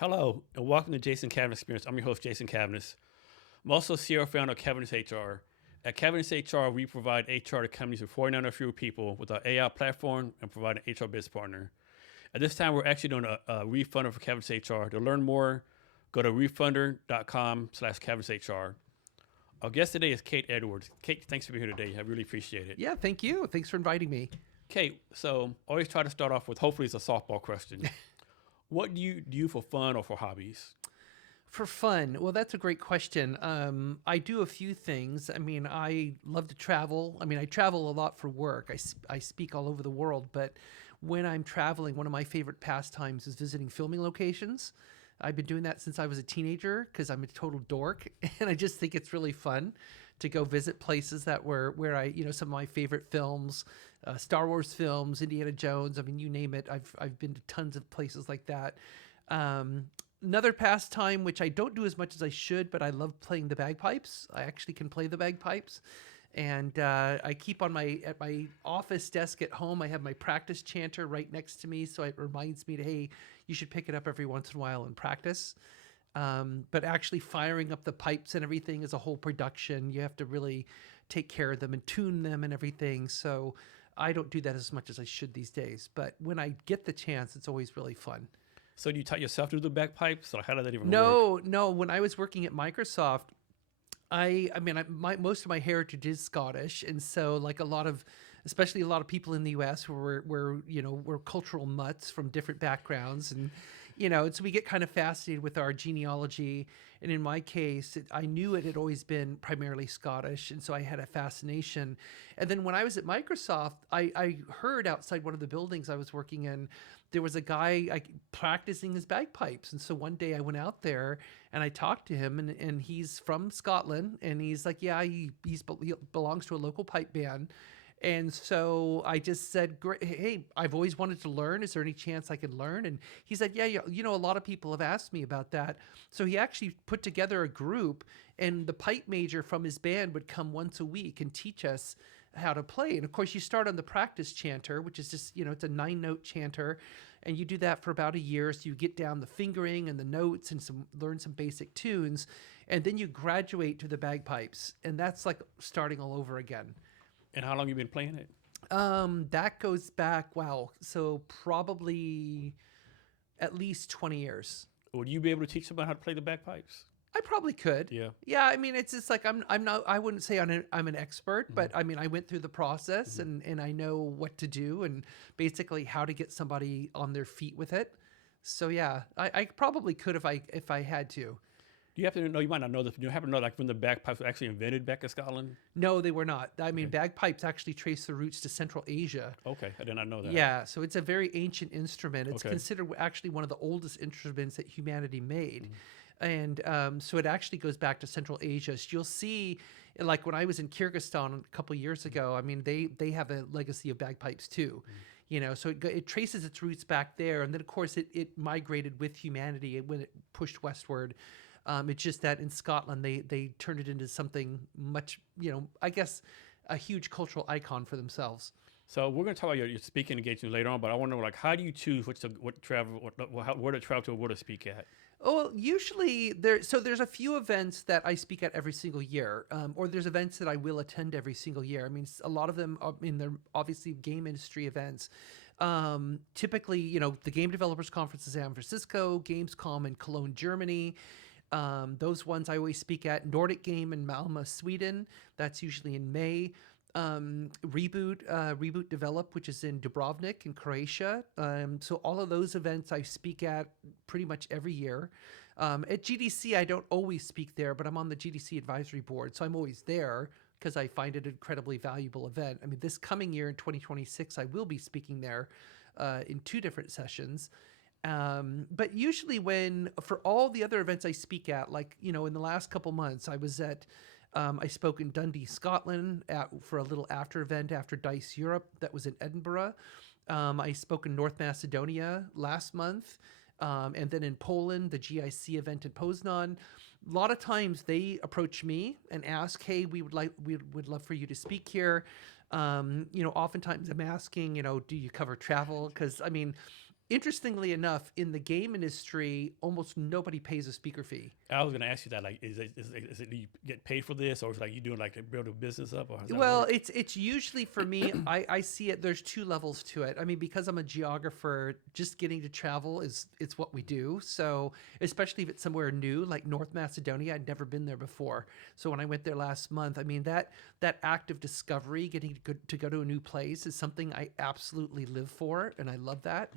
Hello, and welcome to Jason Cavness Experience. I'm your host, Jason Cavness. I'm also CEO founder of Cavness HR. At Cavness HR, we provide HR to companies with 49 or fewer people with our AI platform and provide an HR business partner. At this time, we're actually doing a refunder for Cavness HR. To learn more, go to refunder.com/CavnessHR. Our guest today is Kate Edwards. Kate, thanks for being here today. I really appreciate it. Yeah, thank you. Thanks for inviting me. Kate, so always try to start off with, hopefully it's a softball question. What do you do for fun or for hobbies? For fun, well, that's a great question. I do a few things. I mean, I love to travel. I mean, I travel a lot for work. I speak all over the world, but when I'm traveling, one of my favorite pastimes is visiting filming locations. I've been doing that since I was a teenager because I'm a total dork, and I just think it's really fun to go visit places that were where some of my favorite films, Star Wars films, Indiana Jones. I mean, you name it. I've been to tons of places like that. Another pastime, which I don't do as much as I should, but I love playing the bagpipes. I actually can play the bagpipes. And I keep at my office desk at home, I have my practice chanter right next to me. So it reminds me to, hey, you should pick it up every once in a while and practice. But actually firing up the pipes and everything is a whole production. You have to really take care of them and tune them and everything. So I don't do that as much as I should these days. But when I get the chance, it's always really fun. So do you taught yourself to do the bagpipes? Or how did that even work? No. When I was working at Microsoft, most of my heritage is Scottish, and so like especially a lot of people in the U.S. we're cultural mutts from different backgrounds, and so we get kind of fascinated with our genealogy. And in my case, I knew it had always been primarily Scottish, and so I had a fascination. And then when I was at Microsoft, I heard outside one of the buildings I was working in, there was a guy practicing his bagpipes. And so one day I went out there and I talked to him, and he's from Scotland, and he's like, yeah, he belongs to a local pipe band. And so I just said, great, hey, I've always wanted to learn. Is there any chance I could learn? And he said, yeah, a lot of people have asked me about that. So he actually put together a group, and the pipe major from his band would come once a week and teach us how to play. And of course, you start on the practice chanter, which is just, it's a 9-note chanter. And you do that for about a year. So you get down the fingering and the notes and learn some basic tunes. And then you graduate to the bagpipes. And that's like starting all over again. And how long have you been playing it? That goes back, wow. So probably at least 20 years. Would you be able to teach somebody how to play the bagpipes? I probably could. Yeah. Yeah. I mean, it's just like, I wouldn't say I'm an expert, but I mean, I went through the process and I know what to do and basically how to get somebody on their feet with it. So yeah, I probably could if I had to. You have to know, you might not know this, but you happen to know like when the bagpipes were actually invented back in Scotland? No, they were not. I mean, bagpipes actually trace their roots to Central Asia. Okay, I did not know that. Yeah, so it's a very ancient instrument. It's considered actually one of the oldest instruments that humanity made. And so it actually goes back to Central Asia. So you'll see, like when I was in Kyrgyzstan a couple of years ago, I mean, they have a legacy of bagpipes too. So it traces its roots back there. And then, of course, it migrated with humanity when it pushed westward. It's just that in Scotland, they turned it into something much, I guess, a huge cultural icon for themselves. So we're going to talk about your speaking engagement later on, but I want to know, like, how do you choose where to travel to, where to speak at? Oh, usually there's a few events that I speak at every single year, or there's events that I will attend every single year. I mean, a lot of them are they're obviously game industry events. Typically, the Game Developers Conference in San Francisco, Gamescom in Cologne, Germany. Those ones I always speak at. Nordic Game in Malmö, Sweden. That's usually in May. Reboot Develop, which is in Dubrovnik in Croatia. So all of those events I speak at pretty much every year. At GDC, I don't always speak there, but I'm on the GDC advisory board, so I'm always there because I find it an incredibly valuable event. I mean, this coming year in 2026, I will be speaking there in 2 different sessions. But usually for all the other events I speak at, like, in the last couple months, I spoke in Dundee, Scotland for a little after event after DICE Europe that was in Edinburgh. I spoke in North Macedonia last month, and then in Poland, the GIC event in Poznan. A lot of times they approach me and ask, hey, we would love for you to speak here. Oftentimes I'm asking, do you cover travel? Because I mean, interestingly enough, in the game industry, almost nobody pays a speaker fee. I was going to ask you that. Like, is it you get paid for this, or is it like you doing like to build a business up, or how does that Well, work? it's usually for me. I see it. There's two levels to it. I mean, because I'm a geographer, just getting to travel is it's what we do. So especially if it's somewhere new, like North Macedonia, I'd never been there before. So when I went there last month, I mean that act of discovery, getting to go to a new place, is something I absolutely live for, and I love that.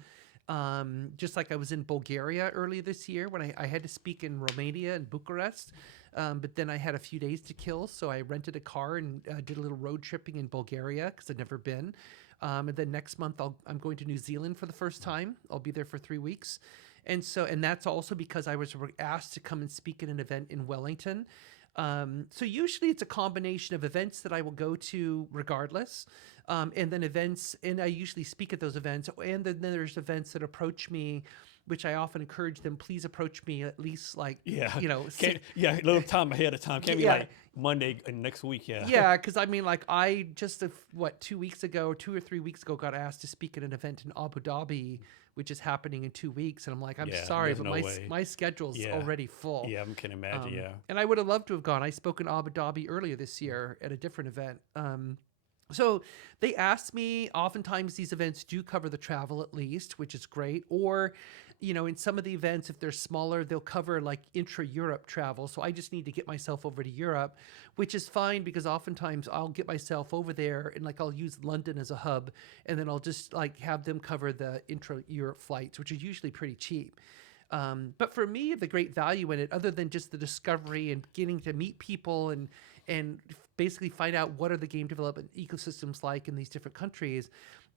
Just like I was in Bulgaria earlier this year when I had to speak in Romania and Bucharest, but then I had a few days to kill, so I rented a car and did a little road tripping in Bulgaria because I'd never been. And then next month I'm going to New Zealand for the first time. I'll be there for 3 weeks. And that's also because I was asked to come and speak at an event in Wellington. So usually it's a combination of events that I will go to regardless, and then events, and I usually speak at those events, and then there's events that approach me, which I often encourage them, please approach me at least like, Yeah, see, yeah, a little time ahead of time. Can't be yeah, like Monday next week. Yeah, yeah, because I mean, like I just, 2 or 3 weeks ago, got asked to speak at an event in Abu Dhabi, which is happening in 2 weeks, and I'm like, I'm yeah. sorry, There's but no my way. my schedule's Yeah, already full. yeah. I can imagine. Yeah, And I would have loved to have gone. I spoke in Abu Dhabi earlier this year at a different event. So they asked me, oftentimes these events do cover the travel at least, which is great. Or, in some of the events, if they're smaller, they'll cover like intra-Europe travel. So I just need to get myself over to Europe, which is fine because oftentimes I'll get myself over there and like I'll use London as a hub, and then I'll just like have them cover the intra-Europe flights, which is usually pretty cheap. But for me, the great value in it, other than just the discovery and getting to meet people and basically find out what are the game development ecosystems like in these different countries,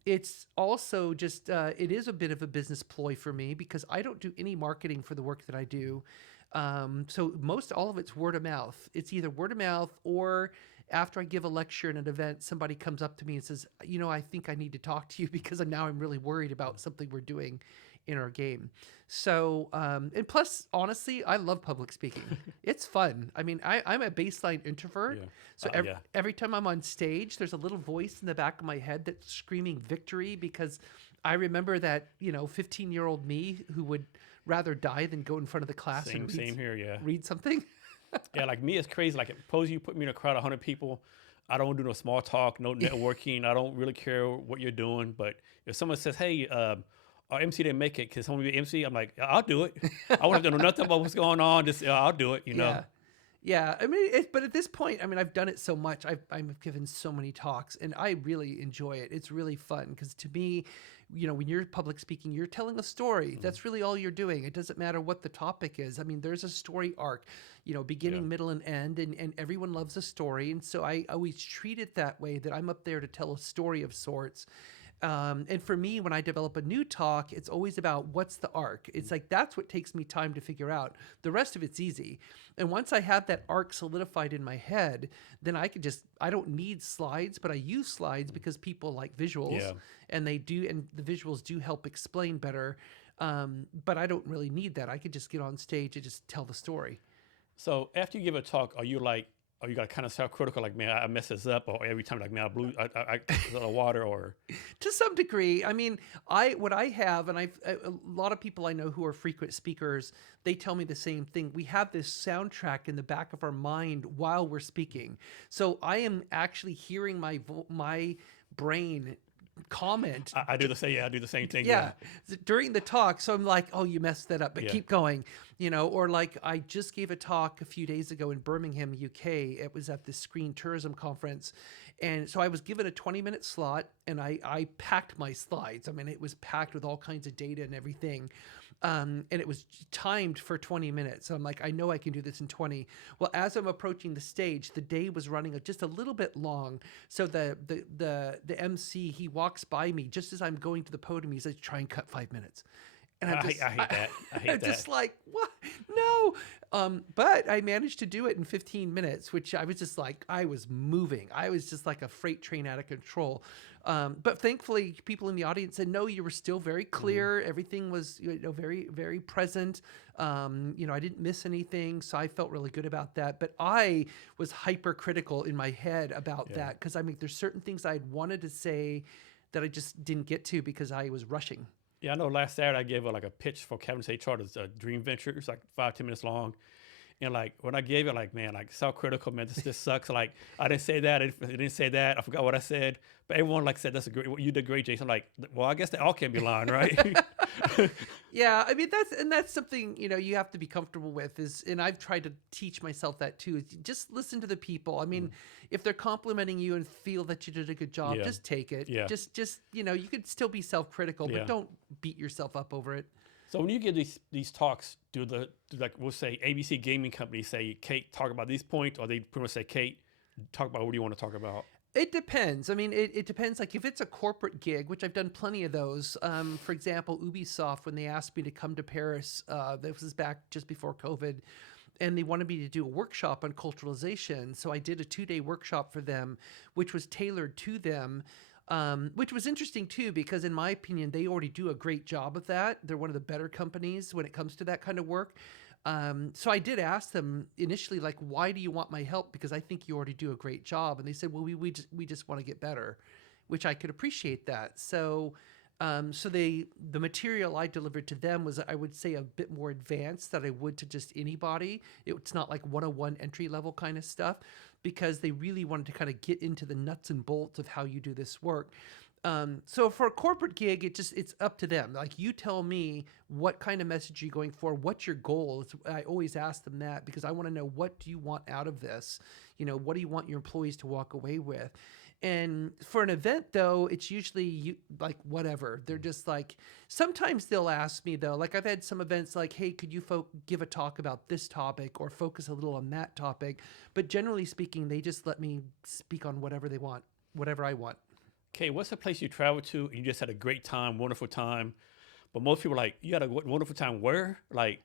it's also just it is a bit of a business ploy for me because I don't do any marketing for the work that I do. So most all of it's word of mouth. It's either word of mouth or after I give a lecture in an event, somebody comes up to me and says, I think I need to talk to you because now I'm really worried about something we're doing in our game. So, and plus, honestly, I love public speaking. It's fun. I mean, I'm a baseline introvert. yeah. So Yeah. every time I'm on stage, there's a little voice in the back of my head that's screaming victory because I remember that, 15-year-old me who would rather die than go in front of the class and Same here. Yeah, read something. yeah. Like me, it's crazy. Like suppose you put me in a crowd of 100 people. I don't do no small talk, no networking. I don't really care what you're doing. But if someone says, "Hey, our MC didn't make it. Can someone be MC?" I'm like, "I'll do it. I won't have to know nothing about what's going on. Just I'll do it." Yeah. Yeah. I mean, but at this point, I mean, I've done it so much. I've given so many talks and I really enjoy it. It's really fun because to me, when you're public speaking, you're telling a story. That's really all you're doing. It doesn't matter what the topic is. I mean, there's a story arc, beginning, Yeah. middle, and end, and everyone loves a story. And so I always treat it that way, that I'm up there to tell a story of sorts. And for me, when I develop a new talk, it's always about what's the arc. It's like that's what takes me time to figure out. The rest of it's easy. And once I have that arc solidified in my head, then I don't need slides, but I use slides because people like visuals, Yeah. and they do, and the visuals do help explain better. But I don't really need that. I could just get on stage and just tell the story. So after you give a talk, are you got kind of self-critical, like, man, I mess this up, or every time, like, man, I a lot of water, or To some degree. I mean, what I have, and a lot of people I know who are frequent speakers, they tell me the same thing. We have this soundtrack in the back of our mind while we're speaking. So I am actually hearing my brain comment. I do the same. Yeah, I do the same thing. Yeah, during the talk. So I'm like, oh, you messed that up, but Yeah. keep going, or like I just gave a talk a few days ago in Birmingham, UK. It was at the Screen Tourism Conference. And so I was given a 20-minute slot and I packed my slides. I mean, it was packed with all kinds of data and everything. And it was timed for 20 minutes. So I'm like, I know I can do this in 20. Well, as I'm approaching the stage, the day was running just a little bit long. So the MC, he walks by me just as I'm going to the podium. He says, try and cut 5 minutes. And I hate that. I hate I'm that. just like, what? No. But I managed to do it in 15 minutes, which I was just like, I was moving. I was just like a freight train out of control. But thankfully, people in the audience said, no, you were still very clear. Everything was very, very present. I didn't miss anything. So I felt really good about that. But I was hypercritical in my head about that because I mean, there's certain things I had wanted to say that I just didn't get to because I was rushing. Yeah, I know last Saturday I gave like a pitch for Cavness HR, this Dream Venture. It's like 5-10 minutes long. And like when I gave it, like, man, like self-critical, man, this sucks. Like I didn't say that, I didn't say that. I forgot what I said. But everyone like said that's a great. You did great, Jason. I'm like, well, I guess they all can be lying, right? Yeah, I mean that's something you have to be comfortable with and I've tried to teach myself that too. Is just listen to the people. I mean, if they're complimenting you and feel that you did a good job, Yeah. just take it. Yeah. Just you could still be self-critical, Yeah. but don't beat yourself up over it. So when you give these talks, do like we'll say ABC gaming companies say, Kate, talk about these points, or they pretty much say, Kate, talk about what do you want to talk about? It depends. I mean, it depends. Like if it's a corporate gig, which I've done plenty of those. For example, Ubisoft, when they asked me to come to Paris, this was back just before COVID, and they wanted me to do a workshop on culturalization. So I did a 2-day workshop for them, which was tailored to them. Which was interesting too, because in my opinion, they already do a great job of that. They're one of the better companies when it comes to that kind of work. So I did ask them initially, like, why do you want my help? Because I think you already do a great job. And they said, well, we just want to get better, which I could appreciate that. So the material I delivered to them was, I would say, a bit more advanced than I would to just anybody. It's not like 101 entry level kind of stuff, because they really wanted to kind of get into the nuts and bolts of how you do this work. So for a corporate gig, it's up to them. Like, you tell me what kind of message you're going for, what's your goal. I always ask them that, because I want to know, what do you want out of this? What do you want your employees to walk away with? And for an event, though, it's usually like whatever. They're just like, sometimes they'll ask me, though, like I've had some events like, hey, could you give a talk about this topic or focus a little on that topic? But generally speaking, they just let me speak on whatever they want, whatever I want. Okay, what's the place you traveled to and you just had a great time, wonderful time? But most people are like, you had a wonderful time where? Like,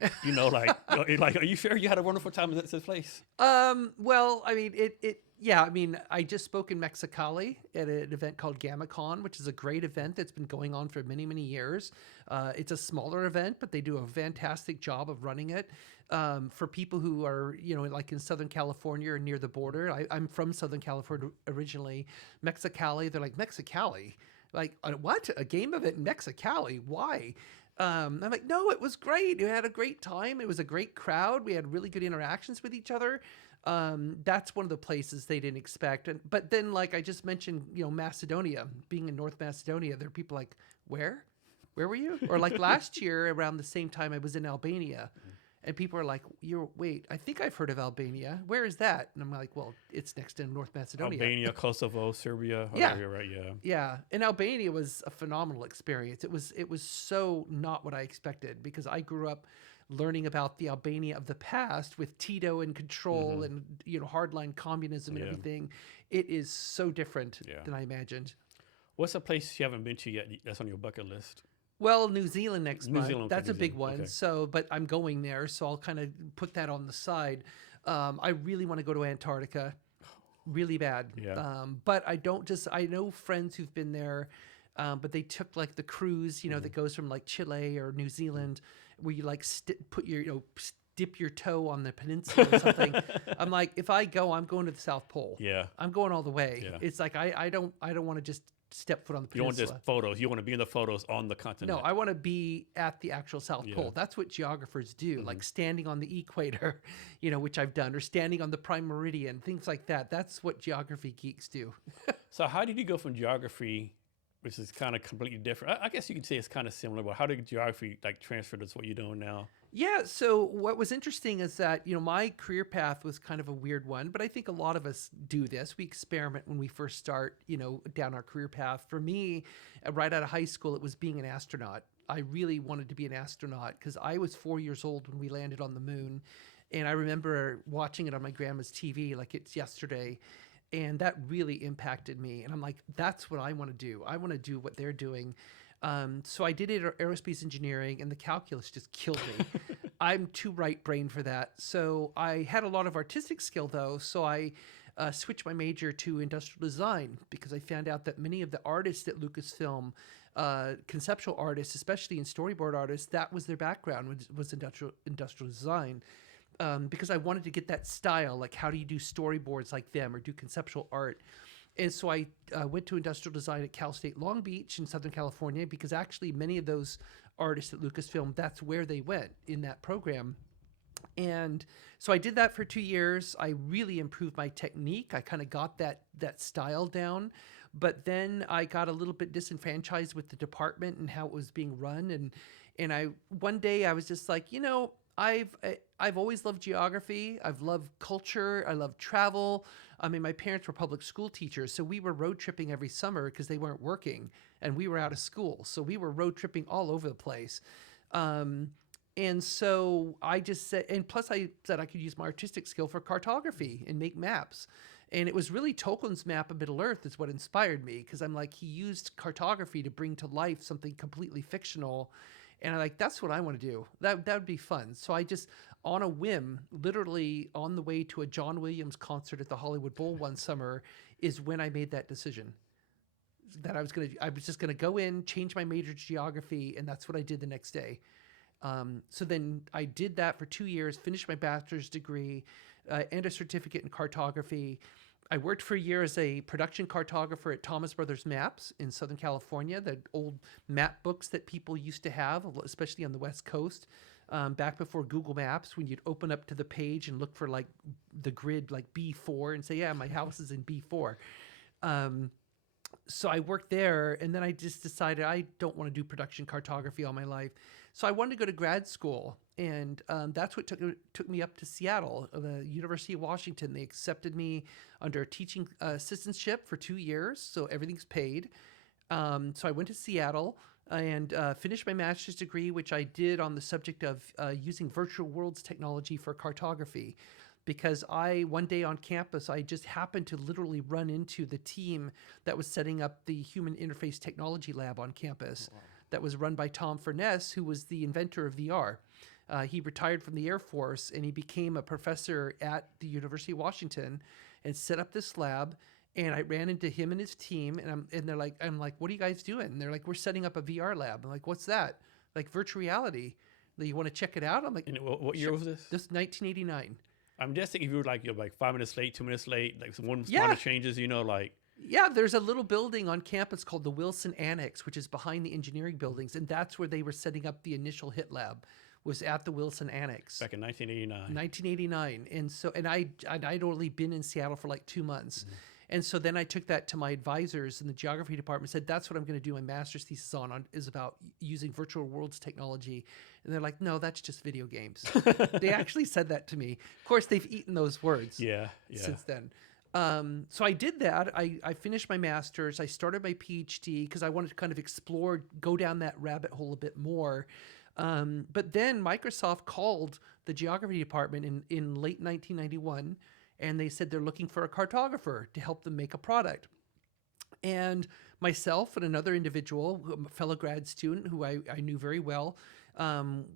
like, are you sure you had a wonderful time at this place? Well, I mean, yeah, I mean, I just spoke in Mexicali at an event called GamaCon, which is a great event that's been going on for many, many years. It's a smaller event, but they do a fantastic job of running it. For people who are, like in Southern California or near the border. I'm from Southern California originally. Mexicali, they're like, Mexicali? Like, what? A game event in Mexicali? Why? I'm like, no, it was great. We had a great time. It was a great crowd. We had really good interactions with each other. That's one of the places they didn't expect. But then, like I just mentioned, Macedonia, being in North Macedonia, there are people like, where were you? Or like last year around the same time, I was in Albania. And people are like, wait, I think I've heard of Albania. Where is that? And I'm like, well, it's next to North Macedonia. Albania, Kosovo, Serbia. Yeah. Right, yeah. Yeah. And Albania was a phenomenal experience. It was so not what I expected, because I grew up learning about the Albania of the past with Tito in control and, hardline communism and everything. It is so different than I imagined. What's a place you haven't been to yet that's on your bucket list? Well, New Zealand next month. That's a big one. Okay. So, but I'm going there, so I'll kind of put that on the side. I really want to go to Antarctica, really bad. Yeah. But I know friends who've been there, but they took like the cruise, that goes from like Chile or New Zealand, where you like dip your toe on the peninsula or something. I'm like, if I go, I'm going to the South Pole. Yeah. I'm going all the way. Yeah. It's like I don't want to just step foot on the peninsula. You don't want just photos. You want to be in the photos on the continent. No, I want to be at the actual South Pole. That's what geographers do, like standing on the equator, which I've done, or standing on the prime meridian, things like that. That's what geography geeks do. So how did you go from geography, which is kind of completely different? I guess you could say it's kind of similar, but how did geography like transfer to what you're doing now? Yeah, so what was interesting is that, my career path was kind of a weird one, but I think a lot of us do this. We experiment when we first start, down our career path. For me, right out of high school, it was being an astronaut. I really wanted to be an astronaut because I was 4 years old when we landed on the moon. And I remember watching it on my grandma's TV like it's yesterday. And that really impacted me. And I'm like, that's what I want to do. I want to do what they're doing. So I did aerospace engineering, and the calculus just killed me. I'm too right-brained for that. So I had a lot of artistic skill, though. So I switched my major to industrial design, because I found out that many of the artists at Lucasfilm, conceptual artists, especially in storyboard artists, that was their background, was industrial design. Because I wanted to get that style, like how do you do storyboards like them or do conceptual art? And so I went to industrial design at Cal State Long Beach in Southern California, because actually many of those artists at Lucasfilm, that's where they went in that program. And so I did that for 2 years. I really improved my technique. I kind of got that style down. But then I got a little bit disenfranchised with the department and how it was being run. And I one day I was just like, I've always loved geography. I've loved culture. I love travel. I mean, my parents were public school teachers, so we were road tripping every summer because they weren't working and we were out of school. So we were road tripping all over the place. And so I just said, and plus I said I could use my artistic skill for cartography and make maps. And it was really Tolkien's map of Middle Earth is what inspired me, because I'm like, he used cartography to bring to life something completely fictional. And I'm like, that's what I want to do. That would be fun. So I just, on a whim, literally on the way to a John Williams concert at the Hollywood Bowl one summer, is when I made that decision. That I was just gonna go in, change my major to geography, and that's what I did the next day. So then I did that for 2 years, finished my bachelor's degree and a certificate in cartography. I worked for a year as a production cartographer at Thomas Brothers Maps in Southern California, the old map books that people used to have, especially on the West Coast, back before Google Maps, when you'd open up to the page and look for like the grid, like B4, and say, yeah, my house is in B4. So I worked there, and then I just decided I don't want to do production cartography all my life. So I wanted to go to grad school, and that's what took me up to Seattle, the University of Washington. They accepted me under a teaching assistantship for 2 years, so everything's paid. So I went to Seattle and finished my master's degree, which I did on the subject of using virtual worlds technology for cartography. Because one day on campus, I just happened to literally run into the team that was setting up the Human Interface Technology Lab on campus. Wow. That was run by Tom Furness, who was the inventor of VR. He retired from the Air Force, and he became a professor at the University of Washington and set up this lab. And I ran into him and his team, and they're like, I'm like, what are you guys doing? And they're like, we're setting up a VR lab. I'm like, what's that? Like virtual reality. You want to check it out? I'm like, and what year was this? This 1989. I'm guessing if you were like, you're like 5 minutes late, 2 minutes late, like some minor changes, like. Yeah, there's a little building on campus called the Wilson Annex, which is behind the engineering buildings, and that's where they were setting up the initial HIT lab, was at the Wilson Annex. Back in 1989. 1989. And I'd only been in Seattle for like 2 months. Mm-hmm. And so then I took that to my advisors in the geography department, said, that's what I'm going to do my master's thesis on is about using virtual worlds technology. And they're like, no, that's just video games. They actually said that to me. Of course, they've eaten those words since then. So I did that. I finished my master's. I started my PhD because I wanted to kind of explore, go down that rabbit hole a bit more. But then Microsoft called the geography department in late 1991, and they said they're looking for a cartographer to help them make a product. And myself and another individual, a fellow grad student who I knew very well,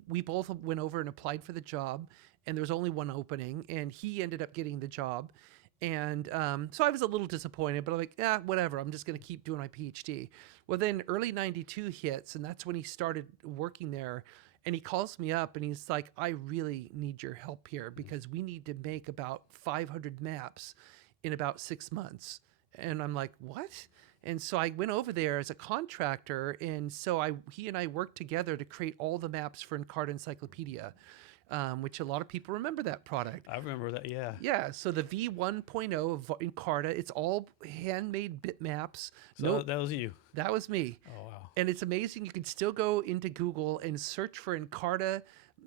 we both went over and applied for the job, and there was only one opening, and he ended up getting the job. And so I was a little disappointed, but I'm like, whatever. I'm just going to keep doing my PhD. Well, then early 92 hits, and that's when he started working there. And he calls me up, and he's like, I really need your help here because we need to make about 500 maps in about 6 months. And I'm like, what? And so I went over there as a contractor, and so he and I worked together to create all the maps for Encarta Encyclopedia. Which a lot of people remember that product. I remember that, yeah. Yeah, so the V1.0 of Encarta, it's all handmade bitmaps. So that was you? That was me. Oh, wow. And it's amazing. You can still go into Google and search for Encarta,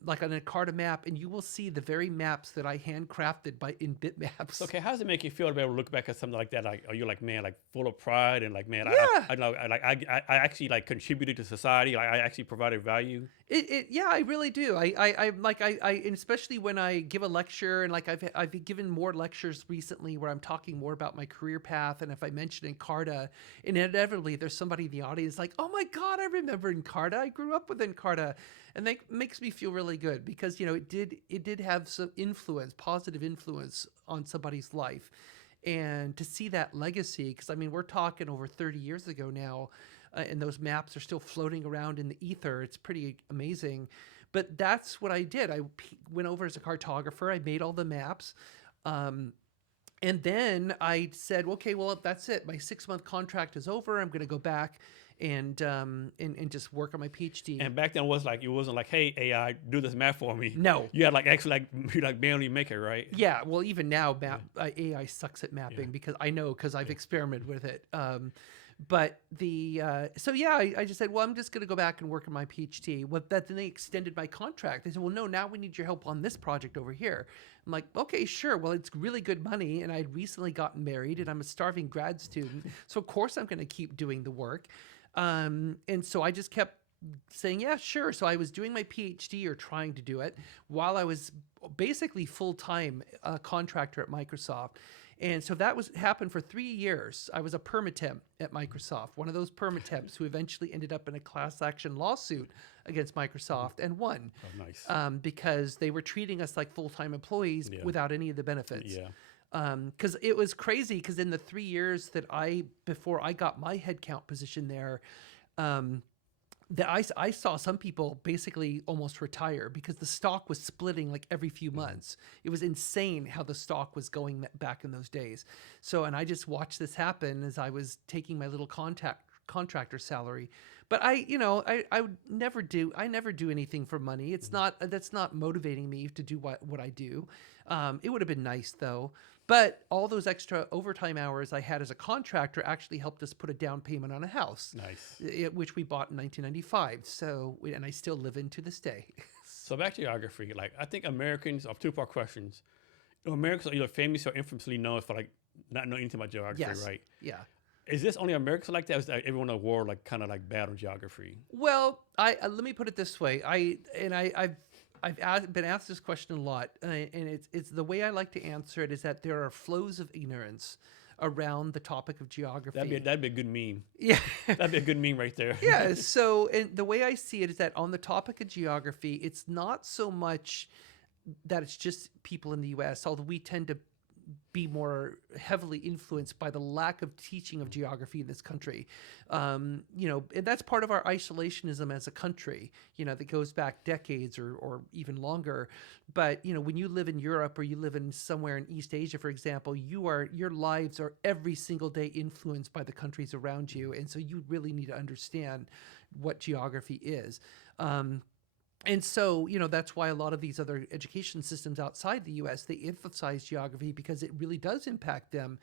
like an Encarta map, and you will see the very maps that I handcrafted in bitmaps. Okay, how does it make you feel to be able to look back at something like that? Like, are you like, man, like full of pride and like, man, yeah. I actually like contributed to society. Like, I actually provided value. Yeah, I really do. And especially when I give a lecture, and like I've given more lectures recently where I'm talking more about my career path, and if I mention Encarta, inevitably there's somebody in the audience like, oh my God, I remember Encarta. I grew up with Encarta. And that makes me feel really good because, it did have some influence, positive influence on somebody's life. And to see that legacy, because I mean, we're talking over 30 years ago now, and those maps are still floating around in the ether. It's pretty amazing. But that's what I did. I went over as a cartographer. I made all the maps. And then I said, okay, well, that's it. My 6-month contract is over. I'm going to go back and just work on my PhD. And back then it wasn't like, hey AI, do this math for me. No. You had like actually like you like manually make it, right? Yeah, well, even now, AI sucks at mapping because I've experimented with it. But so yeah, I just said, well, I'm just going to go back and work on my PhD. Well, then they extended my contract. They said, well, no, now we need your help on this project over here. I'm like, okay, sure. Well, it's really good money, and I'd recently gotten married, and I'm a starving grad student, so of course I'm going to keep doing the work. And so I just kept saying, yeah, sure. So I was doing my PhD or trying to do it while I was basically full-time contractor at Microsoft. And so that happened for 3 years. I was a permatemp at Microsoft, one of those permatemps who eventually ended up in a class action lawsuit against Microsoft and won. Oh, nice. Because they were treating us like full-time employees without any of the benefits. Yeah. Because it was crazy. Because in the 3 years before I got my headcount position there, that I saw some people basically almost retire because the stock was splitting like every few months. It was insane how the stock was going back in those days. So, and I just watched this happen as I was taking my little contractor salary. But I would never do anything for money. That's not motivating me to do what I do. It would have been nice though. But all those extra overtime hours I had as a contractor actually helped us put a down payment on a house. Nice. Which we bought in 1995. So, and I still live in to this day. So back to geography. Like I think Americans, of two-part questions. Americans are either famously or infamously known for like not knowing anything about geography, Yes. right? Yeah. Is this only Americans like that? Or is that everyone in the world like kind of like bad on geography? Well, let me put it this way. I've been asked this question a lot, and it's the way I like to answer it is that there are flows of ignorance around the topic of geography. That'd be a good meme. Yeah. That'd be a good meme right there. Yeah. So, and the way I see it is that on the topic of geography, it's not so much that it's just people in the U.S., although we tend to be more heavily influenced by the lack of teaching of geography in this country. And that's part of our isolationism as a country, that goes back decades or even longer. But, when you live in Europe or you live in somewhere in East Asia, for example, your lives are every single day influenced by the countries around you. And so you really need to understand what geography is. And so, that's why a lot of these other education systems outside the U.S., they emphasize geography because it really does impact them.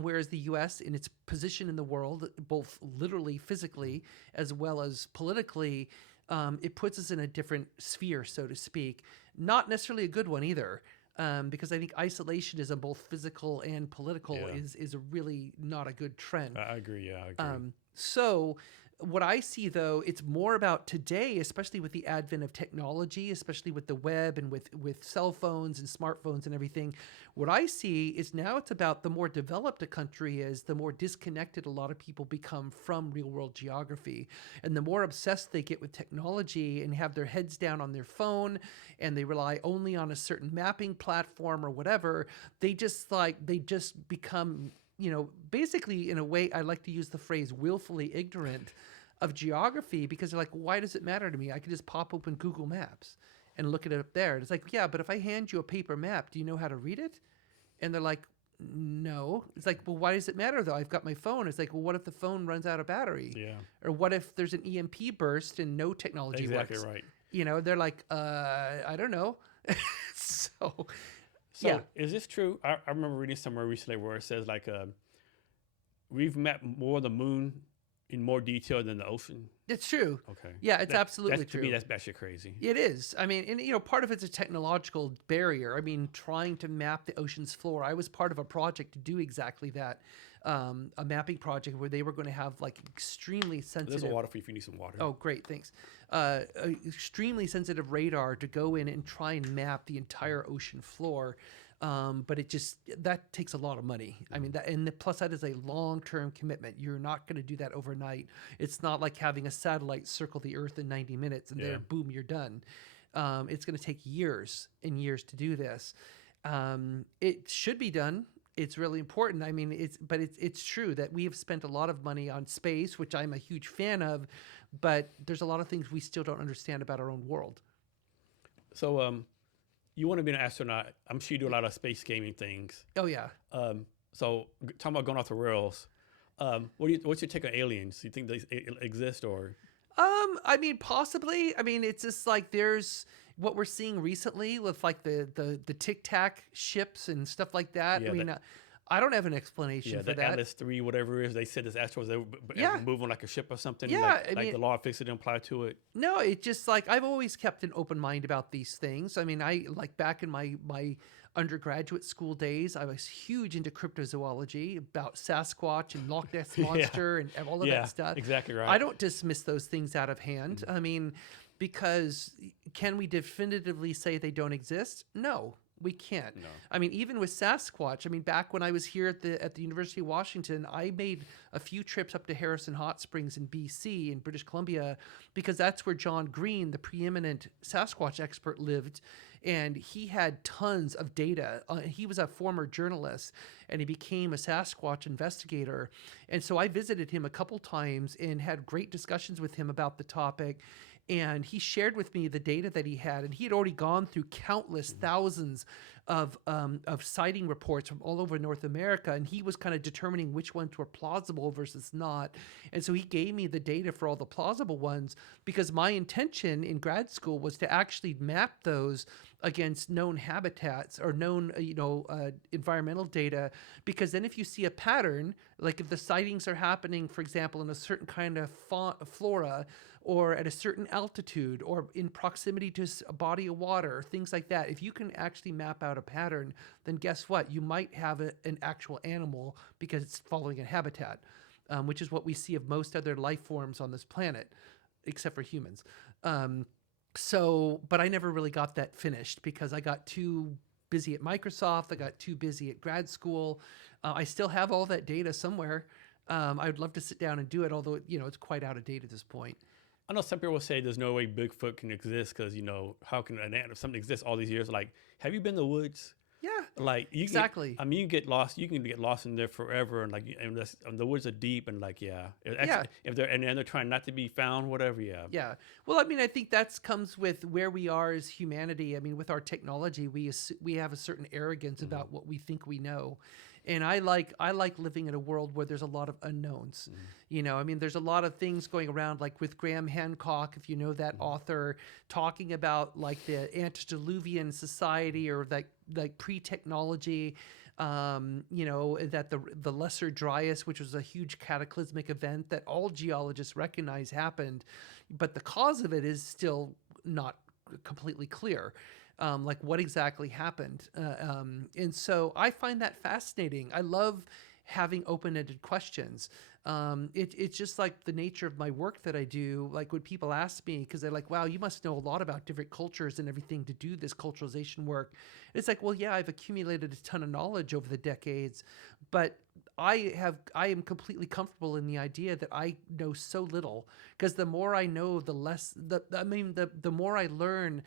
Whereas the U.S., in its position in the world, both literally, physically, as well as politically, it puts us in a different sphere, so to speak. Not necessarily a good one either. Because I think isolationism, both physical and political, is a really not a good trend. I agree. Yeah, I agree. So what I see, though, it's more about today, especially with the advent of technology, especially with the web and with cell phones and smartphones and everything. What I see is now it's about the more developed a country is, the more disconnected a lot of people become from real world geography. And the more obsessed they get with technology and have their heads down on their phone and they rely only on a certain mapping platform or whatever, they just become, basically, in a way, I like to use the phrase willfully ignorant of geography, because they're like, why does it matter to me? I can just pop open Google Maps and look at it up there. And it's like, yeah, but if I hand you a paper map, do you know how to read it? And they're like, no. It's like, well, why does it matter though? I've got my phone. It's like, well, what if the phone runs out of battery? Yeah. Or what if there's an EMP burst and no technology works? Exactly right. They're like, I don't know. So yeah. Is this true? I remember reading somewhere recently where it says like we've mapped more of the moon in more detail than the ocean. It's true. Okay. Yeah, it's absolutely true. To me, that's batshit crazy. It is. I mean, and part of it's a technological barrier. I mean, trying to map the ocean's floor. I was part of a project to do exactly that. A mapping project where they were going to have like extremely sensitive. There's a water for you if you need some water. Oh, great, thanks. Extremely sensitive radar to go in and try and map the entire ocean floor. But that takes a lot of money. I mean, plus that is a long-term commitment. You're not going to do that overnight. It's not like having a satellite circle the Earth in 90 minutes and there, boom, you're done. It's going to take years and years to do this. It should be done. It's really important. I mean, it's true that we have spent a lot of money on space, which I'm a huge fan of, but there's a lot of things we still don't understand about our own world. So, you want to be an astronaut. I'm sure you do a lot of space gaming things. Oh yeah. So talking about going off the rails, what's your take on aliens? Do you think they exist or? I mean, possibly. I mean, it's just like there's what we're seeing recently with like the Tic Tac ships and stuff like that. Yeah, I mean, I don't have an explanation for the that. Atlas 3, whatever it is, they said this asteroids they Yeah. move on like a ship or something. Yeah, I like mean- the law of physics didn't apply to it. No, it just like I've always kept an open mind about these things. I mean, I like back in my undergraduate school days, I was huge into cryptozoology about Sasquatch and Loch Ness monster and all of that stuff. Exactly right. I don't dismiss those things out of hand. I mean, because can we definitively say they don't exist? No, we can't. No. I mean, even with Sasquatch, I mean, back when I was here at the University of Washington, I made a few trips up to Harrison Hot Springs in BC in British Columbia because that's where John Green, the preeminent Sasquatch expert, lived. And he had tons of data. He was a former journalist and he became a Sasquatch investigator. And so I visited him a couple times and had great discussions with him about the topic. And he shared with me the data that he had, and he had already gone through countless thousands of sighting reports from all over North America, and he was kind of determining which ones were plausible versus not. And so he gave me the data for all the plausible ones because my intention in grad school was to actually map those against known habitats or known environmental data, because then if you see a pattern, like if the sightings are happening, for example, in a certain kind of flora or at a certain altitude or in proximity to a body of water, things like that, if you can actually map out a pattern, then guess what? You might have an actual animal because it's following a habitat, which is what we see of most other life forms on this planet, except for humans. But I never really got that finished because I got too busy at Microsoft. I got too busy at grad school. I still have all that data somewhere. I would love to sit down and do it, although it's quite out of date at this point. I know some people will say there's no way Bigfoot can exist because how can something exist all these years? Like, have you been to the woods? Yeah, Like exactly. You can get lost. You can get lost in there forever, and and the woods are deep, and if they're trying not to be found, whatever. Yeah. Well, I mean, I think that comes with where we are as humanity. I mean, with our technology, we have a certain arrogance about what we think we know. And I like living in a world where there's a lot of unknowns. I mean, there's a lot of things going around, like with Graham Hancock, if you know that author, talking about like the antediluvian society or like pre-technology, that the Lesser Dryas, which was a huge cataclysmic event that all geologists recognize happened, but the cause of it is still not completely clear. Like what exactly happened. And so I find that fascinating. I love having open-ended questions. It's just like the nature of my work that I do. Like when people ask me, because they're like, wow, you must know a lot about different cultures and everything to do this culturalization work. It's like, well, yeah, I've accumulated a ton of knowledge over the decades, but I am completely comfortable in the idea that I know so little, because the more I know, the more I learn,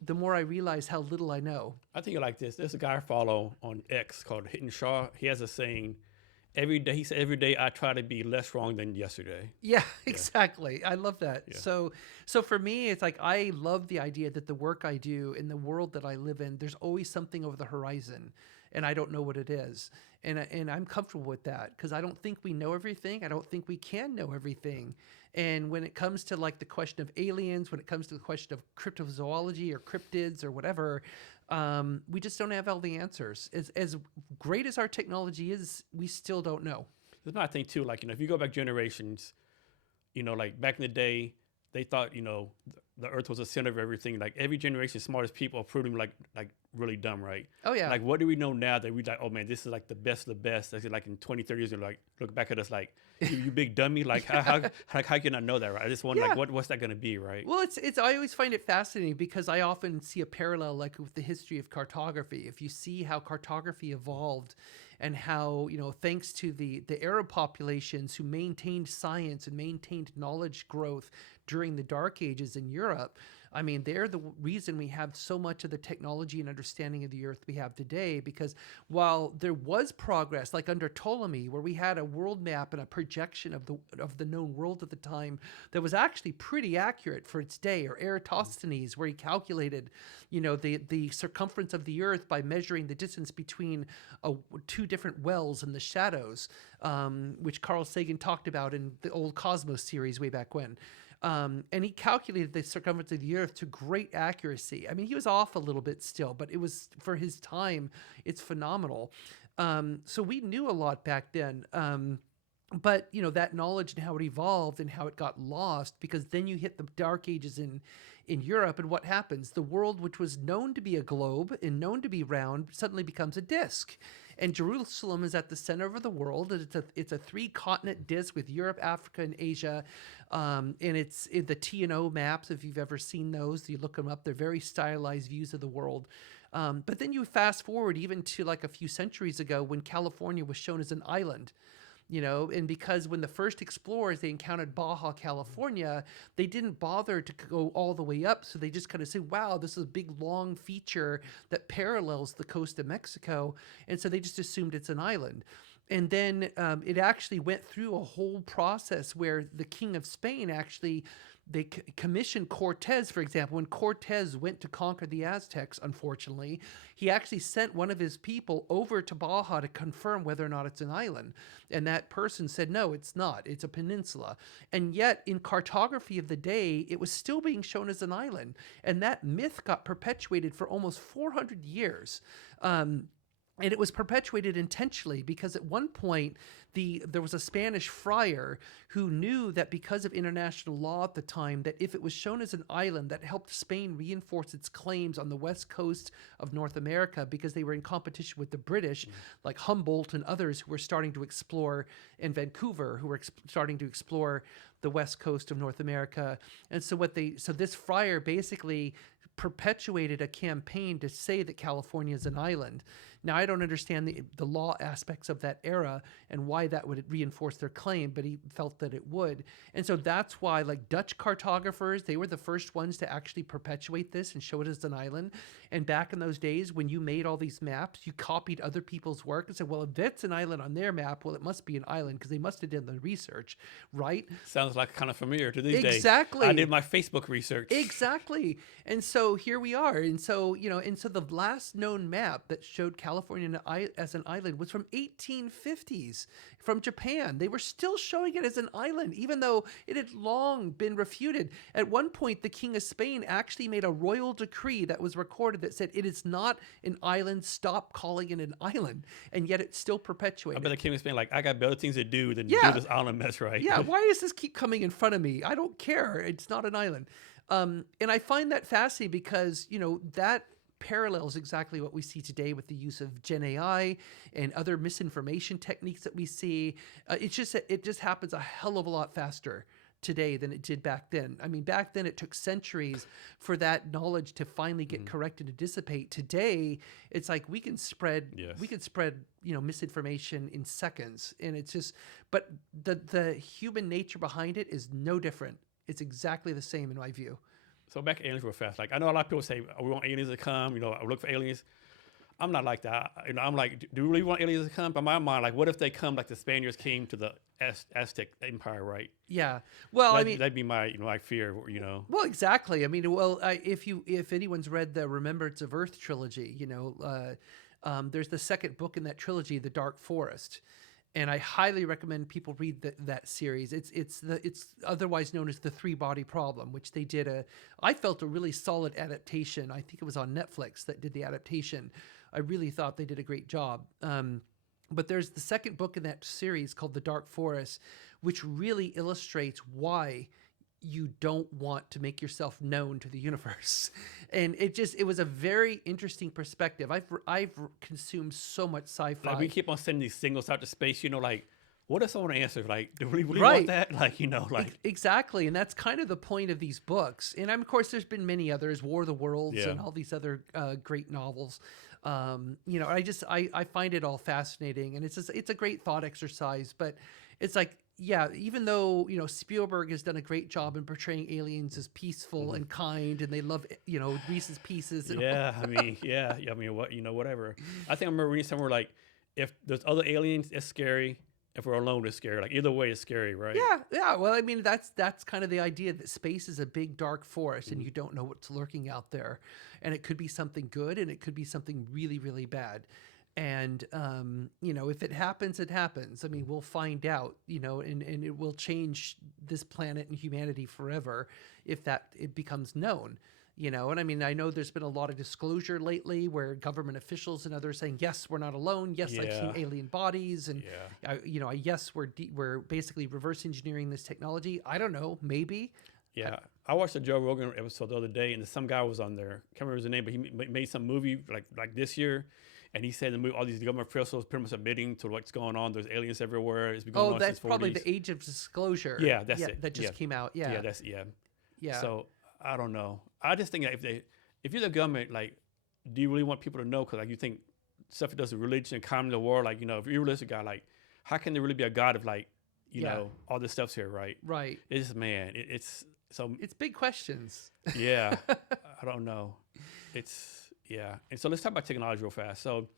the more I realize how little I know. I think you like this. There's a guy I follow on X called Hidden Shaw. He has a saying, every day I try to be less wrong than yesterday. Yeah, exactly. I love that. Yeah. So for me, it's like I love the idea that the work I do in the world that I live in, there's always something over the horizon, and I don't know what it is. And I'm comfortable with that because I don't think we know everything. I don't think we can know everything. And when it comes to like the question of aliens, when it comes to the question of cryptozoology or cryptids or whatever, we just don't have all the answers. As great as our technology is, we still don't know. There's another thing too, like, if you go back generations, like back in the day, they thought, the earth was the center of everything. Like every generation, smartest people are proving like really dumb, right? Oh yeah. Like what do we know now that we like, oh man, this is like the best of the best. Like in 20, 30 years, like look back at us like, you big dummy. Like how can I know that, right? I just wonder like what's that going to be, right? Well, I always find it fascinating because I often see a parallel like with the history of cartography. If you see how cartography evolved and how, thanks to the Arab populations who maintained science and maintained knowledge growth during the Dark Ages in Europe, I mean, they're the reason we have so much of the technology and understanding of the Earth we have today, because while there was progress, like under Ptolemy, where we had a world map and a projection of the known world at the time that was actually pretty accurate for its day, or Eratosthenes, where he calculated, the circumference of the Earth by measuring the distance between two different wells in the shadows, which Carl Sagan talked about in the old Cosmos series way back when. And he calculated the circumference of the Earth to great accuracy. I mean, he was off a little bit still, but it was, for his time, it's phenomenal. So we knew a lot back then. But that knowledge and how it evolved and how it got lost, because then you hit the Dark Ages in Europe, and what happens? The world, which was known to be a globe and known to be round, suddenly becomes a disc. And Jerusalem is at the center of the world. And it's a 3-continent disc with Europe, Africa, and Asia. And it's in the T&O maps, if you've ever seen those. You look them up. They're very stylized views of the world. But then you fast forward even to like a few centuries ago, when California was shown as an island. And because when the first explorers, they encountered Baja California, they didn't bother to go all the way up. So they just kind of say, wow, this is a big, long feature that parallels the coast of Mexico. And so they just assumed it's an island. And then it actually went through a whole process where the King of Spain actually, they commissioned Cortez, for example. When Cortez went to conquer the Aztecs, unfortunately, he actually sent one of his people over to Baja to confirm whether or not it's an island. And that person said, no, it's not. It's a peninsula. And yet, in cartography of the day, it was still being shown as an island. And that myth got perpetuated for almost 400 years. And it was perpetuated intentionally because at one point there was a Spanish friar who knew that because of international law at the time, that if it was shown as an island, that helped Spain reinforce its claims on the west coast of North America, because they were in competition with the British, like Humboldt and others who were starting to explore, in Vancouver, who were starting to explore the west coast of North America. And so this friar basically perpetuated a campaign to say that California is an island. Now, I don't understand the law aspects of that era and why that would reinforce their claim, but he felt that it would. And so that's why, like, Dutch cartographers, they were the first ones to actually perpetuate this and show it as an island. And back in those days, when you made all these maps, you copied other people's work and said, well, if that's an island on their map, well, it must be an island because they must have done the research, right? Sounds like kind of familiar to these days. Exactly. I did my Facebook research. Exactly. And so here we are. And so, the last known map that showed California as an island was from 1850s from Japan. They were still showing it as an island, even though it had long been refuted. At one point, the King of Spain actually made a royal decree that was recorded that said, it is not an island, stop calling it an island. And yet it's still perpetuated. I bet the King of Spain, like, I got better things to do than Yeah. do this island mess, right? Yeah, why does this keep coming in front of me? I don't care. It's not an island. And I find that fascinating because, that parallels exactly what we see today with the use of Gen AI and other misinformation techniques that we see. It just happens a hell of a lot faster today than it did back then. I mean, back then it took centuries for that knowledge to finally get corrected and dissipate. Today, it's like we can spread misinformation in seconds, and it's just. But the human nature behind it is no different. It's exactly the same in my view. So back to aliens real fast. Like, I know a lot of people say, oh, we want aliens to come, I look for aliens. I'm not like that. I'm like, do we really want aliens to come? But in my mind, like, what if they come like the Spaniards came to the Aztec Empire, right? Yeah. Well, that'd be my, my fear, Well, exactly. I mean, if anyone's read the Remembrance of Earth trilogy, there's the second book in that trilogy, The Dark Forest. And I highly recommend people read that series. It's otherwise known as the 3-body problem, which they did I felt a really solid adaptation. I think it was on Netflix that did the adaptation. I really thought they did a great job. But there's the second book in that series called The Dark Forest, which really illustrates why you don't want to make yourself known to the universe. And it was a very interesting perspective. I've consumed so much sci-fi. Like, we keep on sending these signals out to space, like, what if someone answers, like, do we really Right. want that? Like, Exactly. And that's kind of the point of these books. And of course, there's been many others, War of the Worlds and all these other great novels. I find it all fascinating, and it's a great thought exercise, but it's like, yeah, even though, Spielberg has done a great job in portraying aliens as peaceful and kind, and they love, Reese's Pieces and all. Yeah, I mean, yeah, I mean, whatever. I think I remember reading somewhere like, if there's other aliens, it's scary. If we're alone, it's scary. Like either way, it's scary, right? Yeah, yeah. Well, I mean, that's kind of the idea that space is a big dark forest, and you don't know what's lurking out there, and it could be something good, and it could be something really, really bad. And if it happens, it happens. I mean, we'll find out, and it will change this planet and humanity forever if it becomes known. And I mean, I know there's been a lot of disclosure lately where government officials and others saying, yes, we're not alone. Yes, I've seen Yeah, alien bodies. And, yeah, yes, we're basically reverse engineering this technology. I don't know, maybe. yeah. I watched a Joe Rogan episode the other day, and some guy was on there. Can't remember his name, but he made some movie like this year. And he said the movie, all these government officials pretty much admitting to what's going on. There's aliens everywhere. It's been going on That's since probably 40s. the Age of Disclosure. Yeah, that's it. That just came out. Yeah, Yeah. So I don't know. I just think that if you're the government, like, do you really want people to know? Because like you think stuff that does with religion and common the war, like, if you're a religious guy, like, how can there really be a God of like, all this stuff's here, right? Right. It's man, it's so It's big questions. yeah. I don't know. And so let's talk about technology real fast. So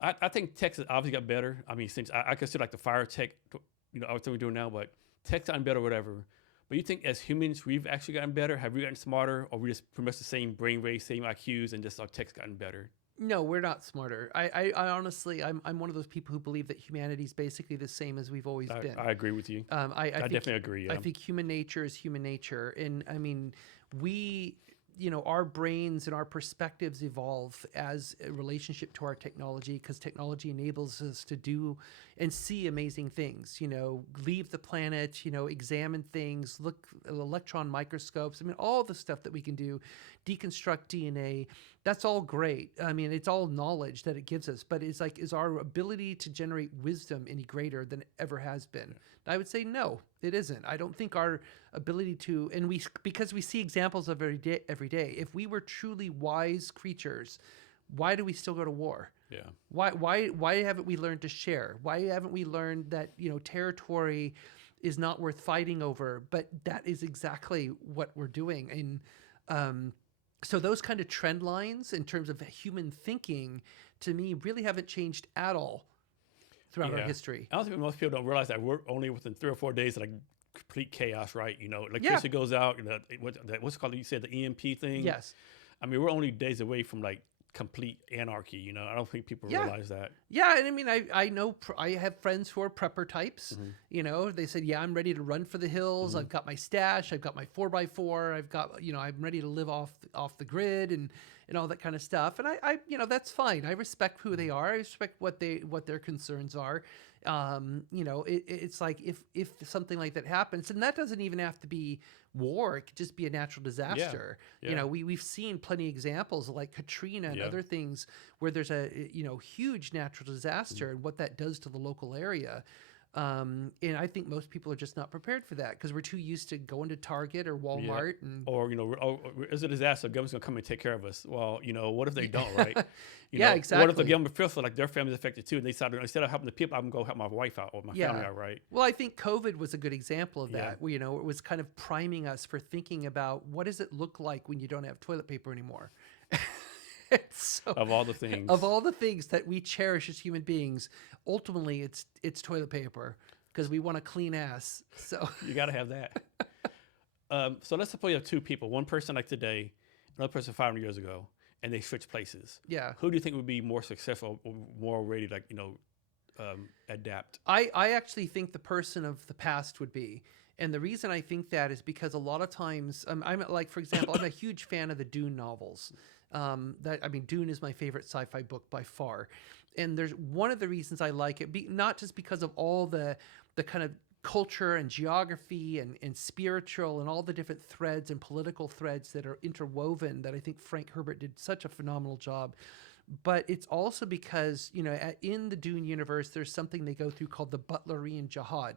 I think tech has obviously got better. I mean, since I consider like the fire tech, everything we're doing now, but tech's gotten better, whatever. But you think as humans, we've actually gotten better? Have we gotten smarter, or we just pretty much the same brain waves, same IQs, and just our tech's gotten better? No, we're not smarter. I honestly, I'm one of those people who believe that humanity's basically the same as we've always been. I agree with you. I definitely agree. Yeah. I think human nature is human nature, and I mean, we, our brains and our perspectives evolve as a relationship to our technology, because technology enables us to do and see amazing things. Leave the planet. Examine things. Look at electron microscopes. I mean, all the stuff that we can do, deconstruct DNA. That's all great. I mean, it's all knowledge that it gives us, but it's like, is our ability to generate wisdom any greater than it ever has been? I would say no, it isn't. I don't think our ability to, and because we see examples of every day, if we were truly wise creatures, why do we still go to war? Yeah. Why haven't we learned to share? Why haven't we learned that, territory is not worth fighting over? But that is exactly what we're doing. And, so those kind of trend lines in terms of human thinking, to me, really haven't changed at all throughout our history. I don't think most people don't realize that we're only within 3 or 4 days of like complete chaos, right? Electricity goes out. What's it called? You said the EMP thing. Yes. I mean, we're only days away from like complete anarchy. I don't think people realize that. Yeah, and I mean, I know I have friends who are prepper types. They said, yeah, I'm ready to run for the hills. I've got my stash. I've got my 4x4. I've got, I'm ready to live off the grid and all that kind of stuff. And I that's fine. I respect who they are. I respect what their concerns are. It's like if something like that happens, and that doesn't even have to be war, it could just be a natural disaster. Yeah. We've seen plenty of examples like Katrina and other things where there's a huge natural disaster and what that does to the local area. And I think most people are just not prepared for that because we're too used to going to Target or Walmart or it's a disaster, the government's gonna come and take care of us. Well, what if they don't, right? Exactly. What if the government feels like their family's affected too, and they decided instead of helping the people, I'm gonna go help my wife out or my family out, right? Well, I think COVID was a good example of that. Where, it was kind of priming us for thinking about what does it look like when you don't have toilet paper anymore. So, of all the things that we cherish as human beings, ultimately it's toilet paper because we want a clean ass. So you got to have that. So let's suppose you have two people, one person like today, another person 500 years ago, and they switch places. Yeah. Who do you think would be more successful, or more ready to adapt? I actually think the person of the past would be. And the reason I think that is because a lot of times, I'm like, for example, I'm a huge fan of the Dune novels. Dune is my favorite sci-fi book by far. And there's one of the reasons I like it, not just because of all the kind of culture and geography and spiritual and all the different threads and political threads that are interwoven, that I think Frank Herbert did such a phenomenal job. But it's also because, in the Dune universe, there's something they go through called the Butlerian Jihad.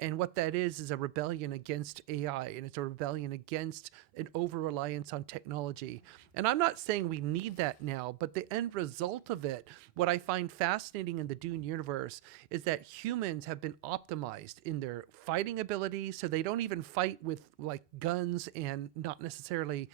And what that is a rebellion against AI, and it's a rebellion against an over-reliance on technology. And I'm not saying we need that now, but the end result of it, what I find fascinating in the Dune universe, is that humans have been optimized in their fighting ability, so they don't even fight with like guns, and not necessarily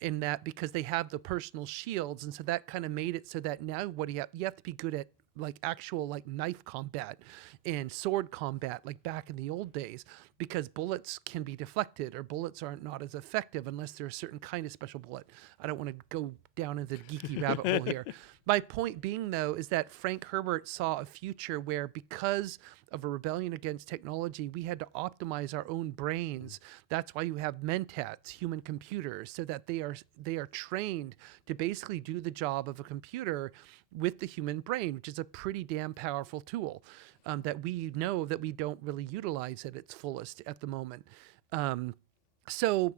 in that, because they have the personal shields. And so that kind of made it so that now what you have to be good at like actual like knife combat and sword combat like back in the old days, because bullets can be deflected, or bullets aren't not as effective unless they're a certain kind of special bullet. I don't want to go down into the geeky rabbit hole here. My point being, though, is that Frank Herbert saw a future where, because of a rebellion against technology, we had to optimize our own brains. That's why you have mentats, human computers, so that they are trained to basically do the job of a computer with the human brain, which is a pretty damn powerful tool that we know that we don't really utilize at its fullest at the moment. So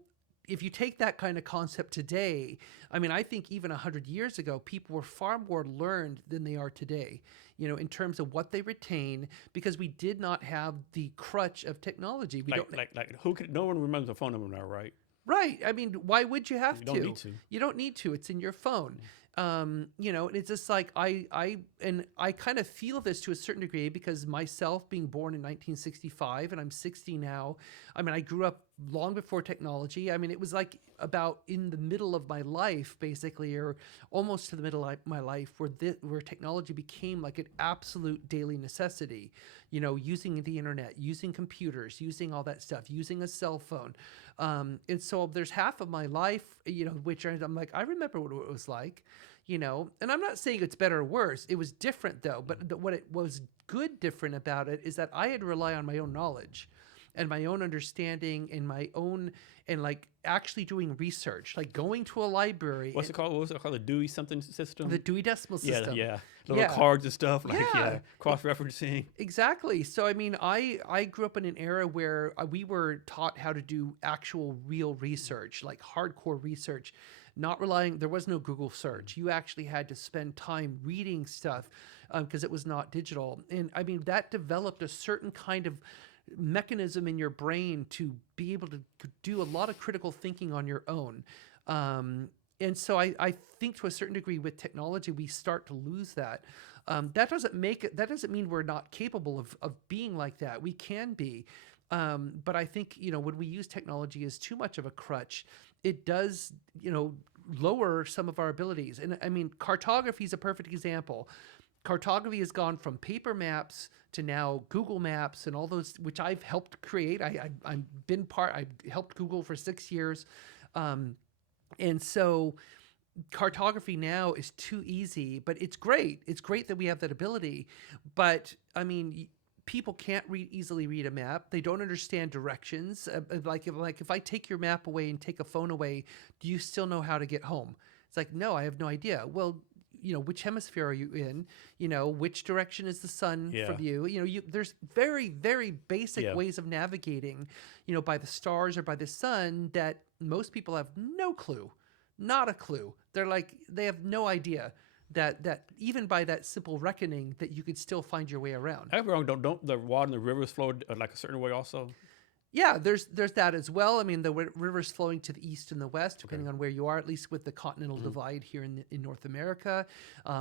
if you take that kind of concept today, I mean, I think even 100 years ago, people were far more learned than they are today, you know, in terms of what they retain, because we did not have the crutch of technology. No one remembers the phone number now, right? Right. I mean, why would you have to? You don't need to. You don't need to. It's in your phone. You know, and it's just like I kind of feel this to a certain degree, because myself being born in 1965 and I'm 60 now. I mean, I grew up long before technology. I mean, it was like about in the middle of my life, basically, or almost to the middle of my life, where technology became like an absolute daily necessity. You know, using the internet, using computers, using all that stuff, using a cell phone. And so there's half of my life, you know, which I'm like, I remember what it was like, you know, and I'm not saying it's better or worse. It was different though. But what it was good different about it is that I had to rely on my own knowledge and my own understanding and my own, and like actually doing research, like going to a library. What's it called? What was it called? The Dewey something system? The Dewey Decimal System. Yeah. Little cards and stuff, like, cross-referencing. Exactly. So, I mean, I grew up in an era where we were taught how to do actual real research, like hardcore research, not relying, there was no Google search. You actually had to spend time reading stuff because it was not digital. And I mean, that developed a certain kind of mechanism in your brain to be able to do a lot of critical thinking on your own. And so I think to a certain degree with technology, we start to lose that. That doesn't mean we're not capable of being like that. We can be. But I think, you know, when we use technology as too much of a crutch, it does, you know, lower some of our abilities. And I mean, cartography is a perfect example. Cartography has gone from paper maps to now Google Maps and all those, which I've helped create. I helped Google for 6 years. And so cartography now is too easy, but it's great. It's great that we have that ability. But I mean, people can't easily read a map. They don't understand directions. Like if I take your map away and take a phone away, do you still know how to get home? It's like, no, I have no idea. Well, you know, which hemisphere are you in? You know, which direction is the sun from you? You know, there's very, very basic ways of navigating, you know, by the stars or by the sun that most people have no clue, not a clue. They're like, they have no idea that even by that simple reckoning that you could still find your way around. I'm wrong. Don't the water and the rivers flow like a certain way also? Yeah, there's that as well. I mean, the rivers flowing to the east and the west, depending on where you are. At least with the continental divide here in North America,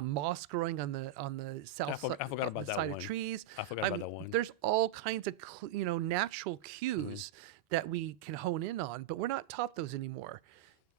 moss growing on the south side, I forgot about that side one. of trees. I forgot about that one. There's all kinds of natural cues that we can hone in on, but we're not taught those anymore.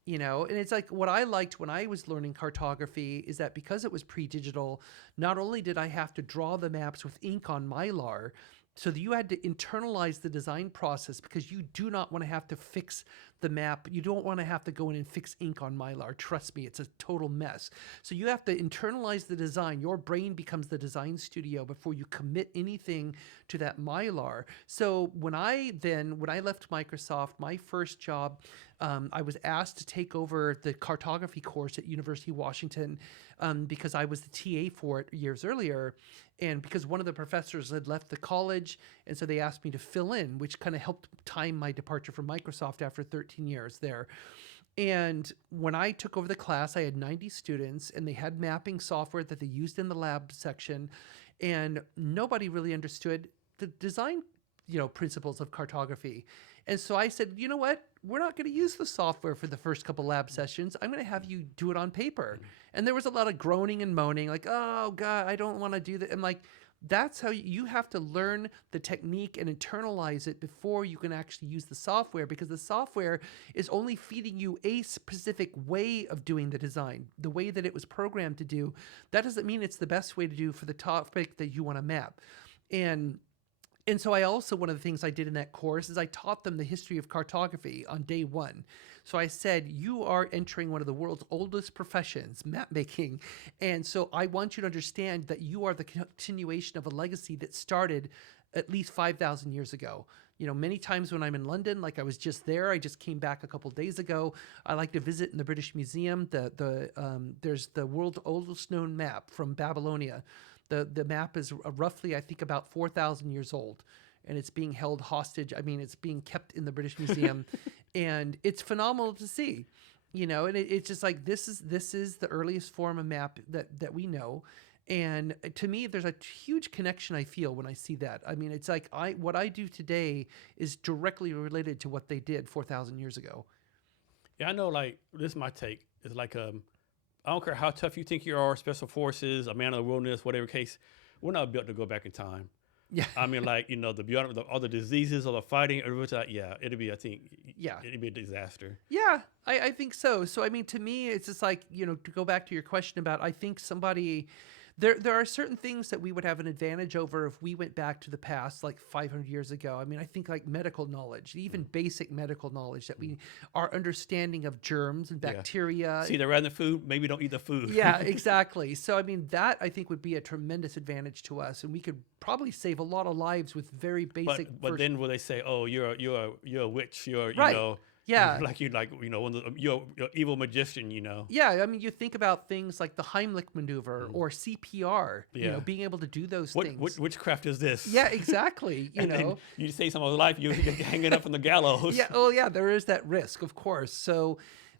You know, and it's like what I liked when I was learning cartography is that because it was pre-digital, not only did I have to draw the maps with ink on Mylar, so that you had to internalize the design process because you do not want to have to fix the map. You don't want to have to go in and fix ink on Mylar. Trust me, it's a total mess. So you have to internalize the design. Your brain becomes the design studio before you commit anything to that Mylar. So when I left Microsoft, my first job, I was asked to take over the cartography course at University of Washington because I was the TA for it years earlier. And because one of the professors had left the college, and so they asked me to fill in, which kind of helped time my departure from Microsoft after 13 years there. And when I took over the class, I had 90 students, and they had mapping software that they used in the lab section, and nobody really understood the design principles of cartography. And so I said, you know what? We're not going to use the software for the first couple lab sessions. I'm going to have you do it on paper. And there was a lot of groaning and moaning, like, oh God, I don't want to do that. I'm like, that's how you have to learn the technique and internalize it before you can actually use the software, because the software is only feeding you a specific way of doing the design, the way that it was programmed to do. That doesn't mean it's the best way to do for the topic that you want to map. And so I also, one of the things I did in that course is I taught them the history of cartography on day one. So I said, you are entering one of the world's oldest professions, map making. And so I want you to understand that you are the continuation of a legacy that started at least 5,000 years ago. Many times when I'm in London, like I was just there, I just came back a couple days ago. I like to visit in the British Museum. There's the world's oldest known map from Babylonia. The map is roughly, I think, about 4,000 years old, and it's being held hostage. I mean, it's being kept in the British Museum, and it's phenomenal to see, and it's just like, this is the earliest form of map that we know. And to me, there's a huge connection I feel when I see that. I mean, it's like what I do today is directly related to what they did 4,000 years ago. Yeah, I know, like, this is my take. It's like, I don't care how tough you think you are, special forces, a man of the wilderness, whatever case, we're not built to go back in time. Yeah. I mean, like, all the diseases, all the fighting, everything, it'd be a disaster. Yeah, I think so. So, I mean, to me, it's just like, to go back to your question about, I think there are certain things that we would have an advantage over if we went back to the past, like 500 years ago. I mean, I think like medical knowledge, even basic medical knowledge, that our understanding of germs and bacteria. See, they're around the food, maybe don't eat the food. Yeah, exactly. So, I mean, that I think would be a tremendous advantage to us, and we could probably save a lot of lives with very basic. But then will they say, oh, you're a witch, right. Yeah. You're an evil magician, Yeah, I mean, you think about things like the Heimlich maneuver or CPR, being able to do those things. What witchcraft is this? Yeah, exactly. Then you say someone's life, you hanging up from the gallows. Yeah, oh yeah, there is that risk, of course. So,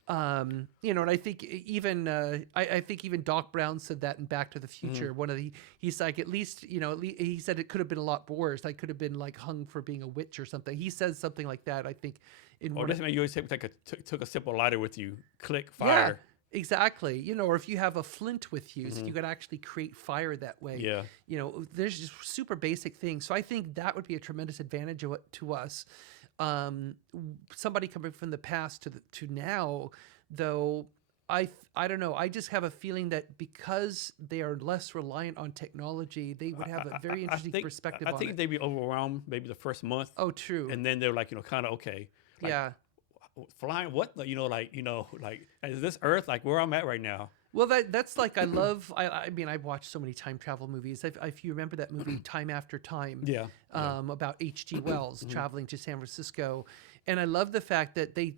and I think even I think even Doc Brown said that in Back to the Future. He's like, at least he said it could have been a lot worse. I could have been like hung for being a witch or something. He says something like that, I think. Doesn't mean you always took a simple lighter with you, click, fire. Yeah, exactly. Or if you have a flint with you, so you could actually create fire that way. Yeah. There's just super basic things. So I think that would be a tremendous advantage to us. Somebody coming from the past to now, though, I don't know. I just have a feeling that because they are less reliant on technology, they would have a very interesting perspective on it. I think they'd be overwhelmed maybe the first month. Oh, true. And then they're like, kind of okay. Like, yeah. Flying what? Is this Earth like where I'm at right now? Well, that's like, I mean, I've watched so many time travel movies. If you remember that movie Time After Time, about H.G. Wells traveling to San Francisco. And I love the fact that they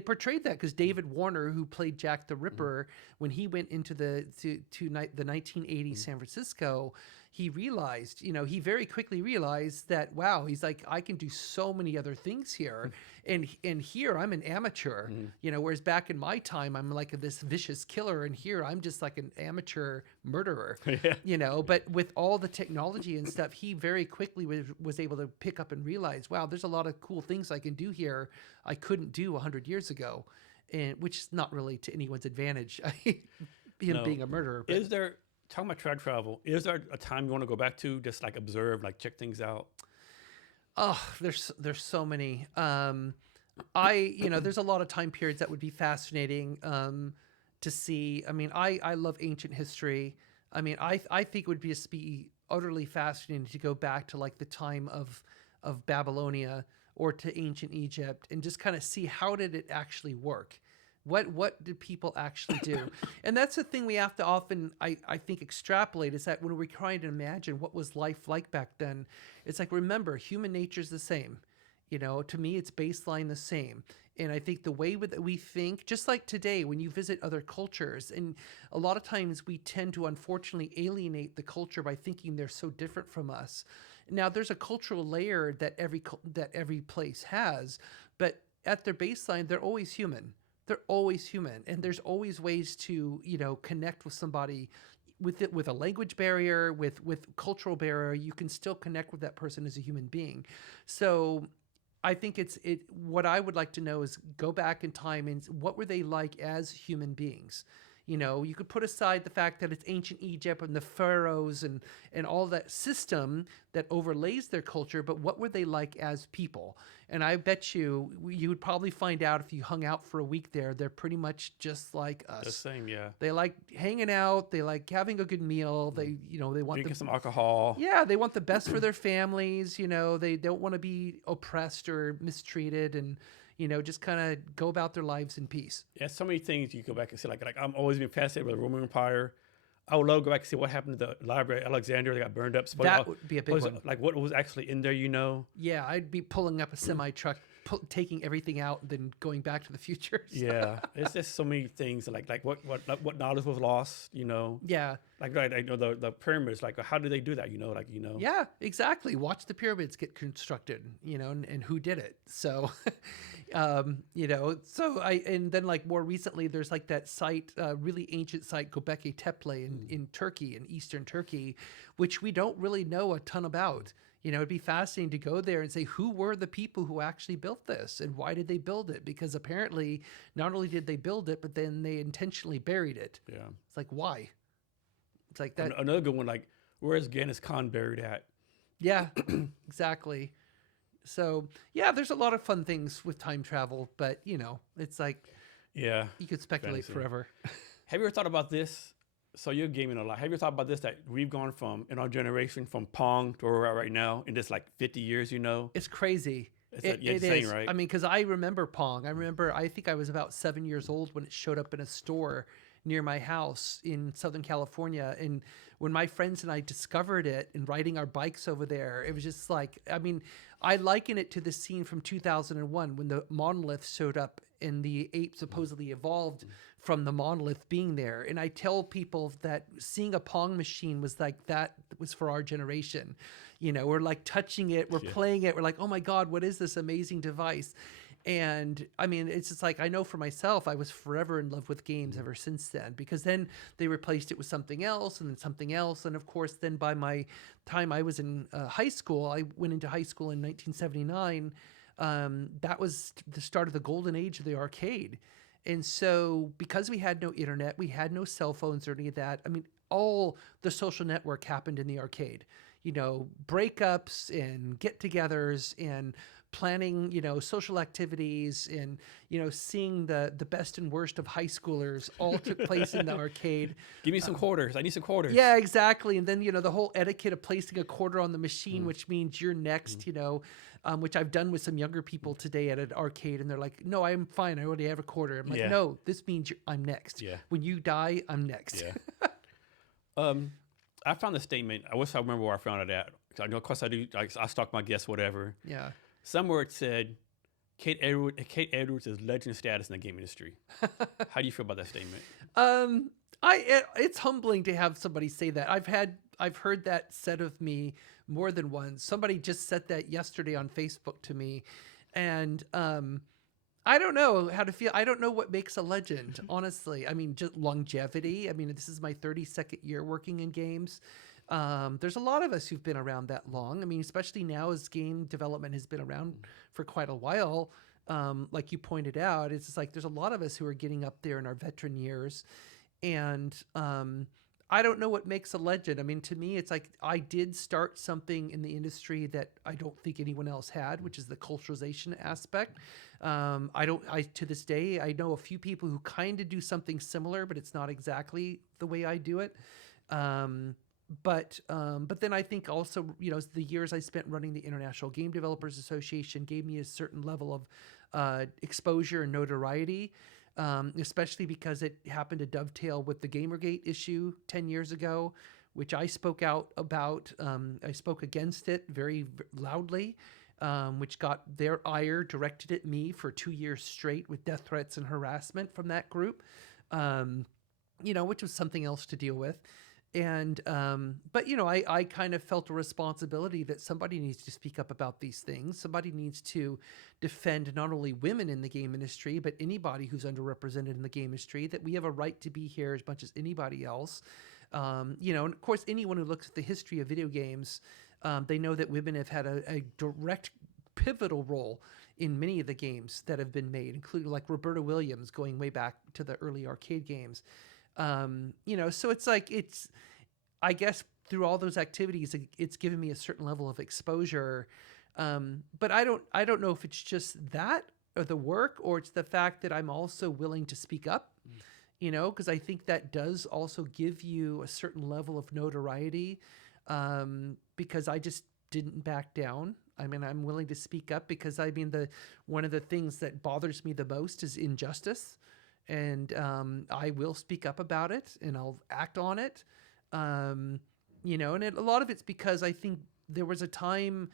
portrayed that, because David Warner, who played Jack the Ripper, when he went into the 1980s San Francisco, he realized, he very quickly realized that, wow, he's like, I can do so many other things here. And here I'm an amateur, whereas back in my time, I'm like this vicious killer. And here I'm just like an amateur murderer, but with all the technology and stuff, he very quickly was able to pick up and realize, wow, there's a lot of cool things I can do here I couldn't do 100 years ago. And which is not really to anyone's advantage, being a murderer. But. Is there, talking about travel, is there a time you want to go back to, just like observe, like check things out? Oh, there's so many. There's a lot of time periods that would be fascinating to see. I mean, I love ancient history. I mean, I think it would be utterly fascinating to go back to like the time of Babylonia or to ancient Egypt and just kind of see, how did it actually work? What did people actually do? And that's the thing we have to often, I think, extrapolate, is that when we're trying to imagine what was life like back then, it's like, remember, human nature is the same. To me, it's baseline the same. And I think the way that we think, just like today, when you visit other cultures, and a lot of times we tend to unfortunately alienate the culture by thinking they're so different from us. Now, there's a cultural layer that every place has, but at their baseline, they're always human. They're always human, and there's always ways to, connect with somebody with a language barrier, with cultural barrier, you can still connect with that person as a human being. So I think what I would like to know is go back in time and what were they like as human beings? You know, you could put aside the fact that it's ancient Egypt and the pharaohs and all that system that overlays their culture, but what were they like as people? And I bet you would probably find out if you hung out for a week there, they're pretty much just like us. The same, yeah. They like hanging out. They like having a good meal. They, you know, they want Drinking some alcohol. yeah, they want the best for their families. You know, they don't want to be oppressed or mistreated, and you know, just kind of go about their lives in peace. Yeah, so many things you go back and see. Like I'm always been fascinated with the Roman Empire. I would love to go back and see what happened to the library at Alexandria. They got burned up. That would be a big one. Like what was actually in there, you know? Yeah, I'd be pulling up a semi truck, taking everything out, and then going back to the future. Yeah, it's just so many things. Like what knowledge was lost, you know? Yeah. Like I know the pyramids. Like how did they do that? You know, like you know. Yeah, exactly. Watch the pyramids get constructed, you know, and who did it. So, you know, and then like more recently, there's like that site, really ancient site, Göbekli Tepe in Turkey, in Eastern Turkey, which we don't really know a ton about. You know, it'd be fascinating to go there and say, who were the people who actually built this and why did they build it? Because apparently not only did they build it, but then they intentionally buried it. Yeah. It's like, why? It's like that. Another good one, like, where's Genghis Khan buried at? Yeah, exactly. So, yeah, there's a lot of fun things with time travel, but, you know, it's like, yeah, you could speculate forever. Have you ever thought about this? So you're gaming a lot. Have you ever thought about this, that we've gone from, in our generation, from Pong to where we're at right now in just like 50 years, you know? It's crazy. It's It insane, is. right? I mean, because I remember Pong. I think I was about 7 years old when it showed up in a store near my house in Southern California. And when my friends and I discovered it and riding our bikes over there, it was just like, I mean, I liken it to the scene from 2001 when the monolith showed up and the ape supposedly evolved from the monolith being there. And I tell people that seeing a Pong machine was like, that was for our generation. You know, we're like touching it, we're playing it, we're like, oh my God, what is this amazing device? And I mean, it's just like, I know for myself, I was forever in love with games ever since then, because then they replaced it with something else and then something else. And of course, then by my time I was in high school, I went into high school in 1979. That was the start of the golden age of the arcade. And so because we had no internet, we had no cell phones or any of that. I mean, all the social network happened in the arcade, you know, breakups and get-togethers and planning, you know, social activities and, you know, seeing the best and worst of high schoolers all took place in the arcade. Give me some quarters. I need some quarters. Yeah, exactly. And then, you know, the whole etiquette of placing a quarter on the machine, which means you're next, you know, which I've done with some younger people today at an arcade. And they're like, no, I'm fine. I already have a quarter. I'm like, no, this means I'm next. Yeah. When you die, I'm next. Yeah. I found the statement. I wish I remember where I found it at. I know, of course, I do. I stalk my guests, whatever. Yeah. Somewhere it said, Kate Edwards is legend status in the game industry. How do you feel about that statement? It's humbling to have somebody say that. I've heard that said of me more than once. Somebody just said that yesterday on Facebook to me, and I don't know how to feel. I don't know what makes a legend, honestly. I mean, just longevity. I mean, this is my 32nd year working in games. There's a lot of us who've been around that long. I mean, especially now as game development has been around for quite a while. Like you pointed out, it's just like there's a lot of us who are getting up there in our veteran years. And I don't know what makes a legend. I mean, to me, it's like I did start something in the industry that I don't think anyone else had, which is the culturalization aspect. To this day, I know a few people who kind of do something similar, but it's not exactly the way I do it. But then I think also, you know, the years I spent running the International Game Developers Association gave me a certain level of exposure and notoriety, especially because it happened to dovetail with the Gamergate issue 10 years ago, which I spoke out about. I spoke against it very loudly, which got their ire directed at me for 2 years straight with death threats and harassment from that group, you know, which was something else to deal with. And, but, you know, I kind of felt a responsibility that somebody needs to speak up about these things. Somebody needs to defend not only women in the game industry, but anybody who's underrepresented in the game industry, that we have a right to be here as much as anybody else. And of course, anyone who looks at the history of video games, they know that women have had a direct, pivotal role in many of the games that have been made, including like Roberta Williams, going way back to the early arcade games. So I guess through all those activities, it's given me a certain level of exposure. But I don't know if it's just that or the work, or it's the fact that I'm also willing to speak up, because I think that does also give you a certain level of notoriety, because I just didn't back down. I mean, I'm willing to speak up because one of the things that bothers me the most is injustice, and I will speak up about it and I'll act on it. And a lot of it's because I think there was a time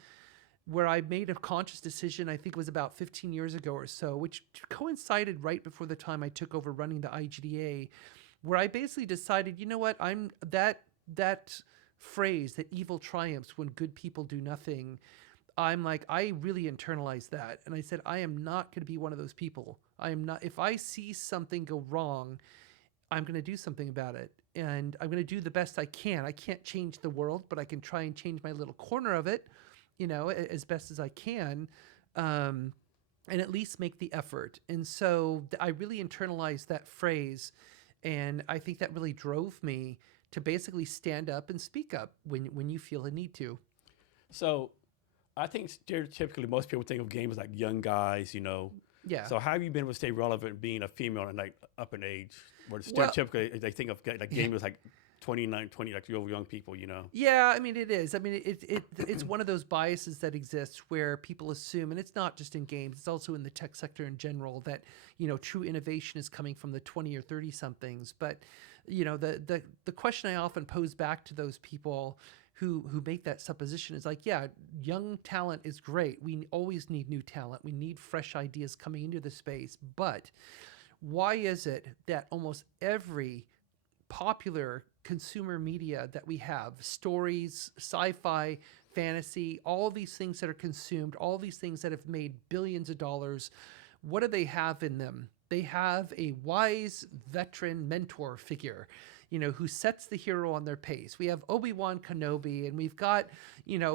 where I made a conscious decision, I think it was about 15 years ago or so, which coincided right before the time I took over running the IGDA, where I basically decided, you know what, I'm that phrase that evil triumphs when good people do nothing. I'm like, I really internalized that. And I said, I am not going to be one of those people. I am not. If I see something go wrong, I'm going to do something about it. And I'm going to do the best I can. I can't change the world, but I can try and change my little corner of it, as best as I can, and at least make the effort. And so I really internalized that phrase. And I think that really drove me to basically stand up and speak up when you feel a need to. So I think stereotypically most people think of gamers like young guys, Yeah. So how have you been able to stay relevant being a female and like up in age? Where stereotypically they think of like gamers like 29, 20, like young people, Yeah, I mean, it is. I mean, it's one of those biases that exists where people assume, and it's not just in games, it's also in the tech sector in general, that, true innovation is coming from the 20 or 30 somethings. But, the question I often pose back to those people who make that supposition is like, yeah, young talent is great. We always need new talent. We need fresh ideas coming into the space. But why is it that almost every popular consumer media that we have, stories, sci-fi, fantasy, all these things that are consumed, all these things that have made billions of dollars, what do they have in them? They have a wise veteran mentor figure, who sets the hero on their pace. We have Obi-Wan Kenobi, and we've got,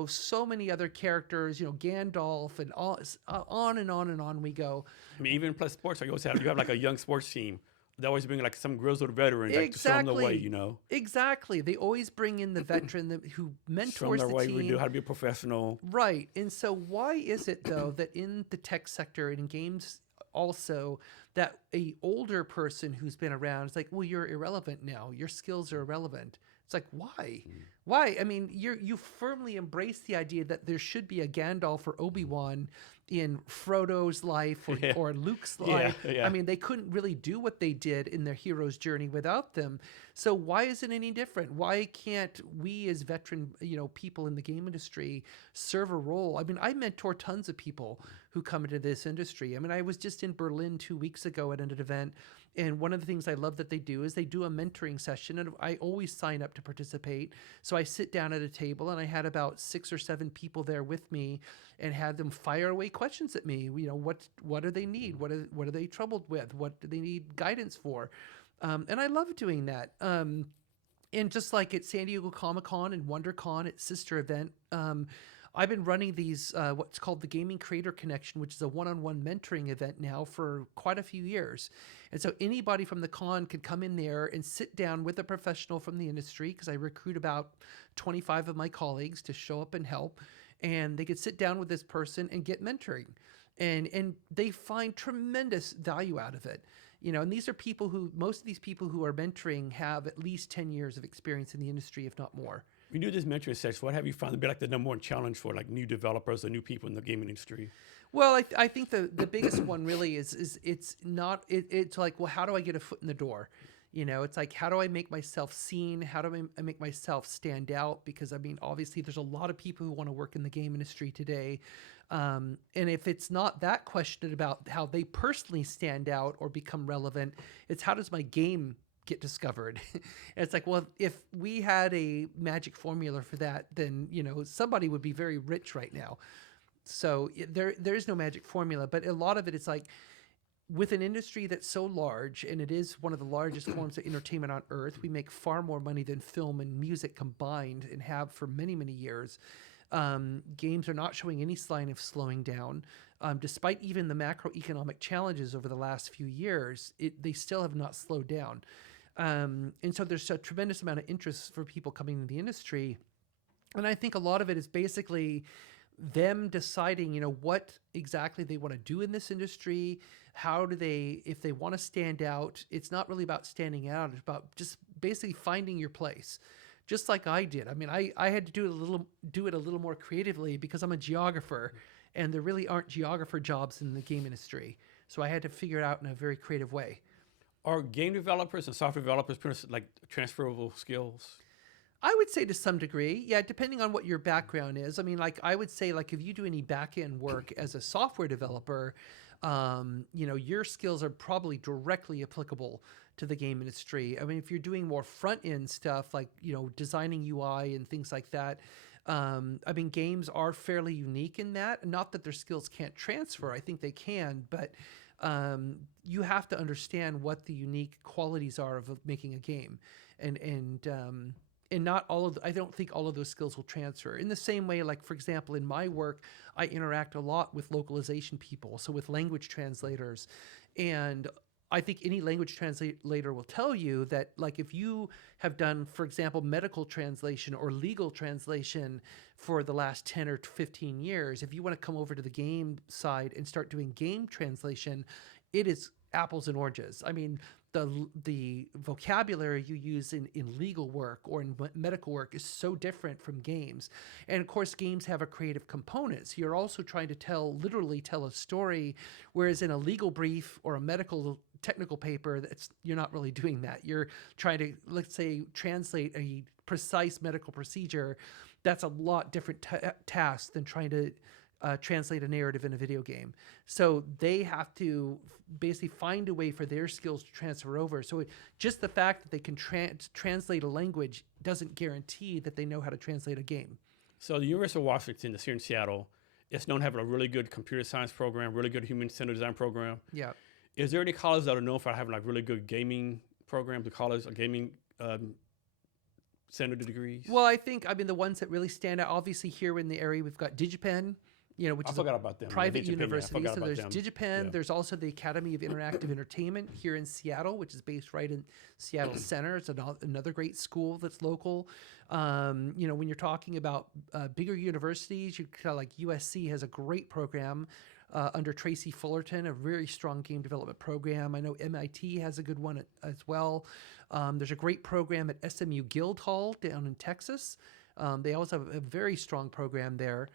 so many other characters, Gandalf, and on and on and on we go. I mean, even plus sports, you have like a young sports team. They always bring like some grizzled veteran to show them the way, Exactly. They always bring in the veteran who mentors show them the way team. we do how to be a professional. Right. And so why is it, though, that in the tech sector and in games also, that a older person who's been around is like, well, you're irrelevant now. Your skills are irrelevant. It's like, why? Why? I mean, you firmly embrace the idea that there should be a Gandalf or Obi-Wan in Frodo's life or Luke's life. Yeah. I mean, they couldn't really do what they did in their hero's journey without them. So why is it any different? Why can't we as veteran, people in the game industry serve a role? I mean, I mentor tons of people who come into this industry. I mean, I was just in Berlin 2 weeks ago at an event, and one of the things I love that they do is they do a mentoring session, and I always sign up to participate. So I sit down at a table, and I had about 6 or 7 people there with me and had them fire away questions at me. What do they need? What are they troubled with? What do they need guidance for? And I love doing that. And just like at San Diego Comic-Con and WonderCon, its sister event, I've been running these, what's called the Gaming Creator Connection, which is a one-on-one mentoring event now for quite a few years. And so anybody from the con can come in there and sit down with a professional from the industry, because I recruit about 25 of my colleagues to show up and help. And they could sit down with this person and get mentoring. And they find tremendous value out of it. And these are most of these people who are mentoring have at least 10 years of experience in the industry, if not more. When you do this mentoring session, what have you found to be like the number one challenge for like new developers or new people in the gaming industry? Well, I think the biggest one really is it's like, well, how do I get a foot in the door? It's like, how do I make myself seen? How do I make myself stand out? Because, I mean, obviously there's a lot of people who want to work in the game industry today. And if it's not that question about how they personally stand out or become relevant, it's how does my game get discovered? And it's like, well, if we had a magic formula for that, then, somebody would be very rich right now. So there is no magic formula, but a lot of it is like, with an industry that's so large, and it is one of the largest forms of entertainment on earth, we make far more money than film and music combined and have for many, many years. Games are not showing any sign of slowing down. Despite even the macroeconomic challenges over the last few years, they still have not slowed down. And so there's a tremendous amount of interest for people coming into the industry. And I think a lot of it is basically them deciding, what exactly they want to do in this industry. How do they, if they want to stand out, it's not really about standing out. It's about just basically finding your place. Just like I did. I mean, I had to do it a little more creatively because I'm a geographer, and there really aren't geographer jobs in the game industry. So I had to figure it out in a very creative way. Are game developers and software developers pretty much like transferable skills? I would say to some degree, yeah, depending on what your background is. I mean, like I would say, like if you do any back-end work as a software developer, your skills are probably directly applicable to the game industry. I mean, if you're doing more front-end stuff, like, designing UI and things like that, I mean, games are fairly unique in that. Not that their skills can't transfer. I think they can, but you have to understand what the unique qualities are of making a game. And not all of, I don't think all of those skills will transfer. In the same way, like, for example, in my work, I interact a lot with localization people, so with language translators. And I think any language translator will tell you that, like, if you have done, for example, medical translation or legal translation for the last 10 or 15 years, if you want to come over to the game side and start doing game translation, it is apples and oranges. I mean, the vocabulary you use in legal work or in medical work is so different from games. And of course, games have a creative component. So you're also trying to literally tell a story, whereas in a legal brief or a medical technical paper, you're not really doing that. You're trying to, let's say, translate a precise medical procedure. That's a lot different task than trying to translate a narrative in a video game. So they have to basically find a way for their skills to transfer over. So just the fact that they can translate a language doesn't guarantee that they know how to translate a game. So the University of Washington, that's here in Seattle, it's known to have a really good computer science program, really good human-centered design program. Yeah. Is there any colleges that are known for having like really good gaming programs, the college or gaming centered degrees? Well, I mean, the ones that really stand out, obviously here in the area, we've got DigiPen, which is a private university. So there's DigiPen. Yeah. There's also the Academy of Interactive Entertainment here in Seattle, which is based right in Seattle Center. It's another great school that's local. When you're talking about bigger universities, you kind of like USC has a great program under Tracy Fullerton, a very strong game development program. I know MIT has a good one as well. There's a great program at SMU Guildhall down in Texas. They also have a very strong program there.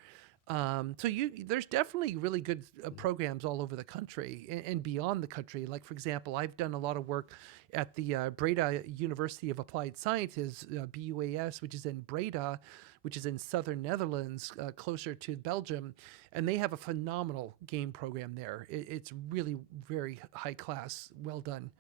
There's definitely really good programs all over the country and beyond the country. Like, for example, I've done a lot of work at the Breda University of Applied Sciences, BUAS, which is in Breda, which is in southern Netherlands, closer to Belgium. And they have a phenomenal game program there. It's really very high class, well done.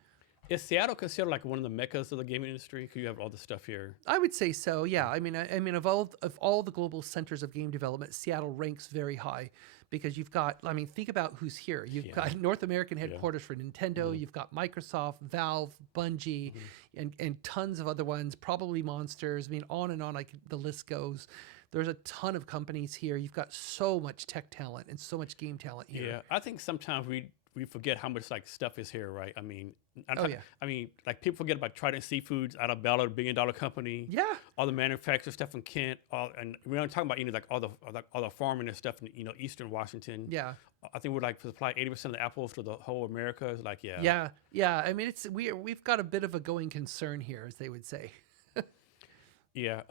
Is Seattle considered like one of the meccas of the gaming industry? Because you have all this stuff here. I would say so. Yeah. I mean, of all the global centers of game development, Seattle ranks very high because you've got. I mean, think about who's here. You've got North American headquarters for Nintendo. You've got Microsoft, Valve, Bungie, and tons of other ones. Probably Monsters. I mean, on and on. Like the list goes. There's a ton of companies here. You've got so much tech talent and so much game talent here. Yeah, I think sometimes we forget how much like stuff is here, right? I mean, I mean, like people forget about Trident Seafoods out of Bella, $1 billion company. Yeah. All the manufacturer stuff in Kent, and we're not talking about like all the farming and stuff in Eastern Washington. Yeah. I think we're like supply 80% of the apples to the whole America. It's like Yeah. I mean, we've got a bit of a going concern here, as they would say. Yeah.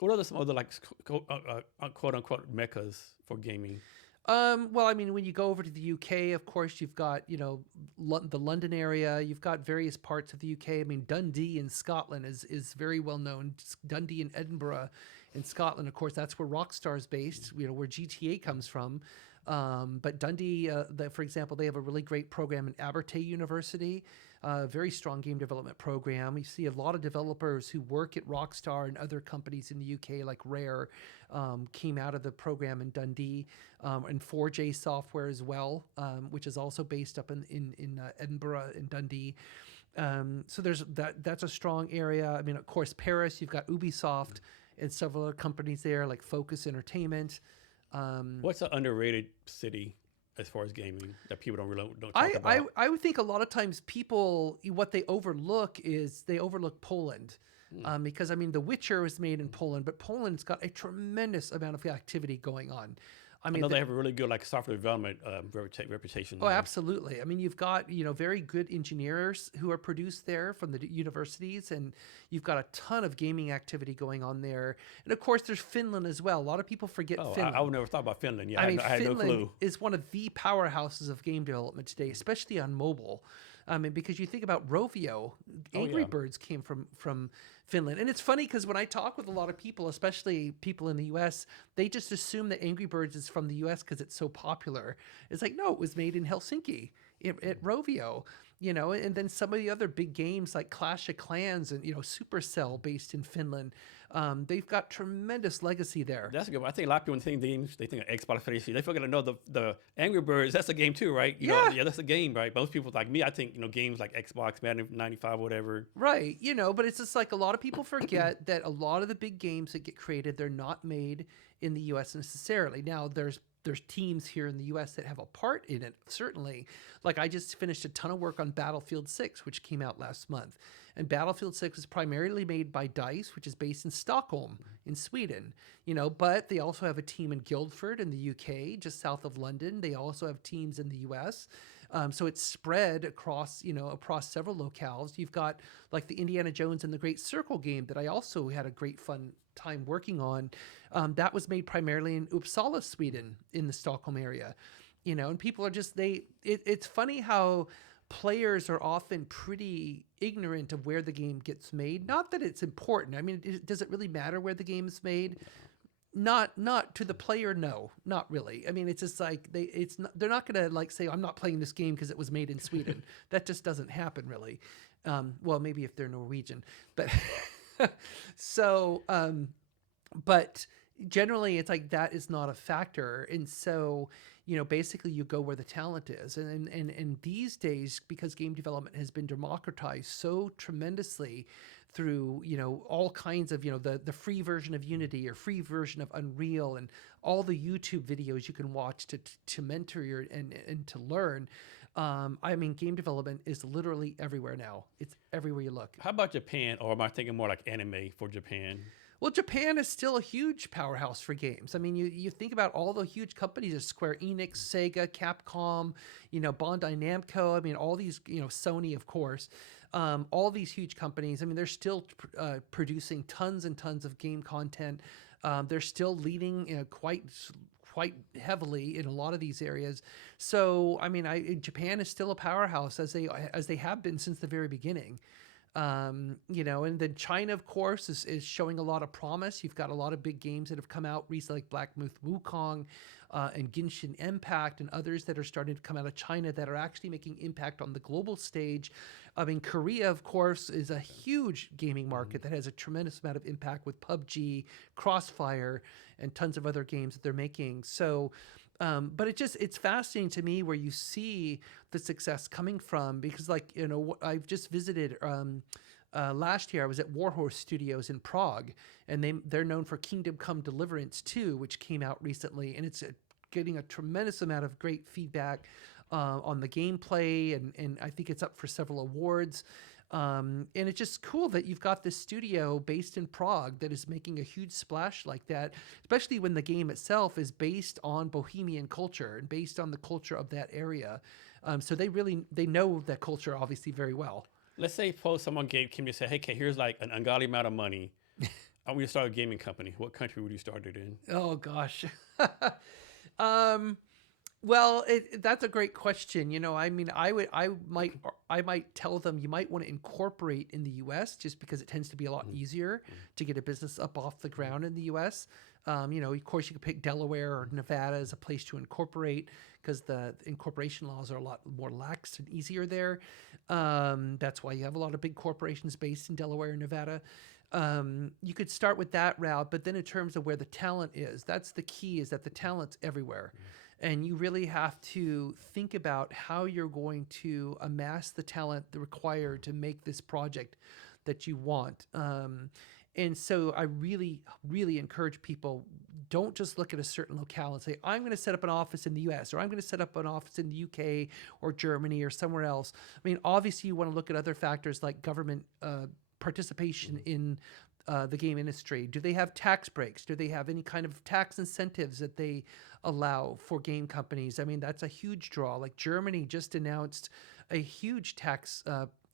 What are some other like quote unquote meccas for gaming? Well, I mean, when you go over to the UK, of course, you've got, the London area. You've got various parts of the UK. I mean, Dundee in Scotland is very well known. Dundee and Edinburgh in Scotland, of course, that's where Rockstar is based, where GTA comes from. But Dundee, for example, they have a really great program in Abertay University. very strong game development program. We see a lot of developers who work at Rockstar and other companies in the UK, like Rare, came out of the program in Dundee, and 4J Software as well, which is also based up in Edinburgh and Dundee. So there's that's a strong area. I mean, of course, Paris, you've got Ubisoft and several other companies there, like Focus Entertainment. What's an underrated city as far as gaming that people don't talk about? I would think a lot of times people, what they overlook is they overlook Poland. Because I mean, The Witcher was made in Poland, but Poland's got a tremendous amount of activity going on. I mean, know they have a really good like software development reputation. Oh, absolutely. I mean, you've got, very good engineers who are produced there from the universities, and you've got a ton of gaming activity going on there. And of course, there's Finland as well. A lot of people forget Finland. I would never thought about Finland. Yeah, I had Finland no clue. is one of the powerhouses of game development today, especially on mobile. And because you think about Rovio, Angry Birds came from Finland. And it's funny because when I talk with a lot of people, especially people in the US, they just assume that Angry Birds is from the US because it's so popular. It's like, no, it was made in Helsinki at Rovio. And then some of the other big games like Clash of Clans and, Supercell based in Finland, they've got tremendous legacy there. That's a good one. I think a lot of people think games, they think of Xbox 360. They forget to know the Angry Birds, that's a game too, right? Yeah, that's a game, right? Most people like me, I think, games like Xbox, Madden 95, whatever. Right, but it's just like a lot of people forget that a lot of the big games that get created, they're not made in the US necessarily. Now, there's teams here in the US that have a part in it, certainly. Like I just finished a ton of work on Battlefield 6, which came out last month. And Battlefield 6 is primarily made by DICE, which is based in Stockholm in Sweden, but they also have a team in Guildford in the UK, just south of London. They also have teams in the US. So it's spread across several locales. You've got like the Indiana Jones and the Great Circle game that I also had a great fun time working on. That was made primarily in Uppsala, Sweden, in the Stockholm area. And people are just, it's funny how players are often pretty ignorant of where the game gets made. Not that it's important. I mean, does it really matter where the game is made? Not to the player, no, not really. I mean, it's just like they're not going to like say, I'm not playing this game because it was made in Sweden. That just doesn't happen really. Well, maybe if they're Norwegian, but but generally it's like that is not a factor. And so, basically you go where the talent is. And these days, because game development has been democratized so tremendously through, all kinds of, the free version of Unity or free version of Unreal and all the YouTube videos you can watch to mentor and to learn. I mean, game development is literally everywhere now. It's everywhere you look. How about Japan? Or am I thinking more like anime for Japan? Well, Japan is still a huge powerhouse for games. I mean, you think about all the huge companies: Square Enix, Sega, Capcom, Bandai Namco. I mean, all these, Sony, of course. All these huge companies. I mean, they're still producing tons and tons of game content. They're still leading quite heavily in a lot of these areas. So, I mean, Japan is still a powerhouse as they have been since the very beginning. And then China, of course, is showing a lot of promise. You've got a lot of big games that have come out recently, like Black Myth Wukong and Genshin Impact and others that are starting to come out of China that are actually making impact on the global stage. I mean, Korea, of course, is a huge gaming market that has a tremendous amount of impact with PUBG, Crossfire, and tons of other games that they're making. So, but it's fascinating to me where you see the success coming from, because I've just visited last year. I was at Warhorse Studios in Prague, and they're known for Kingdom Come Deliverance 2, which came out recently, and it's getting a tremendous amount of great feedback on the gameplay, and I think it's up for several awards. And it's just cool that you've got this studio based in Prague that is making a huge splash like that, especially when the game itself is based on Bohemian culture and based on the culture of that area. So they know that culture obviously very well. Let's say someone came to you and said, hey, here's like an ungodly amount of money. I want you to start a gaming company. What country would you start it in? Oh, gosh. Well, that's a great question. I mean, I might tell them you might want to incorporate in the U.S. just because it tends to be a lot easier to get a business up off the ground in the U.S. Of course, you could pick Delaware or Nevada as a place to incorporate because the incorporation laws are a lot more lax and easier there. That's why you have a lot of big corporations based in Delaware and Nevada. You could start with that route, but then in terms of where the talent is, that's the key, is that the talent's everywhere. And you really have to think about how you're going to amass the talent required to make this project that you want. And so I really, really encourage people, don't just look at a certain locale and say, I'm going to set up an office in the US, or I'm going to set up an office in the UK or Germany or somewhere else. I mean, obviously you want to look at other factors like government participation in the game industry. Do they have tax breaks? Do they have any kind of tax incentives that they allow for game companies? I mean, that's a huge draw. Like Germany just announced a huge tax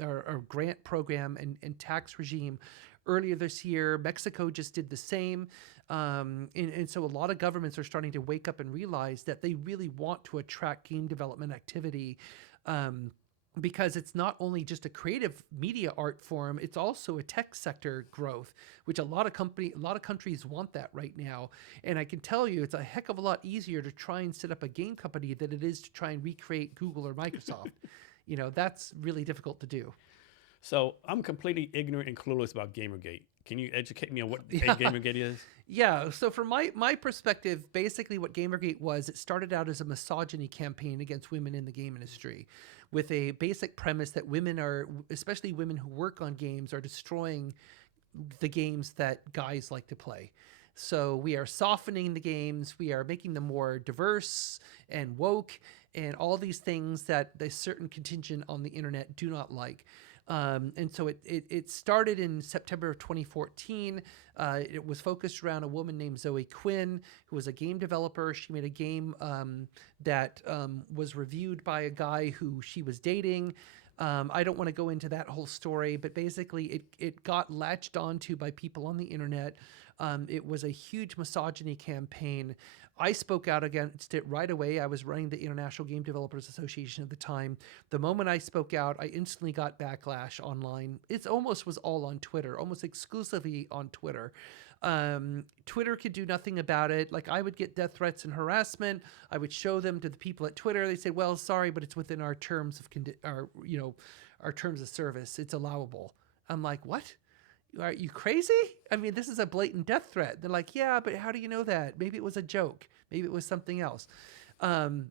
or grant program and tax regime earlier this year. Mexico just did the same. And so a lot of governments are starting to wake up and realize that they really want to attract game development activity, because it's not only just a creative media art form, it's also a tech sector growth, which a lot of countries want that right now. And I can tell you, it's a heck of a lot easier to try and set up a game company than it is to try and recreate Google or Microsoft. That's really difficult to do. So I'm completely ignorant and clueless about Gamergate. Can you educate me on what Gamergate is? Yeah. So from my perspective, basically what Gamergate was, it started out as a misogyny campaign against women in the game industry, with a basic premise that women are, especially women who work on games, are destroying the games that guys like to play. So we are softening the games, we are making them more diverse and woke, and all these things that a certain contingent on the internet do not like. And so it started in September of 2014. It was focused around a woman named Zoe Quinn, who was a game developer. She made a game that was reviewed by a guy who she was dating. I don't want to go into that whole story, but basically it got latched onto by people on the internet. It was a huge misogyny campaign. I spoke out against it right away. I was running the International Game Developers Association at the time. The moment I spoke out, I instantly got backlash online. It almost was all on Twitter, almost exclusively on Twitter. Twitter could do nothing about it. Like, I would get death threats and harassment. I would show them to the people at Twitter. They said, well, sorry, but it's within our terms of our terms of service. It's allowable. I'm like, what? Are you crazy? I mean, this is a blatant death threat. They're like, yeah, but how do you know that? Maybe it was a joke. Maybe it was something else. And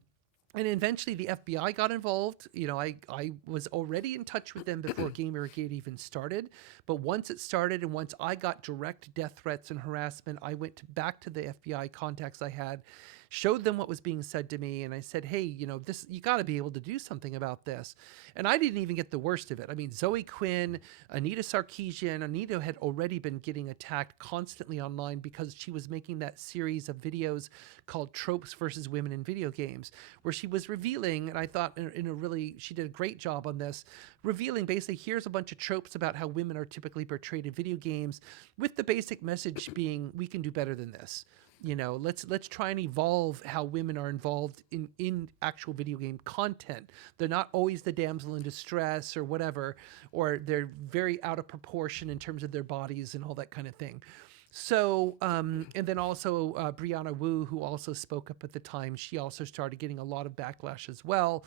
eventually the FBI got involved. I was already in touch with them before Gamergate even started. But once it started and once I got direct death threats and harassment, I went back to the FBI contacts I had, showed them what was being said to me, and I said, hey, this, you got to be able to do something about this. And I didn't even get the worst of it. I mean, Zoe Quinn, Anita Sarkeesian. Anita had already been getting attacked constantly online because she was making that series of videos called Tropes versus Women in Video Games, where she was revealing, and I thought she did a great job on this, revealing basically, here's a bunch of tropes about how women are typically portrayed in video games, with the basic message being, we can do better than this. Let's try and evolve how women are involved in actual video game content. They're not always the damsel in distress or whatever, or they're very out of proportion in terms of their bodies and all that kind of thing. So, and then also Brianna Wu, who also spoke up at the time, she also started getting a lot of backlash as well.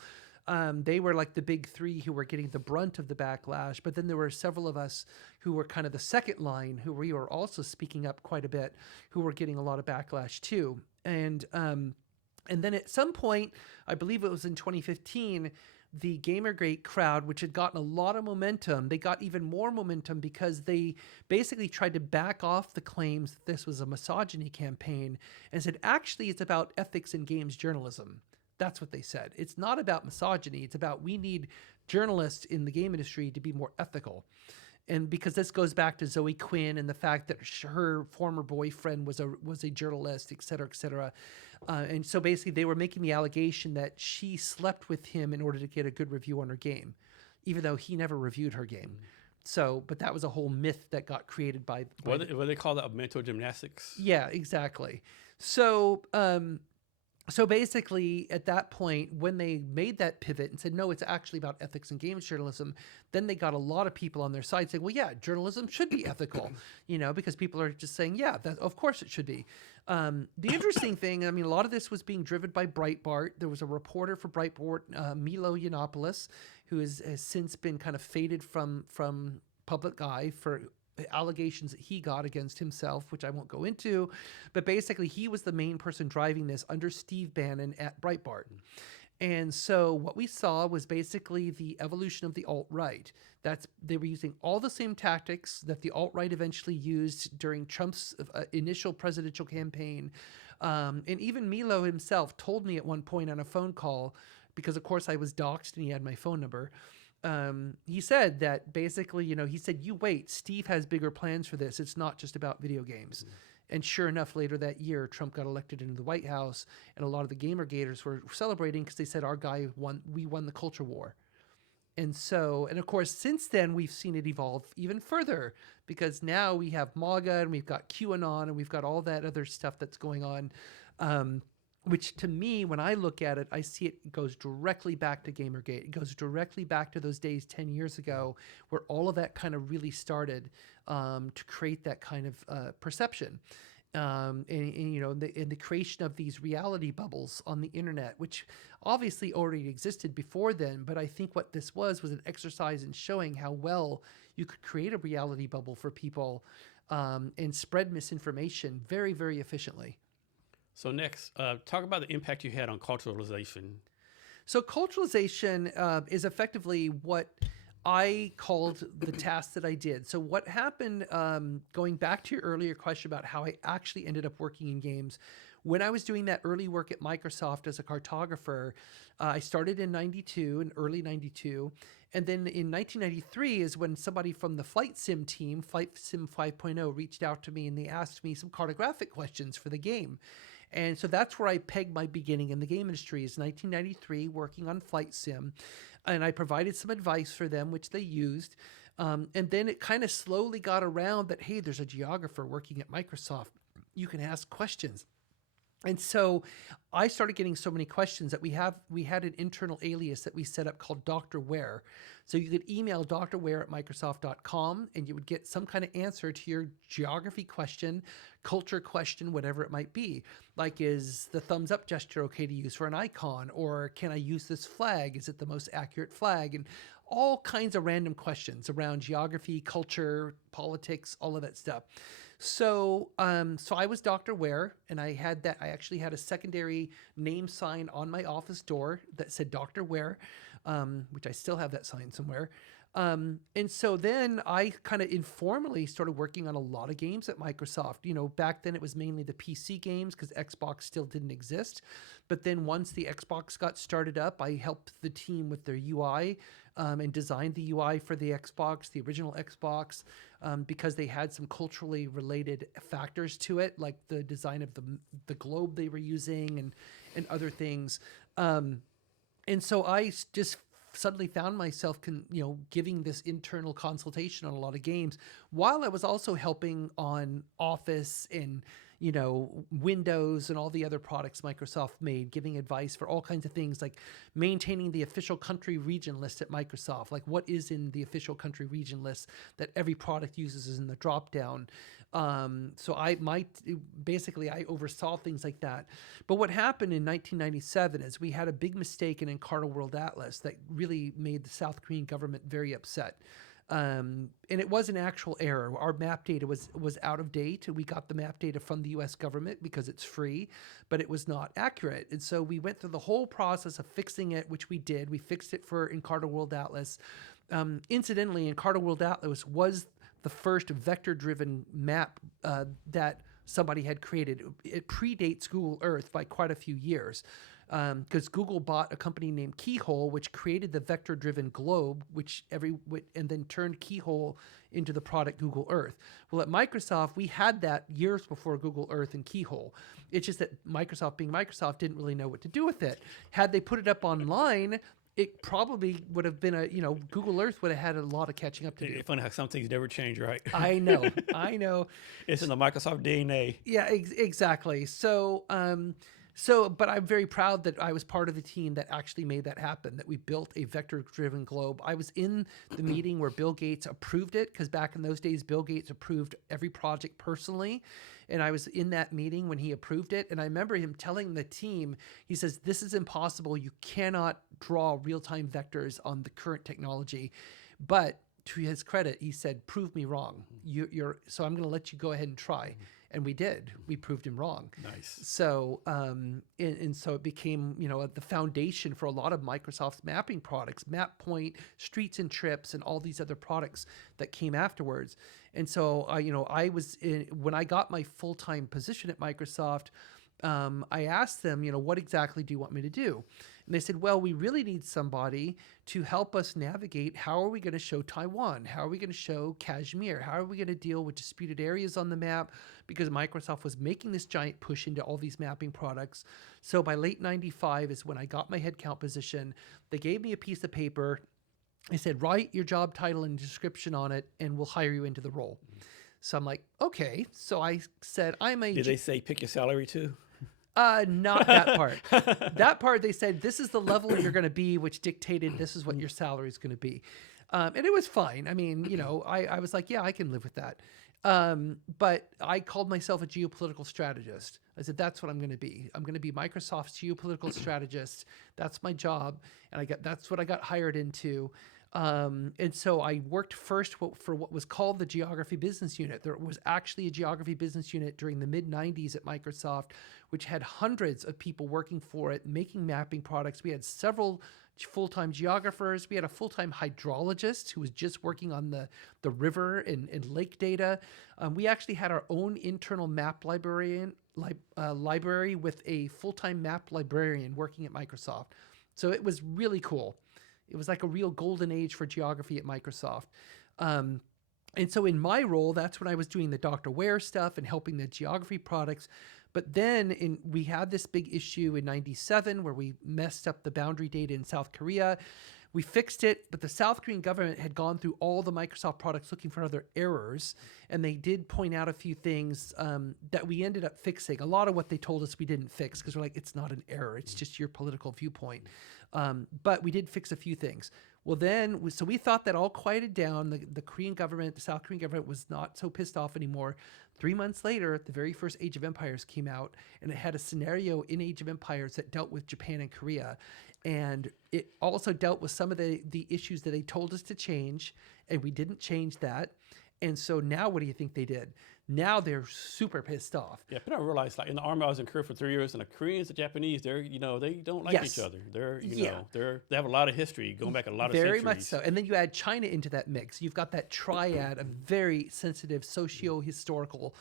They were like the big three who were getting the brunt of the backlash, but then there were several of us who were kind of the second line, who we were also speaking up quite a bit, who were getting a lot of backlash too. And then at some point, I believe it was in 2015, the Gamergate crowd, which had gotten a lot of momentum, they got even more momentum because they basically tried to back off the claims that this was a misogyny campaign and said, actually, it's about ethics in games journalism. That's what they said. It's not about misogyny. It's about, we need journalists in the game industry to be more ethical. And because this goes back to Zoe Quinn and the fact that her former boyfriend was a journalist, et cetera, et cetera. And so basically they were making the allegation that she slept with him in order to get a good review on her game, even though he never reviewed her game. So, but that was a whole myth that got created by what they call that, mental gymnastics? Yeah, exactly. So, So basically, at that point, when they made that pivot and said, no, it's actually about ethics and games journalism, then they got a lot of people on their side saying, well, yeah, journalism should be ethical, because people are just saying, yeah, that, of course it should be. The interesting thing, I mean, a lot of this was being driven by Breitbart. There was a reporter for Breitbart, Milo Yiannopoulos, who has since been kind of faded from public eye for allegations that he got against himself, which I won't go into, but basically he was the main person driving this under Steve Bannon at Breitbart. And so what we saw was basically the evolution of the alt-right. They were using all the same tactics that the alt-right eventually used during Trump's initial presidential campaign. And even Milo himself told me at one point on a phone call, because of course I was doxxed and he had my phone number. He said that basically, he said, you wait, Steve has bigger plans for this. It's not just about video games. And sure enough, later that year, Trump got elected into the White House, and a lot of the Gamergaters were celebrating because they said, our guy won, we won the culture war. And so, and of course, since then, we've seen it evolve even further, because now we have MAGA and we've got QAnon and we've got all that other stuff that's going on. Which to me, when I look at it, I see it goes directly back to Gamergate. It goes directly back to those days 10 years ago where all of that kind of really started to create that kind of perception. And the creation of these reality bubbles on the internet, which obviously already existed before then. But I think what this was an exercise in showing how well you could create a reality bubble for people and spread misinformation very, very efficiently. So next, talk about the impact you had on culturalization. So culturalization is effectively what I called the task that I did. So what happened, going back to your earlier question about how I actually ended up working in games, when I was doing that early work at Microsoft as a cartographer, I started in early 92. And then in 1993 is when somebody from the Flight Sim team, Flight Sim 5.0, reached out to me and they asked me some cartographic questions for the game. And so that's where I pegged my beginning in the game industry, is 1993, working on Flight Sim. And I provided some advice for them, which they used. And then it kind of slowly got around that, hey, there's a geographer working at Microsoft. You can ask questions. And so I started getting so many questions that we had an internal alias that we set up called Dr. Ware. So you could email drware@microsoft.com and you would get some kind of answer to your geography question, culture question, whatever it might be. Like, is the thumbs up gesture okay to use for an icon? Or can I use this flag? Is it the most accurate flag? And all kinds of random questions around geography, culture, politics, all of that stuff. So I was Dr. Ware, and I actually had a secondary name sign on my office door that said Dr. Ware, which I still have that sign somewhere. And so then I kind of informally started working on a lot of games at Microsoft. Back then it was mainly the PC games because Xbox still didn't exist. But then once the Xbox got started up, I helped the team with their UI and designed the UI for the Xbox, the original Xbox, because they had some culturally related factors to it, like the design of the globe they were using and other things. And so I just suddenly found myself, giving this internal consultation on a lot of games, while I was also helping on Office and Windows and all the other products Microsoft made, giving advice for all kinds of things, like maintaining the official country region list at Microsoft, like what is in the official country region list that every product uses is in the drop down. So I oversaw things like that. But what happened in 1997 is we had a big mistake in Encarta World Atlas that really made the South Korean government very upset. And it was an actual error. Our map data was out of date. We got the map data from the US government because it's free, but it was not accurate. And so we went through the whole process of fixing it, which we did. We fixed it for Encarta World Atlas. Incidentally, Encarta World Atlas was the first vector-driven map that somebody had created. It predates Google Earth by quite a few years. Because Google bought a company named Keyhole, which created the vector-driven globe, and then turned Keyhole into the product Google Earth. Well, at Microsoft, we had that years before Google Earth and Keyhole. It's just that Microsoft, being Microsoft, didn't really know what to do with it. Had they put it up online, it probably would have been Google Earth would have had a lot of catching up to do. It's funny how some things never change, right? I know. It's in the Microsoft DNA. Yeah, exactly. So, So, but I'm very proud that I was part of the team that actually made that happen, that we built a vector-driven globe. I was in the meeting where Bill Gates approved it, because back in those days, Bill Gates approved every project personally. And I was in that meeting when he approved it. And I remember him telling the team, he says, this is impossible. You cannot draw real-time vectors on the current technology. But to his credit, he said, prove me wrong. So I'm going to let you go ahead and try. And we did. We proved him wrong. Nice. So, and so it became, the foundation for a lot of Microsoft's mapping products, MapPoint, Streets and Trips, and all these other products that came afterwards. And so, when I got my full-time position at Microsoft, I asked them, what exactly do you want me to do? And they said, well, we really need somebody to help us navigate. How are we going to show Taiwan? How are we going to show Kashmir? How are we going to deal with disputed areas on the map? Because Microsoft was making this giant push into all these mapping products. So by late 95 is when I got my headcount position. They gave me a piece of paper. They said, write your job title and description on it, and we'll hire you into the role. So I'm like, okay. So I said, Did they say pick your salary too? Not that part. That part, they said, this is the level you're going to be, which dictated this is what your salary is going to be. And it was fine. I mean, I was like, yeah, I can live with that. But I called myself a geopolitical strategist. I said, that's what I'm going to be. I'm going to be Microsoft's geopolitical strategist. That's my job. And that's what I got hired into. And so I worked first for what was called the Geography Business Unit. There was actually a Geography Business Unit during the mid-90s at Microsoft, which had hundreds of people working for it, making mapping products. We had several full-time geographers. We had a full-time hydrologist who was just working on the river and lake data. We actually had our own internal map library with a full-time map librarian working at Microsoft. So it was really cool. It was like a real golden age for geography at Microsoft. And so in my role, that's when I was doing the Dr. Ware stuff and helping the geography products. But then we had this big issue in 97 where we messed up the boundary data in South Korea. We fixed it, but the South Korean government had gone through all the Microsoft products looking for other errors. And they did point out a few things that we ended up fixing. A lot of what they told us we didn't fix because we're like, it's not an error. It's just your political viewpoint. But we did fix a few things. Well, so we thought that all quieted down. The Korean government, the South Korean government was not so pissed off anymore. 3 months later, the very first Age of Empires came out, and it had a scenario in Age of Empires that dealt with Japan and Korea. And it also dealt with some of the issues that they told us to change, and we didn't change that. And so now what do you think they did? Now they're super pissed off. Yeah, but I realized, like in the army I was in Korea for 3 years, and the Koreans and Japanese, they don't like each other. They have a lot of history going back a lot of centuries. Very much so. And then you add China into that mix. You've got that triad of very sensitive socio-historical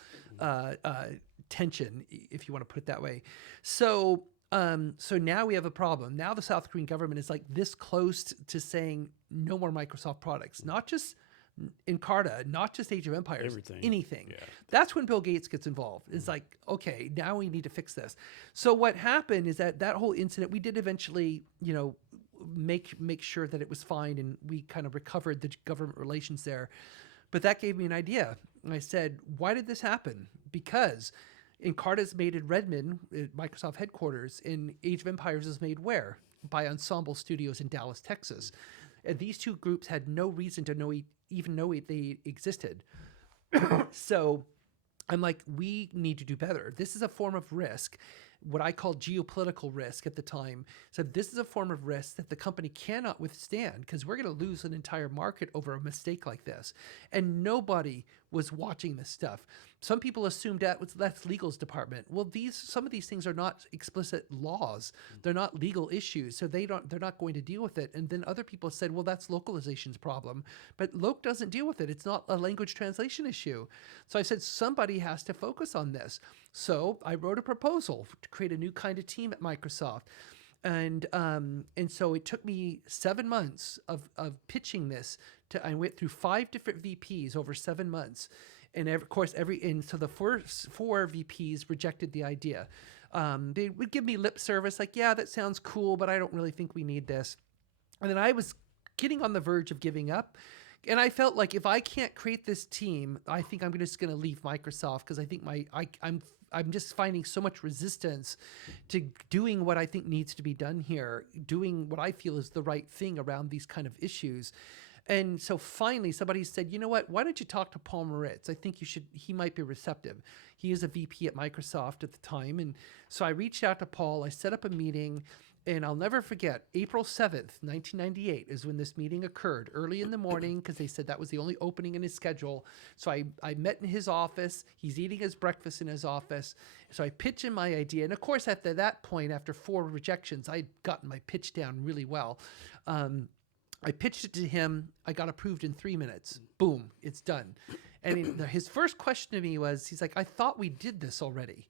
tension, if you want to put it that way. So now we have a problem. Now the South Korean government is like this close to saying no more Microsoft products, not just Encarta, not just Age of Empires, anything. Yeah. That's when Bill Gates gets involved. It's like, okay, now we need to fix this. So what happened is that whole incident, we did eventually, make sure that it was fine, and we kind of recovered the government relations there. But that gave me an idea. And I said, why did this happen? Because Encarta's made in Redmond, at Microsoft headquarters, and Age of Empires is made where? By Ensemble Studios in Dallas, Texas. And these two groups had no reason to even know they existed. So I'm like, we need to do better. This is a form of risk, what I call geopolitical risk at the time. So this is a form of risk that the company cannot withstand, because we're going to lose an entire market over a mistake like this. And nobody was watching this stuff. Some people assumed that's legal's department. Well, some of these things are not explicit laws. They're not legal issues, so they're not going to deal with it. And then other people said, well, that's localization's problem. But Loc doesn't deal with it. It's not a language translation issue. So I said, somebody has to focus on this. So I wrote a proposal to create a new kind of team at Microsoft. And so it took me 7 months of pitching this. I went through 5 different VPs over 7 months. And so the first 4 VPs rejected the idea. They would give me lip service, like, yeah, that sounds cool, but I don't really think we need this. And then I was getting on the verge of giving up, And I felt like if I can't create this team, I think I'm just going to leave Microsoft, because I think I'm just finding so much resistance to doing what I think needs to be done here, doing what I feel is the right thing around these kind of issues. And so finally somebody said, you know what, why don't you talk to Paul Moritz? I think you should, he might be receptive. He is a VP at Microsoft at the time. And so I reached out to Paul, I set up a meeting, and I'll never forget, April 7th, 1998 is when this meeting occurred, early in the morning, because they said that was the only opening in his schedule. So I met in his office. He's eating his breakfast in his office. So I pitch in my idea. And of course, at that point, after 4 rejections, I'd gotten my pitch down really well. I pitched it to him. I got approved in 3 minutes. Boom, it's done. And his first question to me was, he's like, I thought we did this already.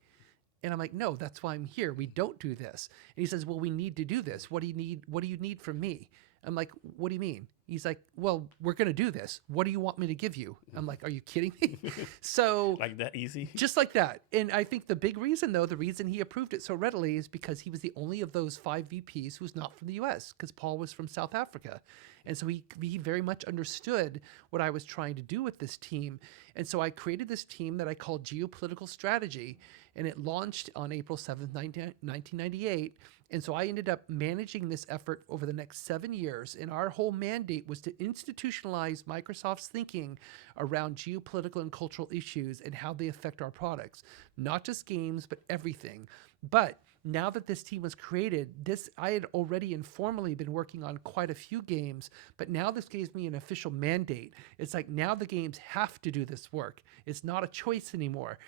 And I'm like, no, that's why I'm here. We don't do this. And he says, well, we need to do this. What do you need? What do you need from me? I'm like, what do you mean? He's like, well, we're going to do this. What do you want me to give you? I'm like, are you kidding me? So Like that easy? Just like that. And I think the big reason, though, the reason he approved it so readily is because he was the only of those 5 VPs who was not from the US, because Paul was from South Africa. And so he very much understood what I was trying to do with this team. And so I created this team that I called Geopolitical Strategy, and it launched on April 7th, 1998. And so I ended up managing this effort over the next 7 years. And our whole mandate was to institutionalize Microsoft's thinking around geopolitical and cultural issues and how they affect our products, not just games, but everything. But now that this team was created, I had already informally been working on quite a few games, but now this gives me an official mandate. It's like, now the games have to do this work. It's not a choice anymore.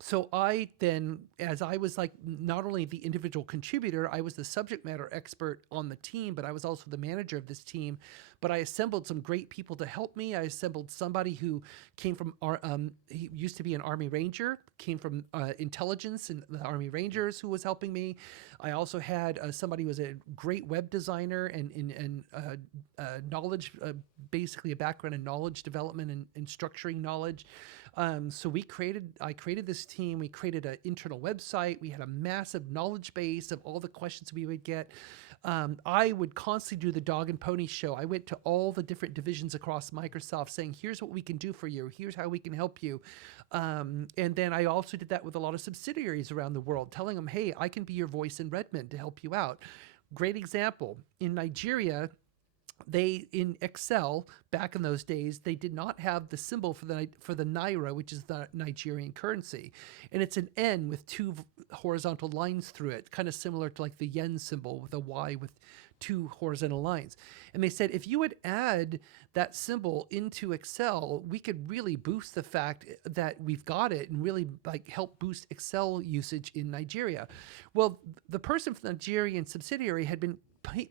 So I then, as I was like not only the individual contributor, I was the subject matter expert on the team, but I was also the manager of this team. But I assembled some great people to help me. I assembled somebody who came from, he used to be an Army Ranger, came from intelligence and the Army Rangers, who was helping me. I also had somebody who was a great web designer and knowledge, basically a background in knowledge development and structuring knowledge. So I created this team. We created an internal website. We had a massive knowledge base of all the questions we would get. I would constantly do the dog and pony show. I went to all the different divisions across Microsoft saying, here's what we can do for you. Here's how we can help you. And then I also did that with a lot of subsidiaries around the world, telling them, hey, I can be your voice in Redmond to help you out. Great example. In Nigeria, in Excel back in those days, they did not have the symbol for the naira, which is the Nigerian currency, and it's an N with 2 horizontal lines through it, kind of similar to like the yen symbol with a Y with 2 horizontal lines. And they said, if you would add that symbol into Excel, we could really boost the fact that we've got it and really like help boost Excel usage in Nigeria. Well, the person from the Nigerian subsidiary had been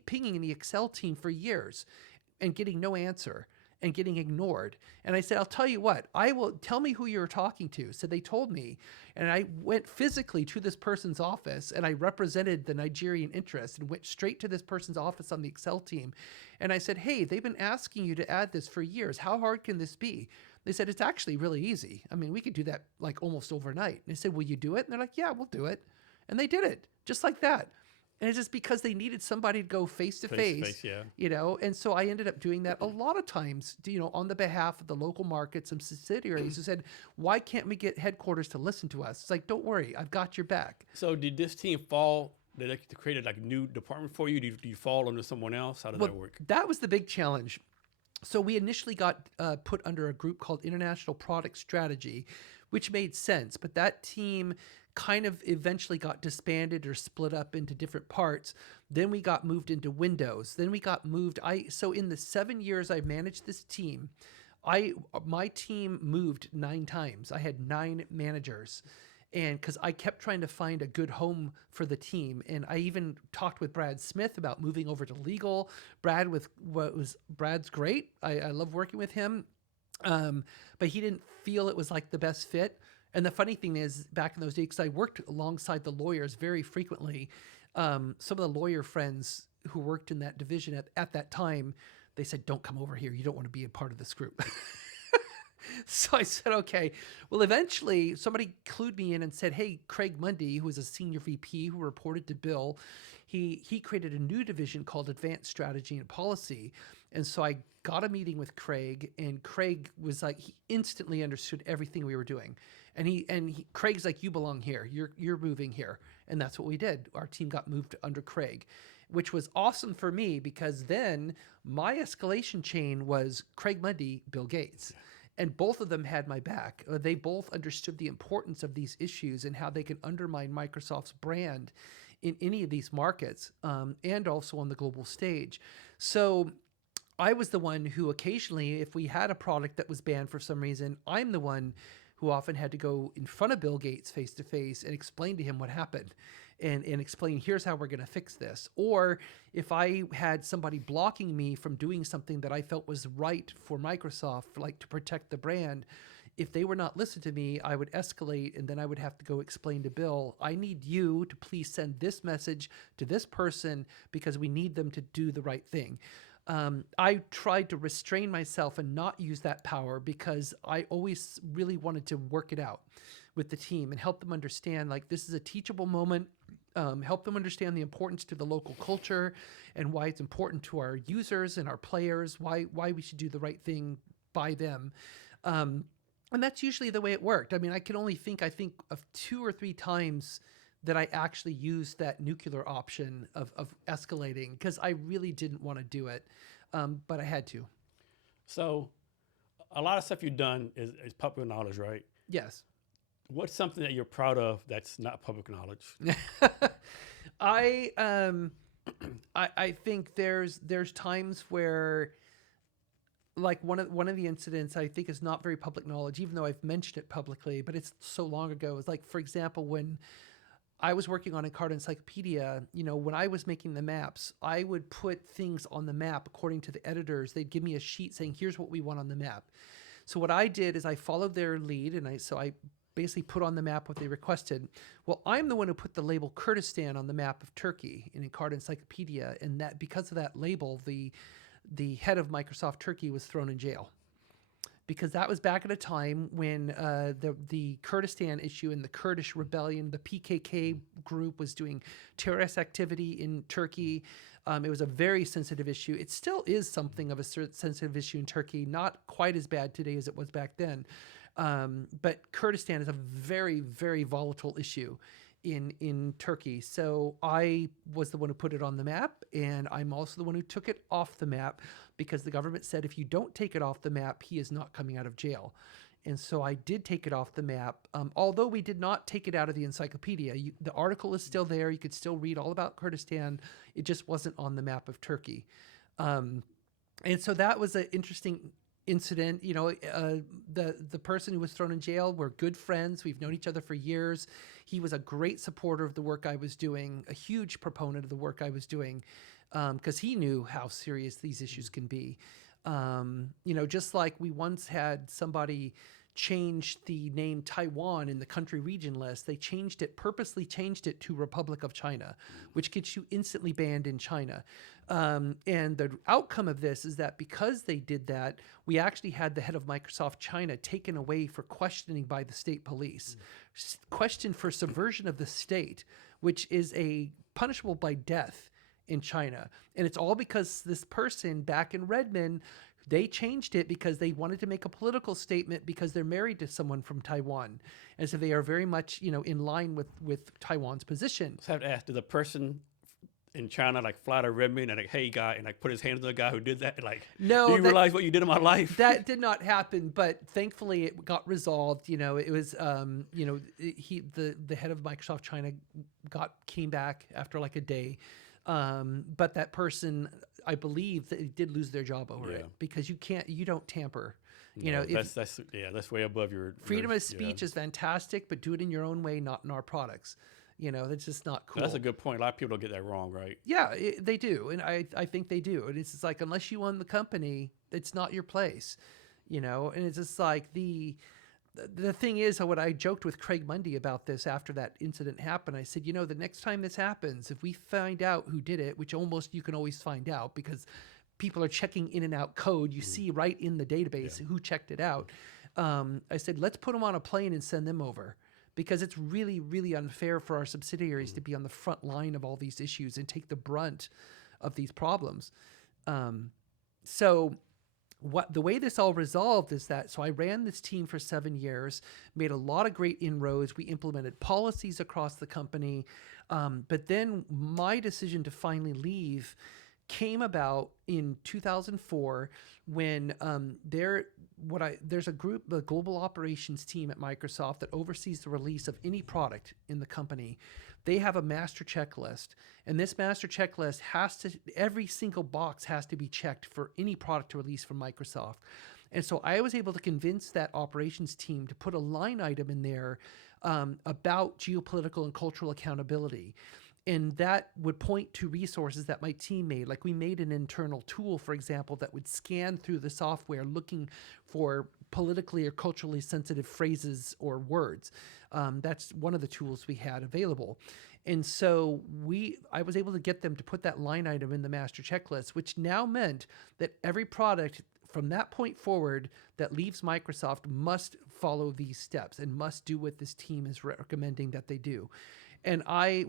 pinging in the Excel team for years and getting no answer and getting ignored. And I said, I'll tell you what, tell me who you're talking to. So they told me, and I went physically to this person's office and I represented the Nigerian interest and went straight to this person's office on the Excel team. And I said, hey, they've been asking you to add this for years. How hard can this be? They said, it's actually really easy. I mean, we could do that like almost overnight. And I said, will you do it? And they're like, yeah, we'll do it. And they did it just like that. And it's just because they needed somebody to go face to face, yeah. you know? And so I ended up doing that a lot of times, you know, on the behalf of the local markets and subsidiaries who said, why can't we get headquarters to listen to us? It's like, don't worry, I've got your back. So did this team fall? Did they create like a new department for you? Do you fall under someone else? How did that work? That was the big challenge. So we initially got put under a group called International Product Strategy, which made sense. But that team kind of eventually got disbanded or split up into different parts. Then we got moved into Windows. Then we got moved. So in the 7 years I managed this team, my team moved 9 times. I had 9 managers. And because I kept trying to find a good home for the team. And I even talked with Brad Smith about moving over to legal. Brad's great. I love working with him. But he didn't feel it was like the best fit. And the funny thing is, back in those days, because I worked alongside the lawyers very frequently, some of the lawyer friends who worked in that division at that time, they said, don't come over here. You don't want to be a part of this group. So I said, okay. Well, eventually somebody clued me in and said, hey, Craig Mundy, who was a senior VP who reported to Bill, he created a new division called Advanced Strategy and Policy. And so I got a meeting with Craig, and Craig was like, he instantly understood everything we were doing. And Craig's like, you belong here. You're moving here. And that's what we did. Our team got moved under Craig, which was awesome for me because then my escalation chain was Craig Mundy, Bill Gates. And both of them had my back. They both understood the importance of these issues and how they can undermine Microsoft's brand in any of these markets, and also on the global stage. So I was the one who occasionally, if we had a product that was banned for some reason, I'm the one who often had to go in front of Bill Gates face to face and explain to him what happened and explain, here's how we're going to fix this. Or if I had somebody blocking me from doing something that I felt was right for Microsoft, like to protect the brand, if they were not listening to me, I would escalate, and then I would have to go explain to Bill, I need you to please send this message to this person because we need them to do the right thing. I tried to restrain myself and not use that power because I always really wanted to work it out with the team and help them understand, like, this is a teachable moment, help them understand the importance to the local culture and why it's important to our users and our players, why we should do the right thing by them. And that's usually the way it worked. I mean, I can only think, of 2 or 3 times that I actually used that nuclear option of escalating because I really didn't want to do it, but I had to. So a lot of stuff you've done is public knowledge, right? Yes. What's something that you're proud of that's not public knowledge? I think there's times where, like one of the incidents I think is not very public knowledge, even though I've mentioned it publicly, but it's so long ago. It's like, for example, when I was working on a card encyclopedia, when I was making the maps, I would put things on the map according to the editors. They'd give me a sheet saying, here's what we want on the map. So what I did is I followed their lead, and I basically put on the map what they requested. Well, I'm the one who put the label Kurdistan on the map of Turkey in a card encyclopedia, and that because of that label, the head of Microsoft Turkey was thrown in jail. Because that was back at a time when the Kurdistan issue and the Kurdish rebellion, the PKK group, was doing terrorist activity in Turkey. It was a very sensitive issue. It still is something of a sensitive issue in Turkey, not quite as bad today as it was back then. But Kurdistan is a very, very volatile issue in Turkey. So I was the one who put it on the map, and I'm also the one who took it off the map because the government said if you don't take it off the map, he is not coming out of jail. And so I did take it off the map, although we did not take it out of the encyclopedia. The article is still there. You could still read all about Kurdistan. It just wasn't on the map of Turkey. And so that was an interesting incident. The person who was thrown in jail, we're good friends. We've known each other for years. He was a great supporter of the work I was doing, a huge proponent of the work I was doing, because he knew how serious these issues can be. Just like we once had somebody change the name Taiwan in the country region list, they purposely changed it to Republic of China, which gets you instantly banned in China. And the outcome of this is that because they did that, we actually had the head of Microsoft China taken away for questioning by the state police, questioned for subversion of the state, which is punishable by death in China. And it's all because this person back in Redmond, they changed it because they wanted to make a political statement because they're married to someone from Taiwan. And so they are very much, in line with Taiwan's position. So I have to ask, did the person in China fly to Redmond and hey guy and put his hands on the guy who did that? No, do you realize what you did in my life? That did not happen, but thankfully it got resolved. It was the head of Microsoft China came back after a day. But that person, I believe, they did lose their job over it because you don't tamper. That's way above your freedom of speech is fantastic, but do it in your own way, not in our products. That's just not cool. That's a good point. A lot of people don't get that wrong, right? Yeah, they do, and I think they do. And it's just like, unless you own the company, it's not your place, And it's just like the thing is, what I joked with Craig Mundy about this after that incident happened, I said, the next time this happens, if we find out who did it, which almost you can always find out because people are checking in and out code, you see right in the database who checked it out. I said, let's put them on a plane and send them over because it's really, really unfair for our subsidiaries to be on the front line of all these issues and take the brunt of these problems. So what the way this all resolved is that so I ran this team for 7 years, made a lot of great inroads. We implemented policies across the company, but then my decision to finally leave came about in 2004 when there's a group, the global operations team at Microsoft that oversees the release of any product in the company. They have a master checklist, and this master checklist every single box has to be checked for any product to release from Microsoft. And so I was able to convince that operations team to put a line item in there about geopolitical and cultural accountability. And that would point to resources that my team made. Like we made an internal tool, for example, that would scan through the software looking for politically or culturally sensitive phrases or words. That's one of the tools we had available. And so I was able to get them to put that line item in the master checklist, which now meant that every product from that point forward that leaves Microsoft must follow these steps and must do what this team is recommending that they do. And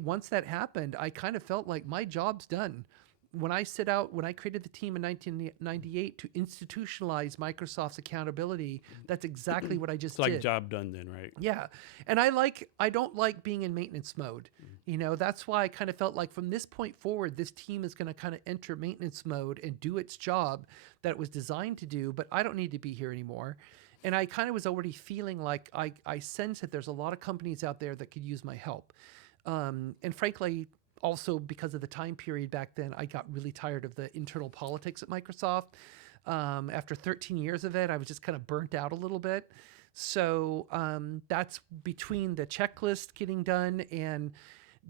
once that happened, I kind of felt like my job's done. When I created the team in 1998 to institutionalize Microsoft's accountability, that's exactly what I just did. It's like job done then, right? Yeah. And I don't like being in maintenance mode. That's why I kind of felt like from this point forward, this team is going to kind of enter maintenance mode and do its job that it was designed to do, but I don't need to be here anymore. And I kind of was already feeling like I sense that there's a lot of companies out there that could use my help. And frankly, also because of the time period back then, I got really tired of the internal politics at Microsoft. After 13 years of it, I was just kind of burnt out a little bit. So that's between the checklist getting done and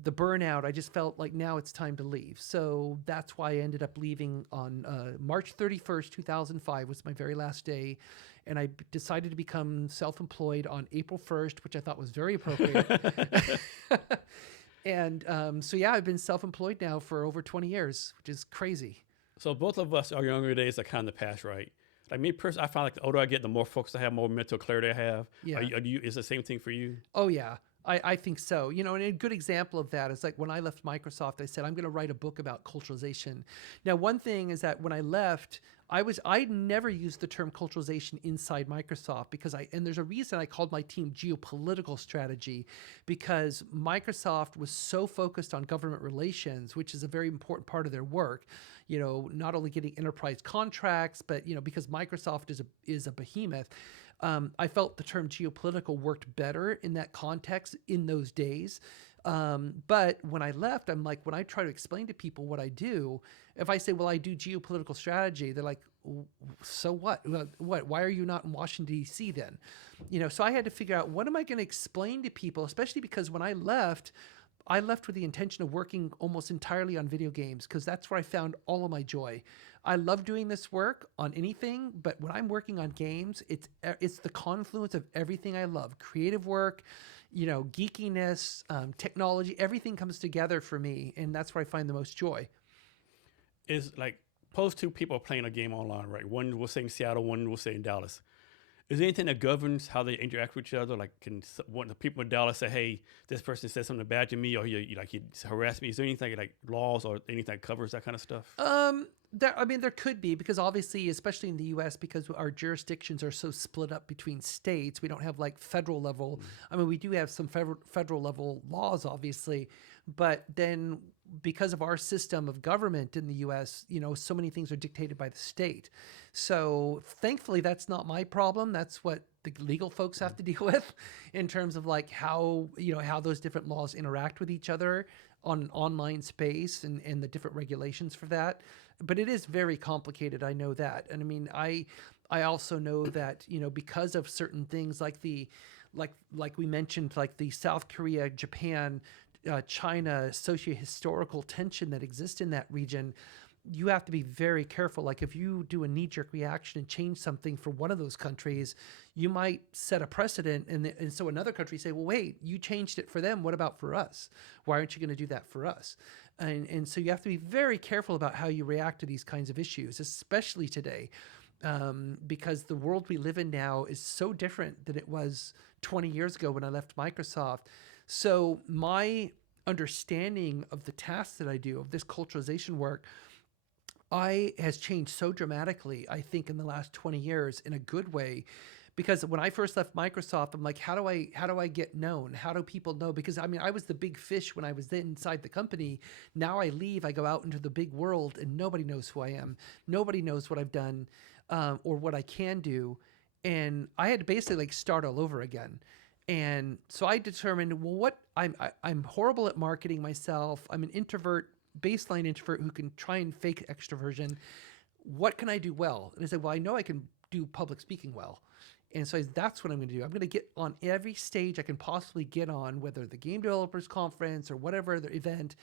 the burnout, I just felt like now it's time to leave. So that's why I ended up leaving on March 31st, 2005 was my very last day. And I decided to become self-employed on April 1st, which I thought was very appropriate. And so, yeah, I've been self-employed now for over 20 years, which is crazy. So both of us, our younger days are kind of past, right? Like me personally, I find like the older I get, the more focus I have, more mental clarity I have. Yeah. Is the same thing for you? Oh, yeah. I think so. And a good example of that is like when I left Microsoft, I said, I'm going to write a book about culturalization. Now, one thing is that when I left, I never used the term culturalization inside Microsoft and there's a reason I called my team geopolitical strategy, because Microsoft was so focused on government relations, which is a very important part of their work. Not only getting enterprise contracts, but because Microsoft is a behemoth. I felt the term geopolitical worked better in that context in those days. But when I left, I'm like, when I try to explain to people what I do, if I say, well, I do geopolitical strategy, they're like, so what? What? Why are you not in Washington, D.C. then? So I had to figure out, what am I going to explain to people, especially because when I left with the intention of working almost entirely on video games, because that's where I found all of my joy. I love doing this work on anything, but when I'm working on games, it's the confluence of everything I love. Creative work, geekiness, technology, everything comes together for me, and that's where I find the most joy. Is like, suppose two people are playing a game online, right? One will say in Seattle, one will say in Dallas. Is there anything that governs how they interact with each other? Like, can one of the people in Dallas say, "Hey, this person said something bad to me," or he harassed me? Is there anything like laws or anything that covers that kind of stuff? There could be, because obviously, especially in the U.S., because our jurisdictions are so split up between states, we don't have like federal level. We do have some federal level laws, obviously, but then because of our system of government in the U.S., so many things are dictated by the state. So thankfully, that's not my problem. That's what the legal folks have to deal with in terms of like how those different laws interact with each other on an online space and the different regulations for that. But it is very complicated. I know that. And I also know that, because of certain things like like we mentioned, like the South Korea, Japan, China socio-historical tension that exists in that region, you have to be very careful. Like if you do a knee-jerk reaction and change something for one of those countries, you might set a precedent. And so another country say, well, wait, you changed it for them. What about for us? Why aren't you going to do that for us? And so you have to be very careful about how you react to these kinds of issues, especially today, because the world we live in now is so different than it was 20 years ago when I left Microsoft. So my understanding of the tasks that I do, of this culturalization work, I has changed so dramatically, I think, in the last 20 years in a good way. Because when I first left Microsoft, I'm like, how do I get known? How do people know? Because I mean, I was the big fish when I was then inside the company. Now I leave, I go out into the big world, and nobody knows who I am. Nobody knows what I've done, or what I can do, and I had to basically like start all over again. And so I determined, well, I'm horrible at marketing myself. I'm an introvert, baseline introvert who can try and fake extroversion. What can I do well? And I said, well, I know I can do public speaking well. And so that's what I'm going to do. I'm going to get on every stage I can possibly get on, whether the Game Developers Conference or whatever other event,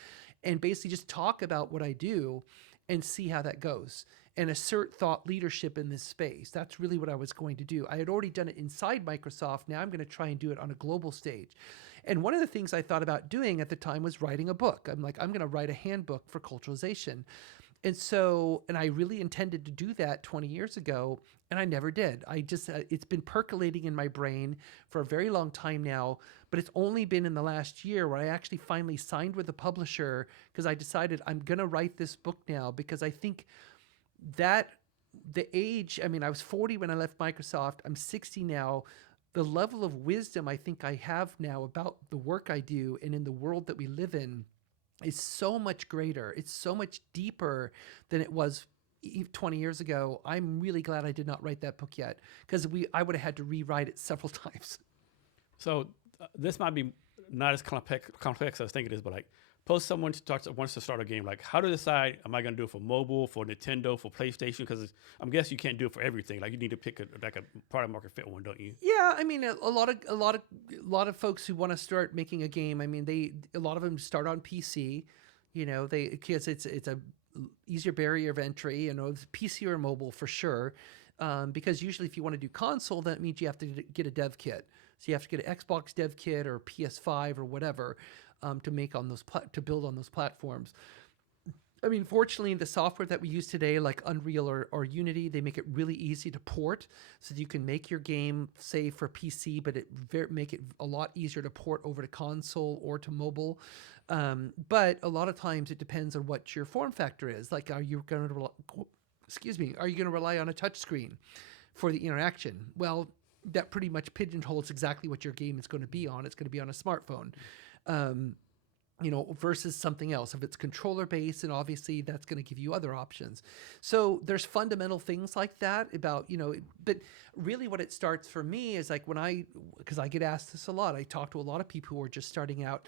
and basically just talk about what I do and see how that goes and assert thought leadership in this space. That's really what I was going to do. I had already done it inside Microsoft. Now I'm going to try and do it on a global stage. And one of the things I thought about doing at the time was writing a book. I'm like, I'm going to write a handbook for culturalization. And I really intended to do that 20 years ago, and I never did. I just, it's been percolating in my brain for a very long time now, but it's only been in the last year where I actually finally signed with a publisher because I decided I'm going to write this book now because I think that the age, I mean, I was 40 when I left Microsoft, I'm 60 now. The level of wisdom I think I have now about the work I do and in the world that we live in is so much greater. It's so much deeper than it was 20 years ago. I'm really glad I did not write that book yet because I would have had to rewrite it several times. So this might be not as complex as I think it is, but like, suppose someone wants to start a game. Like, how to decide, am I going to do it for mobile, for Nintendo, for PlayStation? Because I'm guessing you can't do it for everything. Like, you need to pick a product market fit one, don't you? Yeah, I mean, a lot of folks who want to start making a game. I mean, a lot of them start on PC. You know, because it's a easier barrier of entry. You know, it's PC or mobile for sure. Because usually, if you want to do console, that means you have to get a dev kit. So you have to get an Xbox dev kit or PS5 or whatever. To make on those to build on those platforms. I mean, fortunately, the software that we use today, like Unreal or Unity, they make it really easy to port, so that you can make your game, say, for PC, but make it a lot easier to port over to console or to mobile. But a lot of times, it depends on what your form factor is. Like, are you going to rely on a touch screen for the interaction? Well, that pretty much pigeonholes exactly what your game is going to be on. It's going to be on a smartphone. You know, versus something else. If it's controller based, and obviously that's going to give you other options. So there's fundamental things like that about, you know, but really what it starts for me is like because I get asked this a lot. I talk to a lot of people who are just starting out.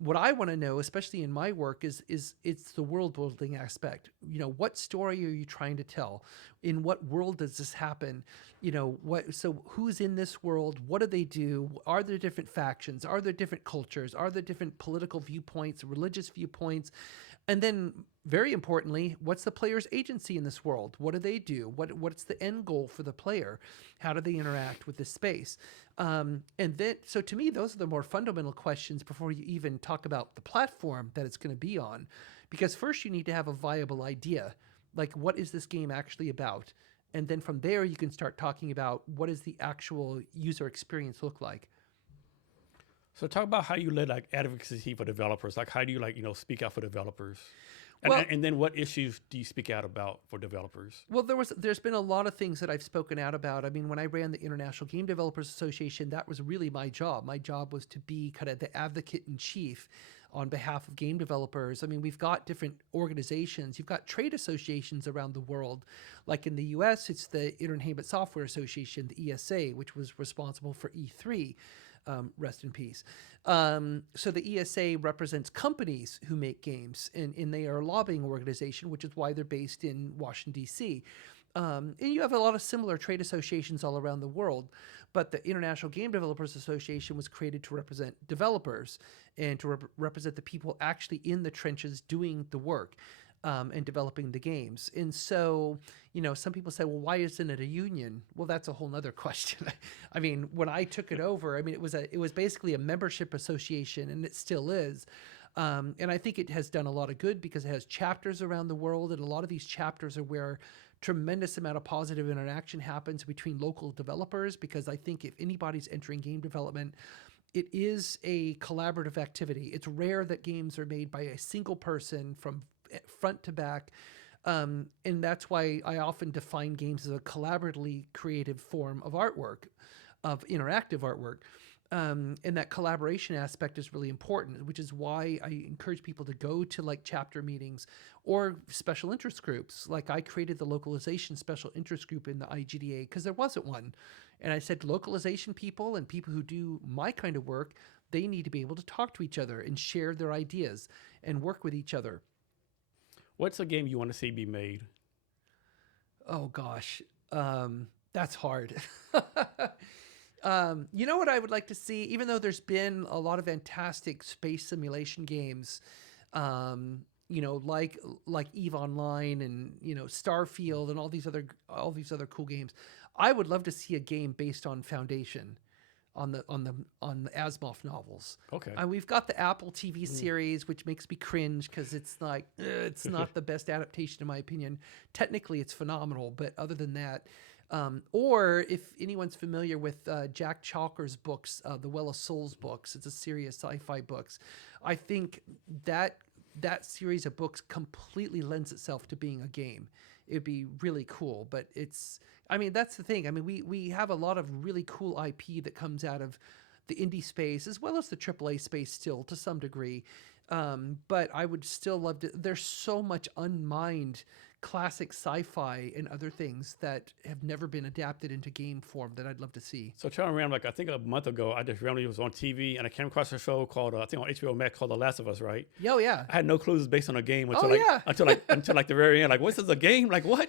What I want to know, especially in my work, is it's the world building aspect. You know, what story are you trying to tell? In what world does this happen? You know, so who's in this world? What do they do? Are there different factions? Are there different cultures? Are there different political viewpoints, religious viewpoints? And then, very importantly, what's the player's agency in this world? What do they do? What's the end goal for the player? How do they interact with this space? And then, so to me, those are the more fundamental questions before you even talk about the platform that it's going to be on. Because first you need to have a viable idea. Like, what is this game actually about? And then from there, you can start talking about what does the actual user experience look like. So talk about how you led like advocacy for developers. Like, how do you speak out for developers? Well, And then what issues do you speak out about for developers? Well, there's been a lot of things that I've spoken out about. I mean, when I ran the International Game Developers Association, that was really my job. My job was to be kind of the advocate in chief on behalf of game developers. I mean, we've got different organizations. You've got trade associations around the world. Like in the US, it's the Entertainment Software Association, the ESA, which was responsible for E3. Rest in peace. So the ESA represents companies who make games, and they are a lobbying organization, which is why they're based in Washington, D.C. And you have a lot of similar trade associations all around the world, but the International Game Developers Association was created to represent developers and to represent the people actually in the trenches doing the work. And developing the games. And so, you know, some people say, well, why isn't it a union? Well, that's a whole nother question. I mean, when I took it over, I mean, it was basically a membership association, and it still is. And I think it has done a lot of good because it has chapters around the world, and a lot of these chapters are where tremendous amount of positive interaction happens between local developers, because I think if anybody's entering game development, it is a collaborative activity. It's rare that games are made by a single person from front to back. And that's why I often define games as a collaboratively creative form of artwork, of interactive artwork. And that collaboration aspect is really important, which is why I encourage people to go to like chapter meetings or special interest groups. Like I created the localization special interest group in the IGDA because there wasn't one. And I said, localization people and people who do my kind of work, they need to be able to talk to each other and share their ideas and work with each other. What's a game you want to see be made? Oh gosh, that's hard. You know what I would like to see, even though there's been a lot of fantastic space simulation games, you know, like EVE Online and, you know, Starfield and all these other cool games. I would love to see a game based on Foundation, on the Asimov novels. Okay. We've got the Apple TV series, which makes me cringe because it's like it's not the best adaptation in my opinion. Technically, it's phenomenal, but other than that, or if anyone's familiar with Jack Chalker's books, the Well of Souls books, it's a series of sci-fi books. I think that series of books completely lends itself to being a game. It'd be really cool, but that's the thing. I mean, we have a lot of really cool IP that comes out of the indie space as well as the AAA space still to some degree. But I would still love to. There's so much unmined classic sci-fi and other things that have never been adapted into game form that I'd love to see. So trying to remember, like I think a month ago, I just randomly was on TV and I came across a show called I think on HBO Max called The Last of Us, right? Oh yeah. I had no clues it was based on a game until until like the very end. Like, what's this, a game? Like what?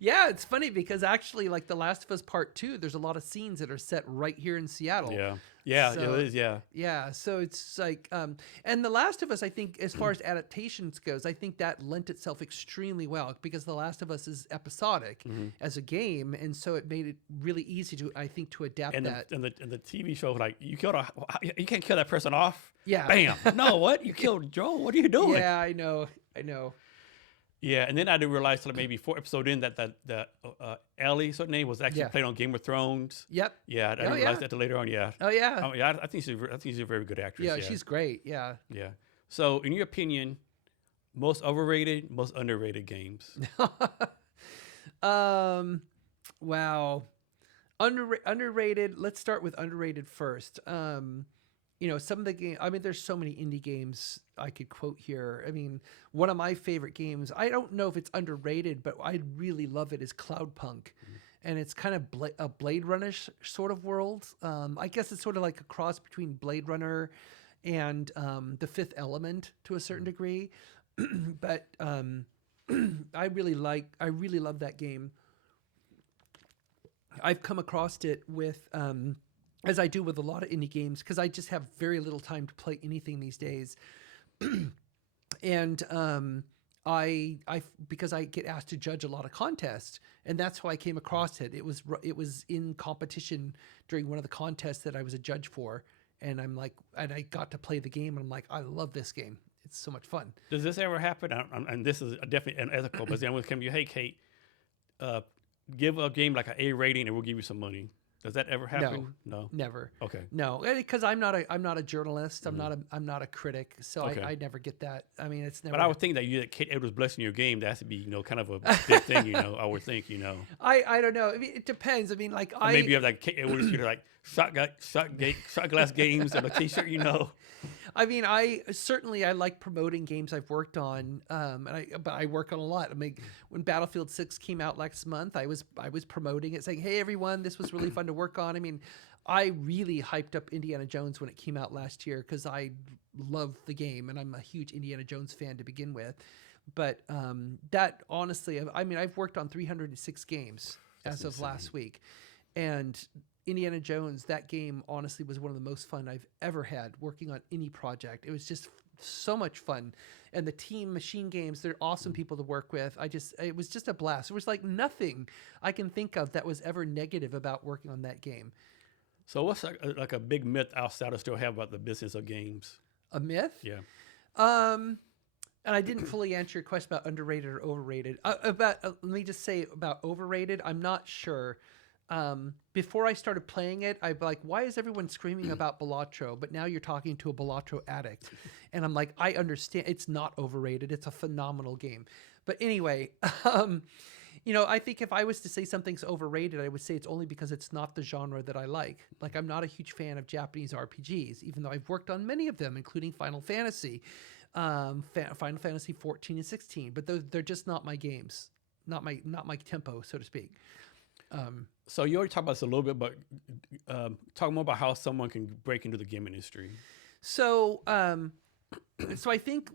Yeah, it's funny because actually, like The Last of Us Part 2, there's a lot of scenes that are set right here in Seattle. Yeah, So, it is. Yeah. Yeah. So it's like, and The Last of Us, I think, as far as adaptations goes, I think that lent itself extremely well because The Last of Us is episodic as a game, and so it made it really easy to, I think, to adapt that. And the TV show, like you can't kill that person off. Yeah. Bam. No, what? You killed Joel? What are you doing? Yeah, I know. Yeah, and then I didn't realize till maybe 4 episodes in that Ellie, sort of name, was actually played on Game of Thrones. Yep. Yeah, I didn't realize that till later on. Yeah. Oh yeah. I think she's a very good actress. Yeah, she's great. Yeah. Yeah. So, in your opinion, most overrated, most underrated games? Wow. Underrated. Let's start with underrated first. You know, some of the games, I mean, there's so many indie games I could quote here. I mean, one of my favorite games, I don't know if it's underrated, but I really love it, is Cloudpunk. And it's kind of a Blade Runner sort of world. I guess it's sort of like a cross between Blade Runner and The Fifth Element to a certain degree. But I really love that game. I've come across it with... as I do with a lot of indie games, because I just have very little time to play anything these days. And I because I get asked to judge a lot of contests, and that's how I came across it. It was in competition during one of the contests that I was a judge for, and I got to play the game, and I'm like, I love this game. It's so much fun. Does this ever happen? And this is definitely unethical, but then we'll come to you, hey, Kate, give a game like an A rating, and we'll give you some money. Does that ever happen? No, never. Okay. No, because I'm not a journalist. I'm not a critic, so Okay. I never get that. I mean, it's never. But I would think that Kate Edwards blessing your game, that has to be kind of a big thing. I would think I don't know. I mean, it depends. I mean, like or maybe you have like Kate Edwards, like shot glass games and a T-shirt. I mean, I like promoting games I've worked on, but I work on a lot. I mean, when Battlefield 6 came out last month, I was promoting it, saying, "Hey, everyone, this was really fun to work on." I mean, I really hyped up Indiana Jones when it came out last year because I love the game and I'm a huge Indiana Jones fan to begin with. But that honestly, I mean, I've worked on 306 games as of last week, and Indiana Jones, that game honestly was one of the most fun I've ever had working on any project. It was just so much fun. And the team Machine Games, they're awesome people to work with. It was just a blast. There was like nothing I can think of that was ever negative about working on that game. So what's like a big myth outsiders still have about the business of games? A myth? Yeah. And I didn't fully answer your question about underrated or overrated. Let me just say about overrated, I'm not sure. Before I started playing it, I'd be like, why is everyone screaming about Balatro? But now you're talking to a Balatro addict. And I'm like, I understand. It's not overrated. It's a phenomenal game. But anyway, I think if I was to say something's overrated, I would say it's only because it's not the genre that I like. Like, I'm not a huge fan of Japanese RPGs, even though I've worked on many of them, including Final Fantasy, Final Fantasy 14 and 16. But they're just not my games, not my tempo, so to speak. So you already talked about this a little bit, but talk more about how someone can break into the game industry. So, so I think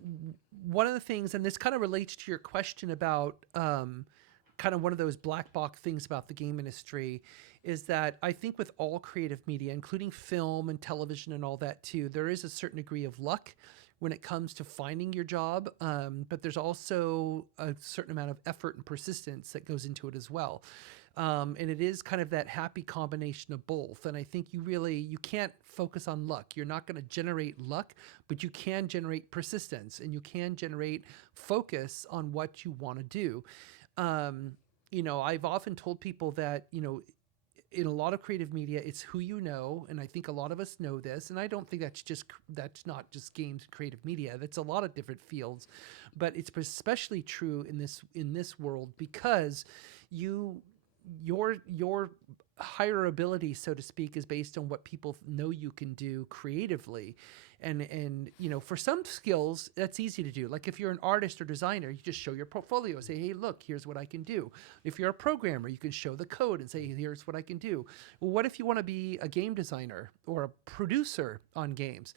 one of the things, and this kind of relates to your question about kind of one of those black box things about the game industry, is that I think with all creative media, including film and television and all that too, there is a certain degree of luck when it comes to finding your job, but there's also a certain amount of effort and persistence that goes into it as well. And it is kind of that happy combination of both. And I think you can't focus on luck. You're not going to generate luck, but you can generate persistence and you can generate focus on what you want to do. I've often told people that, in a lot of creative media, it's who you know, and I think a lot of us know this. And I don't think that's not just games, creative media. That's a lot of different fields, but it's especially true in this world because your higher ability, so to speak, is based on what people know you can do creatively. And for some skills, that's easy to do. Like if you're an artist or designer, you just show your portfolio, say, hey, look, here's what I can do. If you're a programmer, you can show the code and say, hey, here's what I can do. Well, what if you want to be a game designer or a producer on games?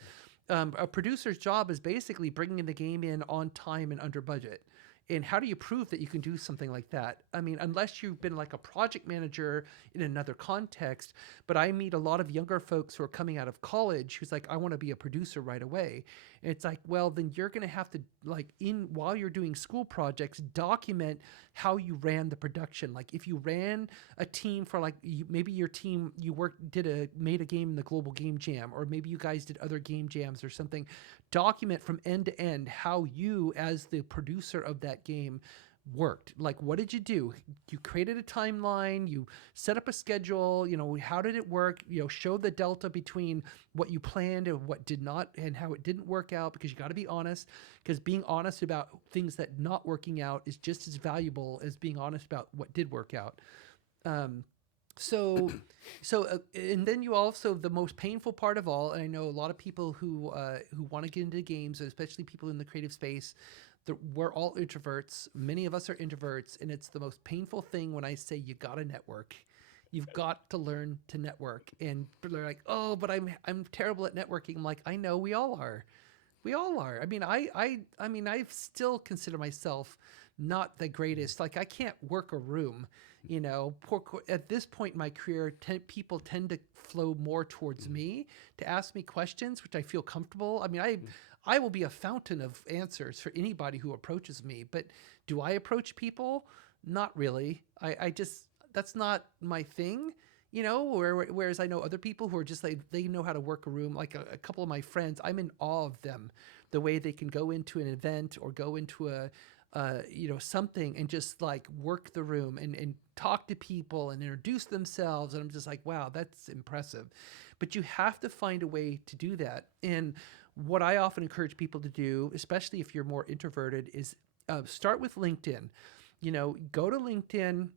A producer's job is basically bringing the game in on time and under budget. And how do you prove that you can do something like that? I mean, unless you've been like a project manager in another context, but I meet a lot of younger folks who are coming out of college who's like, I want to be a producer right away. And it's like, well, then you're going to have to while you're doing school projects, document how you ran the production. Like if you ran a team for maybe your team, made a game in the Global Game Jam, or maybe you guys did other game jams or something. Document from end to end how you, as the producer of that game, worked. Like, what did you do? You created a timeline, you set up a schedule, how did it work? Show the delta between what you planned and what did not, and how it didn't work out, because you got to be honest, because being honest about things that not working out is just as valuable as being honest about what did work out. So, and then you also, the most painful part of all, and I know a lot of people who want to get into games, especially people in the creative space, we're all introverts. Many of us are introverts, and it's the most painful thing when I say you got to network. You've got to learn to network. And they're like, oh, but I'm terrible at networking. I'm like, I know, we all are. We all are. I mean, I still consider myself not the greatest. Like, I can't work a room. At this point in my career, people tend to flow more towards me to ask me questions, which I feel comfortable. I mean, I will be a fountain of answers for anybody who approaches me, but do I approach people? Not really. I just, that's not my thing, whereas I know other people who are just like, they know how to work a room. Like a couple of my friends, I'm in awe of them, the way they can go into an event or go into something and just like work the room and talk to people and introduce themselves. And I'm just like, wow, that's impressive. But you have to find a way to do that. And what I often encourage people to do, especially if you're more introverted, is start with LinkedIn. Go to LinkedIn,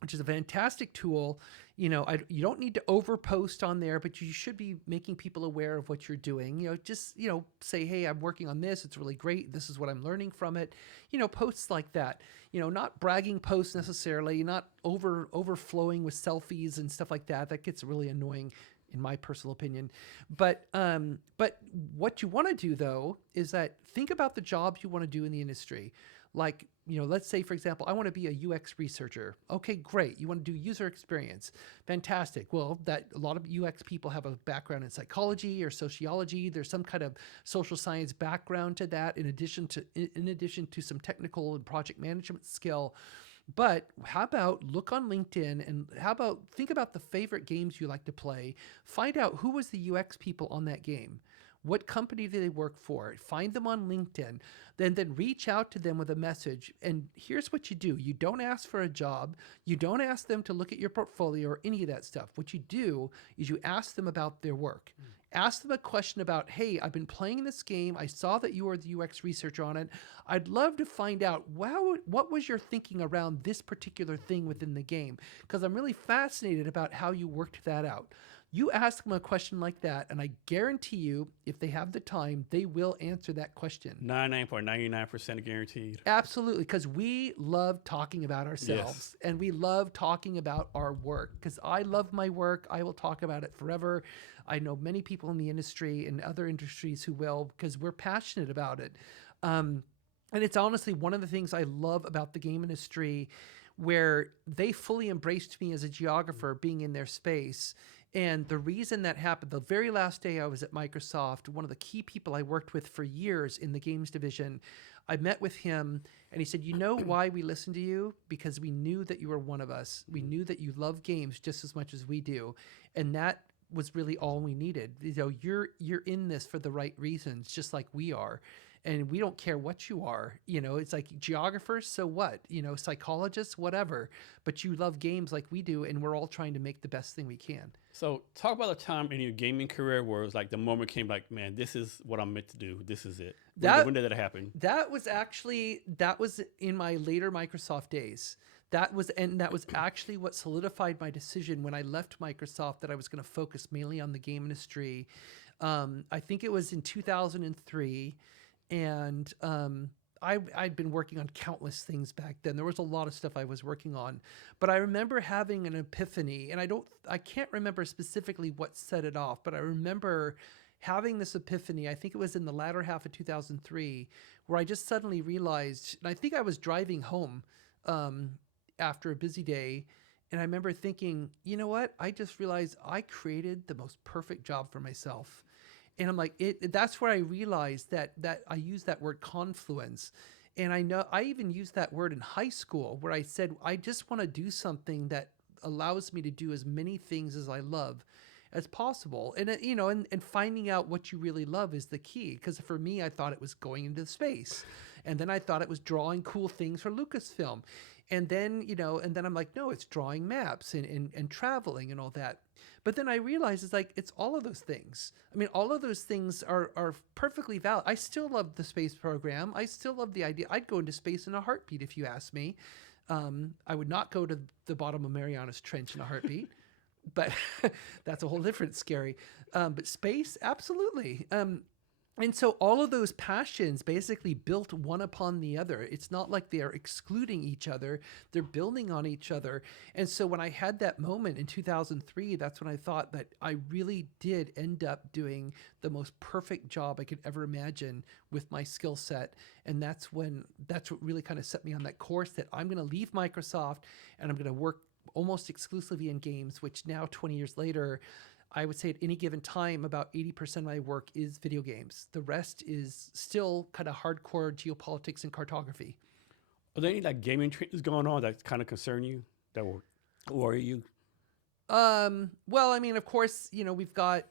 which is a fantastic tool. You don't need to overpost on there, but you should be making people aware of what you're doing. Just say, hey, I'm working on this. It's really great. This is what I'm learning from it. Posts like that. Not bragging posts necessarily. Not overflowing with selfies and stuff like that. That gets really annoying, in my personal opinion. But what you want to do though is that think about the jobs you want to do in the industry. Like, let's say, for example, I want to be a UX researcher. Okay, great. You want to do user experience. Fantastic. Well, a lot of UX people have a background in psychology or sociology. There's some kind of social science background to that, in addition to some technical and project management skill. But how about look on LinkedIn and think about the favorite games you like to play. Find out who was the UX people on that game. What company do they work for? Find them on LinkedIn. Then reach out to them with a message. And here's what you do. You don't ask for a job. You don't ask them to look at your portfolio or any of that stuff. What you do is you ask them about their work. Ask them a question about, hey, I've been playing this game. I saw that you were the UX researcher on it. I'd love to find out, wow, what was your thinking around this particular thing within the game? Because I'm really fascinated about how you worked that out. You ask them a question like that, and I guarantee you, if they have the time, they will answer that question. 99.99% guaranteed. Absolutely, because we love talking about ourselves, Yes. and we love talking about our work. Because I love my work, I will talk about it forever. I know many people in the industry and other industries who will, because we're passionate about it. And it's honestly one of the things I love about the game industry, where they fully embraced me as a geographer being in their space. And the reason that happened, the very last day I was at Microsoft, one of the key people I worked with for years in the games division, I met with him and he said, you know why we listened to you? Because we knew that you were one of us. We knew that you love games just as much as we do. And that was really all we needed. You know, you're in this for the right reasons, just like we are. And we don't care what you are. You know, it's like geographers, so what? You know, psychologists, whatever. But you love games like we do, and we're all trying to make the best thing we can. So talk about a time in your gaming career where it was like the moment came like, man, this is what I'm meant to do. This is it. When did that happen? That was in my later Microsoft days. That was actually what solidified my decision when I left Microsoft that I was going to focus mainly on the game industry. I think it was in 2003. And I'd been working on countless things back then. There was a lot of stuff I was working on, but I remember having an epiphany, and I can't remember specifically what set it off, but I remember having this epiphany. I think it was in the latter half of 2003, where I just suddenly realized, and I think I was driving home after a busy day, and I remember thinking, you know what? I just realized I created the most perfect job for myself. And I'm like, that's where I realized that I use that word confluence. And I know I even used that word in high school where I said, I just want to do something that allows me to do as many things as I love as possible. And, you know, and finding out what you really love is the key. Because for me, I thought it was going into space. And then I thought it was drawing cool things for Lucasfilm. And then, you know, and then I'm like, no, it's drawing maps and traveling and all that. But then I realized it's like, it's all of those things. I mean, all of those things are perfectly valid. I still love the space program. I still love the idea. I'd go into space in a heartbeat if you asked me. I would not go to the bottom of Mariana's Trench in a heartbeat, but that's a whole different scary. But space, absolutely. And so all of those passions basically built one upon the other. It's not like they are excluding each other. They're building on each other. And so when I had that moment in 2003, that's when I thought that I really did end up doing the most perfect job I could ever imagine with my skill set. And that's what really kind of set me on that course that I'm going to leave Microsoft and I'm going to work almost exclusively in games, which now 20 years later, I would say at any given time, about 80% of my work is video games. The rest is still kind of hardcore geopolitics and cartography. Are there any like gaming trends going on that kind of concern you, that worry you? Well, I mean, of course, you know, we've got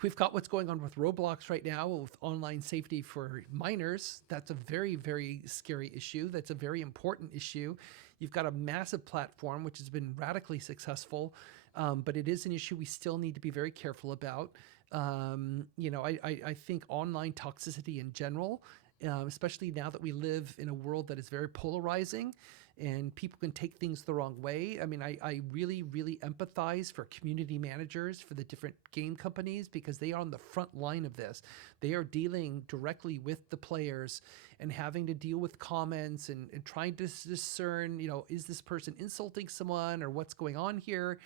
what's going on with Roblox right now with online safety for minors. That's a very, very scary issue. That's a very important issue. You've got a massive platform which has been radically successful. But it is an issue we still need to be very careful about. You know, I think online toxicity in general, especially now that we live in a world that is very polarizing and people can take things the wrong way. I mean, I really, really empathize for community managers for the different game companies because they are on the front line of this. They are dealing directly with the players and having to deal with comments and trying to discern, you know, is this person insulting someone or what's going on here?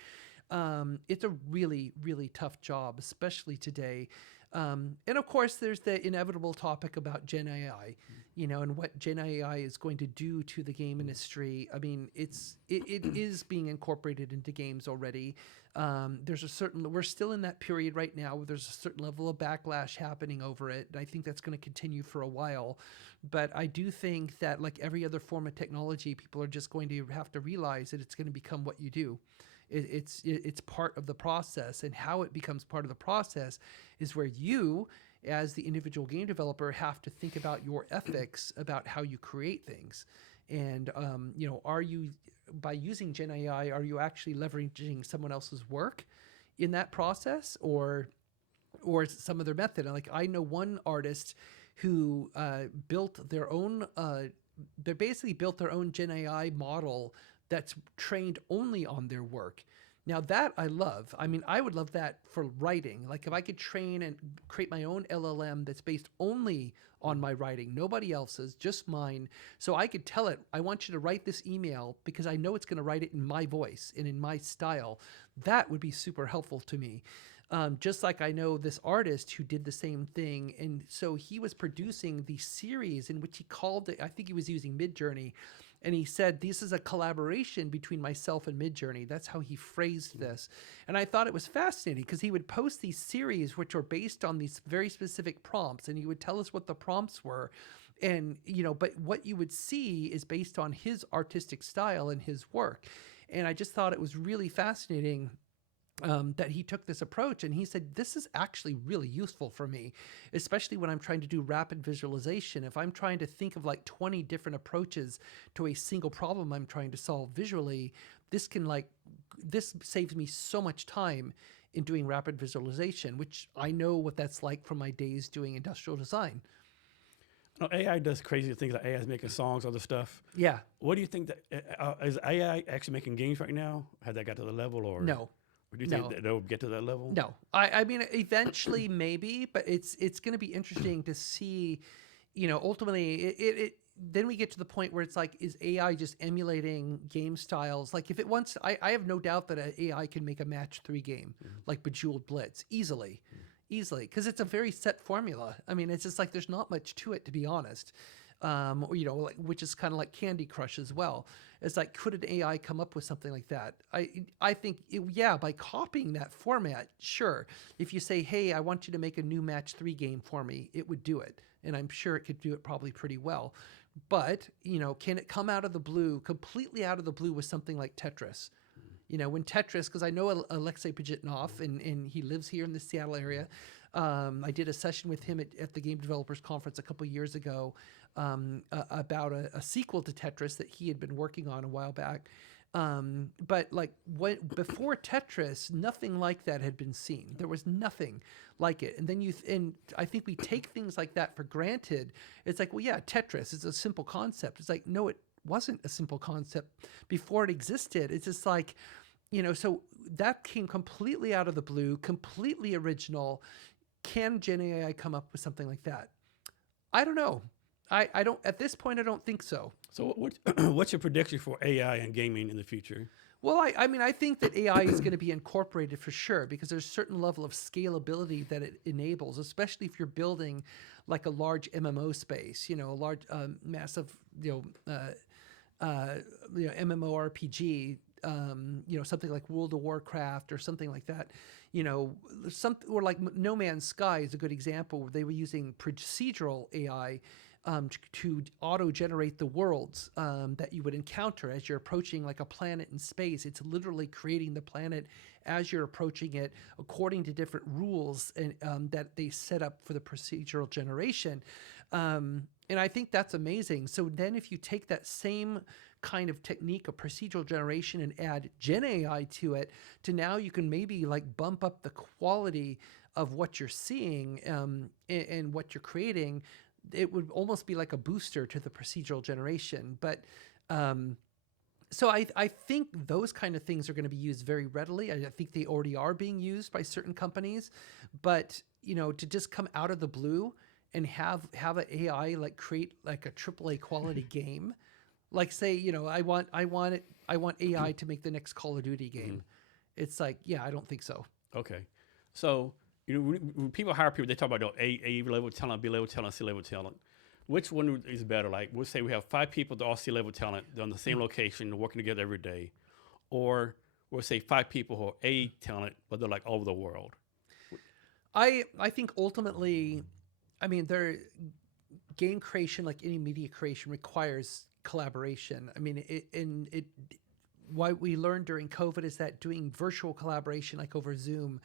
It's a really, really tough job, especially today. And of course, there's the inevitable topic about Gen AI, you know, and what Gen AI is going to do to the game industry. I mean, it is being incorporated into games already. We're still in that period right now where there's a certain level of backlash happening over it. And I think that's going to continue for a while. But I do think that like every other form of technology, people are just going to have to realize that it's going to become what you do. It's part of the process, and how it becomes part of the process is where you, as the individual game developer, have to think about your ethics about how you create things. And you know, are you, by using Gen AI, are you actually leveraging someone else's work in that process, or or some other method. And like I know one artist who built their own. They basically built their own Gen AI model that's trained only on their work. Now that I love. I mean, I would love that for writing. Like if I could train and create my own LLM that's based only on my writing, nobody else's, just mine. So I could tell it, I want you to write this email because I know it's going to write it in my voice and in my style. That would be super helpful to me. Just like I know this artist who did the same thing. And so he was producing the series in which he called it, I think he was using Midjourney. And he said, this is a collaboration between myself and Midjourney. That's how he phrased this. And I thought it was fascinating because he would post these series which were based on these very specific prompts. And he would tell us what the prompts were. And, but what you would see is based on his artistic style and his work. And I just thought it was really fascinating that he took this approach, and he said, this is actually really useful for me, especially when I'm trying to do rapid visualization. If I'm trying to think of like 20 different approaches to a single problem I'm trying to solve visually, this saves me so much time in doing rapid visualization, which I know what that's like from my days doing industrial design. AI does crazy things. Like AI is making songs, other stuff. Yeah. What do you think that is AI actually making games right now? Has that got to the level, or No? Or do you think that they'll get to that level? No, I mean, eventually maybe, but it's going to be interesting to see, ultimately then we get to the point where it's like, is AI just emulating game styles? Like if it wants, I have no doubt that an AI can make a match 3 game, like Bejeweled Blitz easily, because it's a very set formula. I mean, it's just like, there's not much to it, to be honest. Which is kind of like Candy Crush as well. It's like, could an AI come up with something like that? I think, by copying that format, sure. If you say, hey, I want you to make a new match 3 game for me, it would do it. And I'm sure it could do it probably pretty well. But, can it come out of the blue, completely out of the blue with something like Tetris? When Tetris, because I know Alexei Pajitnov, and he lives here in the Seattle area. I did a session with him at the Game Developers Conference a couple years ago about a sequel to Tetris that he had been working on a while back. But like before Tetris, nothing like that had been seen. There was nothing like it. And then and I think we take things like that for granted. It's like, well, yeah, Tetris is a simple concept. It's like, no, it wasn't a simple concept before it existed. It's just like, so that came completely out of the blue, completely original. Can Gen AI come up with something like that? I don't know. I don't, at this point, I don't think so. So what's your prediction for AI and gaming in the future? Well, I mean, I think that AI is going to be incorporated for sure, because there's a certain level of scalability that it enables, especially if you're building like a large MMO space, a large, massive, MMORPG, something like World of Warcraft or something like that. Or like No Man's Sky is a good example, where they were using procedural AI to auto-generate the worlds that you would encounter as you're approaching like a planet in space. It's literally creating the planet as you're approaching it according to different rules and that they set up for the procedural generation. And I think that's amazing. So then if you take that same kind of technique of procedural generation and add Gen AI to it, to now you can maybe like bump up the quality of what you're seeing and what you're creating. It would almost be like a booster to the procedural generation. But so I think those kind of things are going to be used very readily. I think they already are being used by certain companies. But, to just come out of the blue and have an AI like create like a AAA quality game, like say, I want AI to make the next Call of Duty game. It's like, yeah, I don't think so. Okay. So, when people hire people, they talk about A level talent, B level talent, C level talent. Which one is better? Like, we'll say we have 5 people that are all C level talent, they're on the same location, working together every day. Or we'll say 5 people who are A talent, but they're like all over the world. I think ultimately, I mean, game creation, like any media creation, requires collaboration. I mean, what we learned during COVID is that doing virtual collaboration, like over Zoom,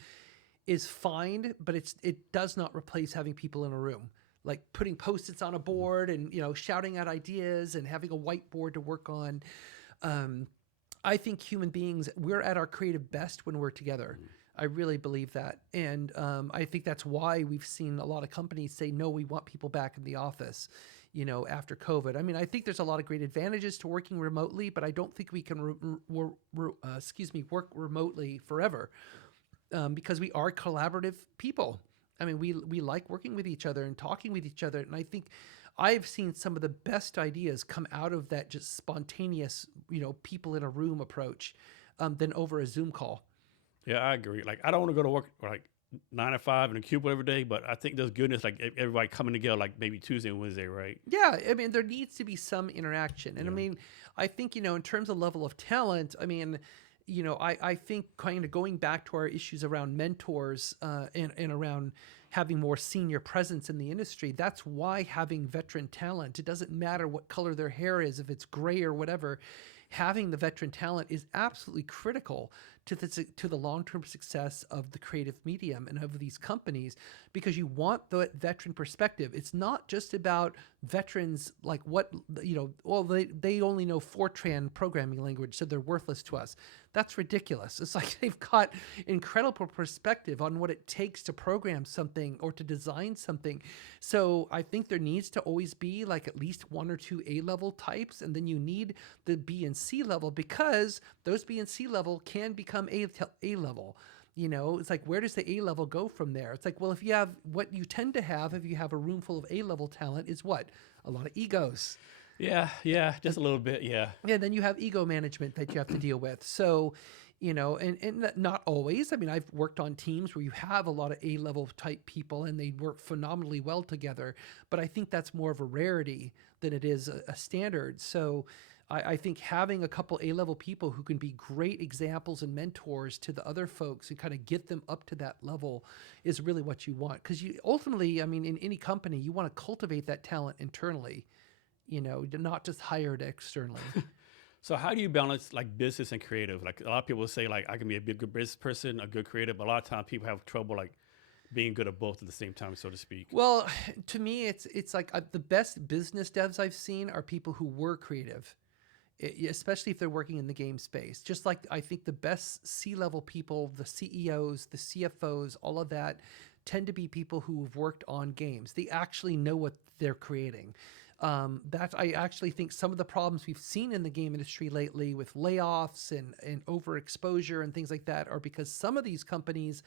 is fine, but it does not replace having people in a room, like putting Post-its on a board and shouting out ideas and having a whiteboard to work on. I think human beings, we're at our creative best when we're together. I really believe that. And I think that's why we've seen a lot of companies say, no, we want people back in the office, after COVID. I mean, I think there's a lot of great advantages to working remotely, but I don't think we can, work remotely forever, because we are collaborative people. I mean, we like working with each other and talking with each other. And I think I've seen some of the best ideas come out of that just spontaneous, people in a room approach, than over a Zoom call. Yeah, I agree. Like, I don't want to go to work like 9 to 5 in a cubicle every day, but I think there's goodness like everybody coming together like maybe Tuesday and Wednesday, right? Yeah, I mean, there needs to be some interaction. And I Yeah. mean, I think, in terms of level of talent, I mean, I think kind of going back to our issues around mentors, and around having more senior presence in the industry, that's why having veteran talent, it doesn't matter what color their hair is, if it's gray or whatever, having the veteran talent is absolutely critical to the long-term success of the creative medium and of these companies, because you want the veteran perspective. It's not just about veterans like what, well, they only know Fortran programming language, so they're worthless to us. That's ridiculous. It's like they've got incredible perspective on what it takes to program something or to design something. So I think there needs to always be like at least one or two A-level types, and then you need the B and C level, because those B and C level can become A level. It's like, where does the A level go from there? It's like, well, if you have what you tend to have, if you have a room full of A level talent, is what? A lot of egos. Yeah, just a little bit, yeah. Yeah, then you have ego management that you have to deal with. So, and not always. I mean, I've worked on teams where you have a lot of A-level type people and they work phenomenally well together. But I think that's more of a rarity than it is a standard. So I think having a couple A-level people who can be great examples and mentors to the other folks and kind of get them up to that level is really what you want. Because you ultimately, I mean, in any company, you want to cultivate that talent internally, not just hire it externally. So how do you balance like business and creative? Like, a lot of people say like I can be a good business person, a good creative, but a lot of times people have trouble like being good at both at the same time, so to speak. Well, to me, it's like the best business devs I've seen are people who were creative, especially if they're working in the game space. Just like I think the best C-level people, the CEOs, the CFOs, all of that tend to be people who have worked on games. They actually know what they're creating. That I actually think some of the problems we've seen in the game industry lately with layoffs and overexposure and things like that are because some of these companies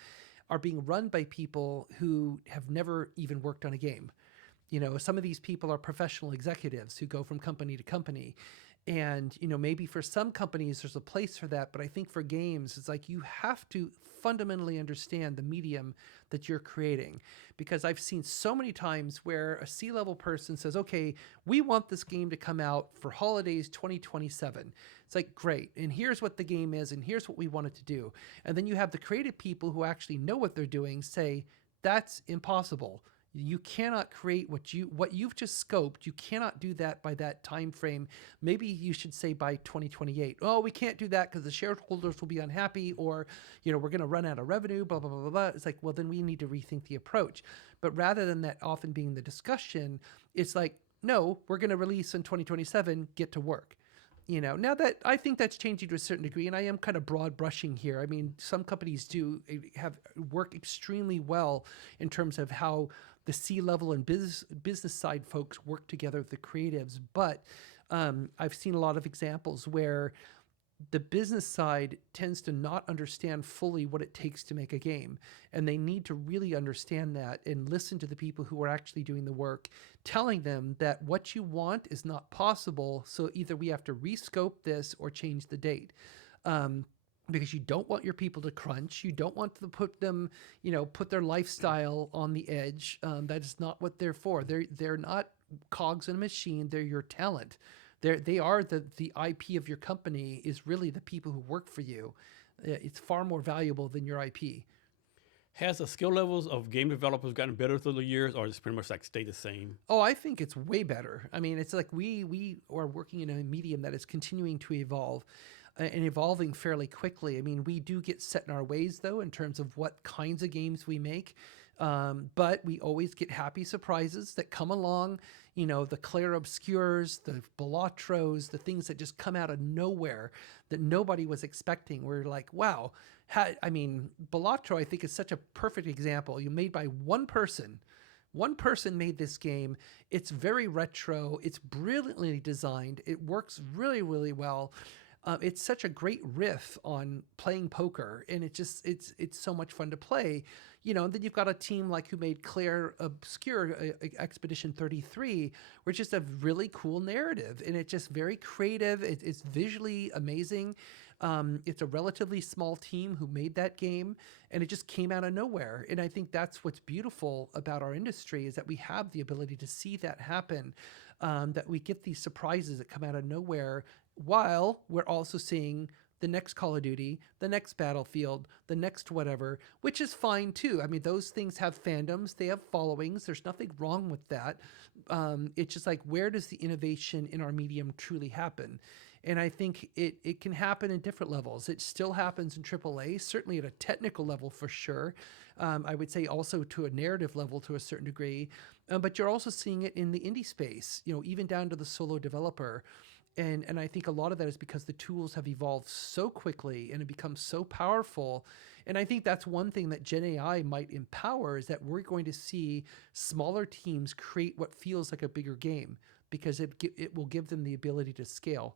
are being run by people who have never even worked on a game. Some of these people are professional executives who go from company to company. And, maybe for some companies there's a place for that, but I think for games, it's like you have to fundamentally understand the medium that you're creating. Because I've seen so many times where a C-level person says, okay, we want this game to come out for holidays 2027. It's like, great. And here's what the game is, and here's what we want it to do. And then you have the creative people who actually know what they're doing say, that's impossible. You cannot create what you've just scoped. You cannot do that by that time frame. Maybe you should say by 2028. Oh, we can't do that because the shareholders will be unhappy, or we're going to run out of revenue. Blah blah blah blah blah. It's like, well, then we need to rethink the approach. But rather than that often being the discussion, it's like, no, we're going to release in 2027. Get to work. Now that I think that's changing to a certain degree, and I am kind of broad brushing here. I mean, some companies do have work extremely well in terms of how the C-level and business side folks work together with the creatives. But I've seen a lot of examples where the business side tends to not understand fully what it takes to make a game. And they need to really understand that and listen to the people who are actually doing the work, telling them that what you want is not possible. So either we have to rescope this or change the date. Because you don't want your people to crunch. You don't want to put them, put their lifestyle on the edge. That is not what they're for. They're not cogs in a machine. They're your talent. They are the IP of your company is really the people who work for you. It's far more valuable than your IP. Has the skill levels of game developers gotten better through the years, or is it pretty much like stay the same? Oh, I think it's way better. I mean, it's like we are working in a medium that is continuing to evolve. And evolving fairly quickly. I mean, we do get set in our ways, though, in terms of what kinds of games we make. But we always get happy surprises that come along. The Clair Obscures, the Balatros, the things that just come out of nowhere that nobody was expecting. We're like, wow, I mean, Balatro, I think, is such a perfect example. You made by one person. One person made this game. It's very retro. It's brilliantly designed. It works really, really well. It's such a great riff on playing poker, and it's so much fun to play. And then you've got a team like who made Claire Obscure Expedition 33, which is a really cool narrative, and it's just very creative. It's visually amazing. It's a relatively small team who made that game, and it just came out of nowhere. And I think that's what's beautiful about our industry is that we have the ability to see that happen, that we get these surprises that come out of nowhere, while we're also seeing the next Call of Duty, the next Battlefield, the next whatever, which is fine too. I mean, those things have fandoms, they have followings. There's nothing wrong with that. It's just like, where does the innovation in our medium truly happen? And I think it can happen in different levels. It still happens in AAA, certainly at a technical level for sure. I would say also to a narrative level to a certain degree. But you're also seeing it in the indie space, even down to the solo developer. And I think a lot of that is because the tools have evolved so quickly and it becomes so powerful. And I think that's one thing that Gen AI might empower, is that we're going to see smaller teams create what feels like a bigger game, because it will give them the ability to scale.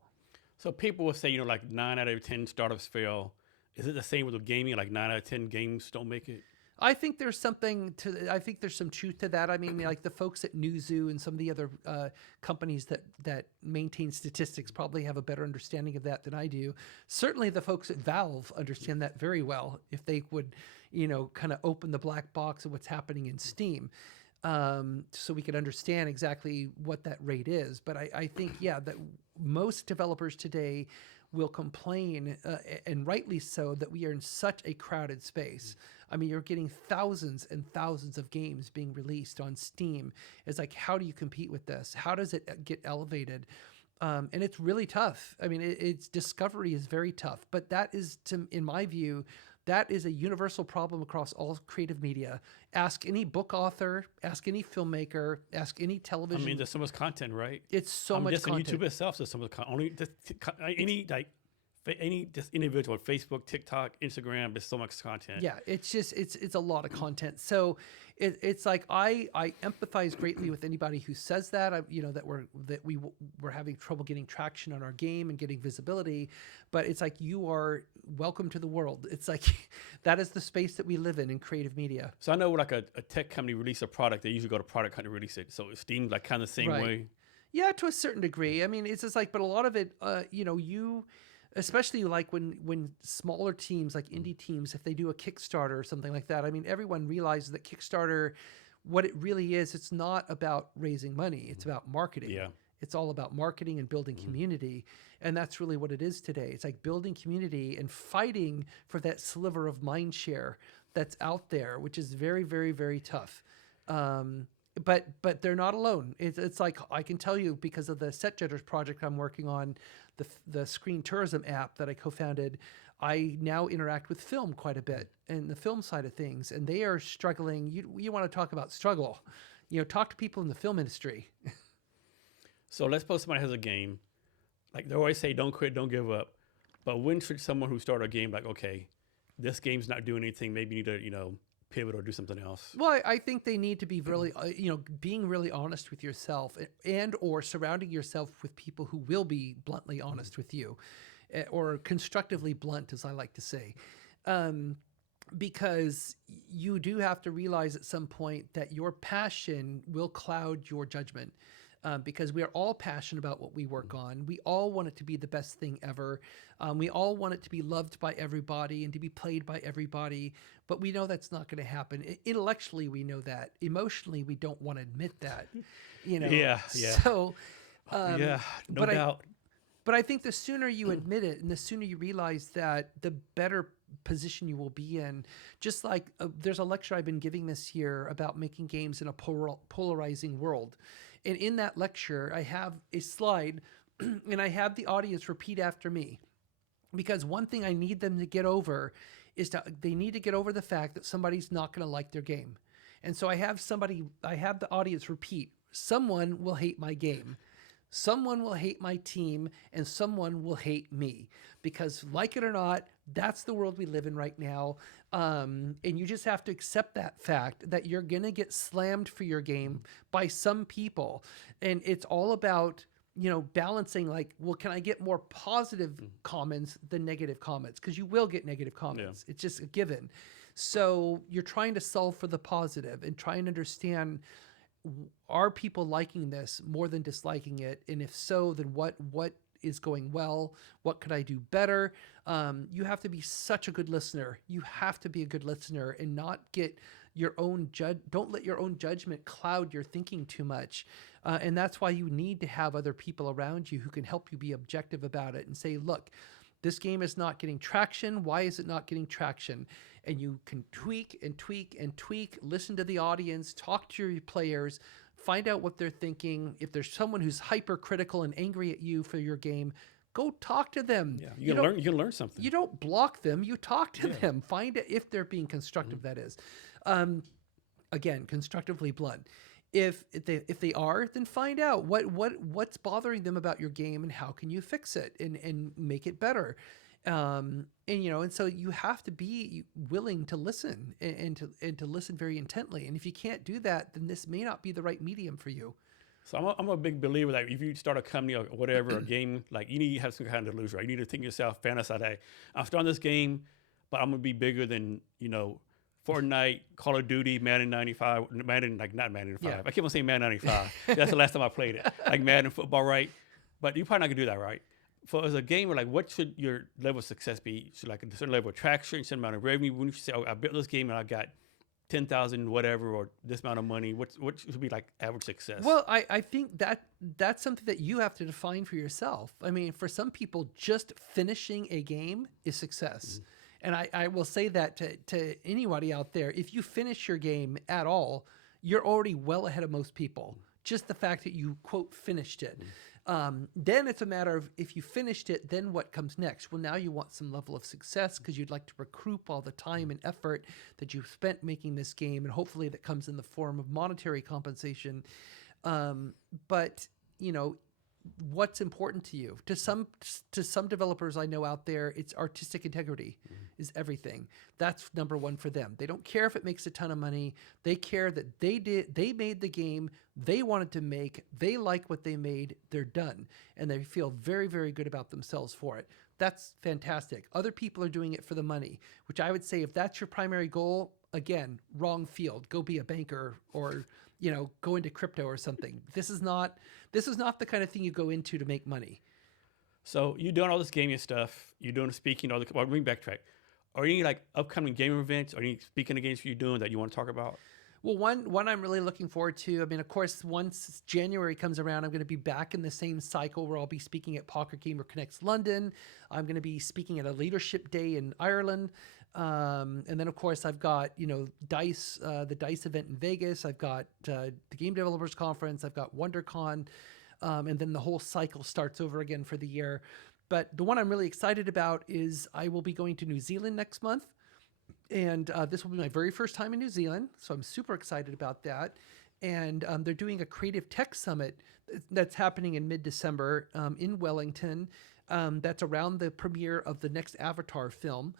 So people will say, like 9 out of 10 startups fail. Is it the same with gaming? Like 9 out of 10 games don't make it? I think there's I think there's some truth to that. I mean, like the folks at Newzoo and some of the other companies that maintain statistics probably have a better understanding of that than I do. Certainly the folks at Valve understand that very well, if they would, kind of open the black box of what's happening in Steam. So we could understand exactly what that rate is. But I think, that most developers today will complain, and rightly so, that we are in such a crowded space. I mean, you're getting thousands and thousands of games being released on Steam. It's like, how do you compete with this? How does it get elevated? And it's really tough. I mean, its discovery is very tough. But that is, in my view, that is a universal problem across all creative media. Ask any book author, ask any filmmaker, ask any television. I mean, there's so much content, right? It's so much just content. On YouTube itself, there's so much content. Any individual, Facebook, TikTok, Instagram, there's so much content. Yeah, it's a lot of content. So it's like I empathize greatly with anybody who says that. That we're having trouble getting traction on our game and getting visibility, but it's like, you are welcome to the world. It's like that is the space that we live in creative media. So I know, like a tech company release a product, they usually go to product company to release it. So Steam, like, kind of the same way. Yeah, to a certain degree. I mean, it's just like, but a lot of it, especially like when smaller teams, like indie teams, if they do a Kickstarter or something like that, I mean, everyone realizes that Kickstarter, what it really is, it's not about raising money. It's about marketing. Yeah. It's all about marketing and building community. And that's really what it is today. It's like building community and fighting for that sliver of mind share that's out there, which is very, very, very tough. But they're not alone. It's like, I can tell you, because of the SetJetters project I'm working on, the screen tourism app that I co-founded, I now interact with film quite a bit, and the film side of things, and they are struggling. You want to talk about struggle, talk to people in the film industry. So let's suppose somebody has a game, like they always say, don't quit, don't give up. But when should someone who started a game, like, okay, this game's not doing anything, maybe you need to, pivot or do something else? Well, I think they need to be really, being really honest with yourself, and or surrounding yourself with people who will be bluntly honest with you, or constructively blunt, as I like to say. Because you do have to realize at some point that your passion will cloud your judgment. Because we are all passionate about what we work on. We all want it to be the best thing ever. We all want it to be loved by everybody and to be played by everybody. But we know that's not going to happen. Intellectually, we know that. Emotionally, we don't want to admit that. Yeah. So, no doubt. But I think the sooner you admit it, and the sooner you realize that, the better position you will be in. Just like there's a lecture I've been giving this year about making games in a polarizing world. And in that lecture, I have a slide and I have the audience repeat after me. Because one thing I need them to get over is they need to get over the fact that somebody's not going to like their game. And so I have the audience repeat, someone will hate my game. Someone will hate my team, and someone will hate me. Because, like it or not, That's the world we live in right now. And you just have to accept that fact that you're going to get slammed for your game by some people. And it's all about, balancing like, well, can I get more positive comments than negative comments? Because you will get negative comments. It's just a given. So you're trying to solve for the positive and try and understand, are people liking this more than disliking it? And if so, then what is going well? What could I do better? You have to be such a good listener. You have to be a good listener and not get your own don't let your own judgment cloud your thinking too much. And that's why you need to have other people around you who can help you be objective about it and say, look, this game is not getting traction. Why is it not getting traction? And you can tweak and tweak and tweak, listen to the audience, talk to your players, find out what they're thinking. If there's someone who's hypercritical and angry at you for your game, go talk to them. Yeah, you can learn something. You don't block them. You talk to them. Find it if they're being constructive. That is, again, constructively blunt. If they are, then find out what's bothering them about your game and how can you fix it and make it better. And so you have to be willing to listen and to listen very intently. And if you can't do that, then this may not be the right medium for you. So I'm a big believer that if you start a company or whatever, a game, like you need to have some kind of delusion, right? You need to think to yourself, fantasize, hey, I'm starting this game, but I'm gonna be bigger than, Fortnite, Call of Duty, Madden 95, not Madden 95. Yeah. I keep on saying Madden 95. That's the last time I played it. Like Madden football, right? But you're probably not gonna do that, right? For as a gamer, like what should your level of success be? Should like a certain level of traction, certain amount of revenue? When you say, I built this game and I got 10,000 whatever or this amount of money, what should be like average success? Well, I think that's something that you have to define for yourself. I mean, for some people, just finishing a game is success. And I will say that to anybody out there, if you finish your game at all, you're already well ahead of most people. Just the fact that you, quote, finished it. Then it's a matter of if you finished it, then what comes next? Well, now you want some level of success because you'd like to recoup all the time and effort that you've spent making this game, and hopefully that comes in the form of monetary compensation. But what's important to you? To some developers I know out there, it's artistic integrity is everything. That's number one for them. They don't care if it makes a ton of money. They care that they made the game they wanted to make. They like what they made. They're done. And they feel very, very good about themselves for it. That's fantastic. Other people are doing it for the money, which I would say if that's your primary goal, again, wrong field. Go be a banker or go into crypto or something. This is not the kind of thing you go into to make money. So you're doing all this gaming stuff. You're doing the speaking. Let me backtrack. Are any like upcoming gaming events? Are any speaking games you're doing that you want to talk about? Well, one I'm really looking forward to. I mean, of course, once January comes around, I'm going to be back in the same cycle where I'll be speaking at Pocket Gamer Connects London. I'm going to be speaking at a leadership day in Ireland. And then, of course, I've got, DICE, the DICE event in Vegas. I've got the Game Developers Conference. I've got WonderCon. And then the whole cycle starts over again for the year. But the one I'm really excited about is I will be going to New Zealand next month. And this will be my very first time in New Zealand. So I'm super excited about that. And they're doing a creative tech summit that's happening in mid-December in Wellington. That's around the premiere of the next Avatar film.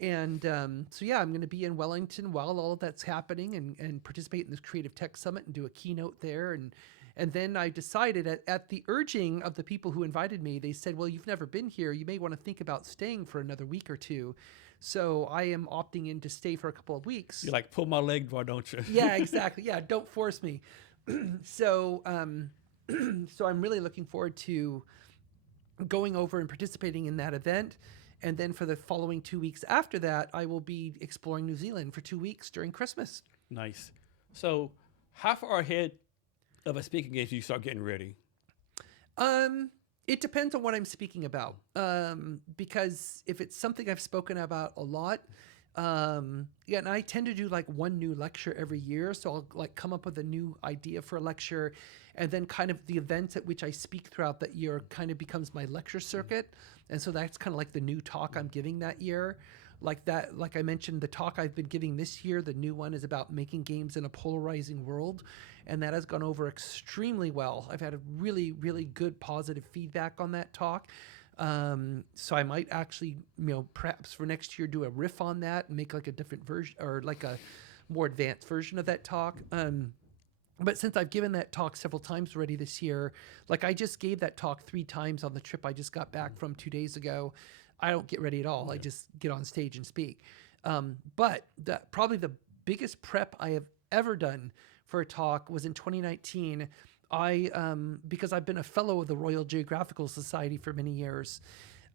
And so, yeah, I'm going to be in Wellington while all of that's happening and participate in this creative tech summit and do a keynote there. And then I decided at the urging of the people who invited me, they said, well, you've never been here. You may want to think about staying for another week or two. So I am opting in to stay for a couple of weeks. You're like, pull my leg, why don't you? Yeah, exactly. Yeah, don't force me. So I'm really looking forward to going over and participating in that event. And then for the following 2 weeks after that, I will be exploring New Zealand for 2 weeks during Christmas. Nice. So how far ahead of a speaking engagement do you start getting ready? It depends on what I'm speaking about. Because if it's something I've spoken about a lot, and I tend to do like one new lecture every year. So I'll like come up with a new idea for a lecture, and then kind of the events at which I speak throughout that year kind of becomes my lecture circuit. And so that's kind of like the new talk I'm giving that year. Like I mentioned, the talk I've been giving this year, the new one is about making games in a polarizing world. And that has gone over extremely well. I've had a really, really good positive feedback on that talk. So I might actually, perhaps for next year do a riff on that and make like a different version or like a more advanced version of that talk. But since I've given that talk several times already this year, like I just gave that talk 3 times on the trip I just got back from 2 days ago. I don't get ready at all. I just get on stage and speak. But probably the biggest prep I have ever done for a talk was in 2019. Because I've been a fellow of the Royal Geographical Society for many years.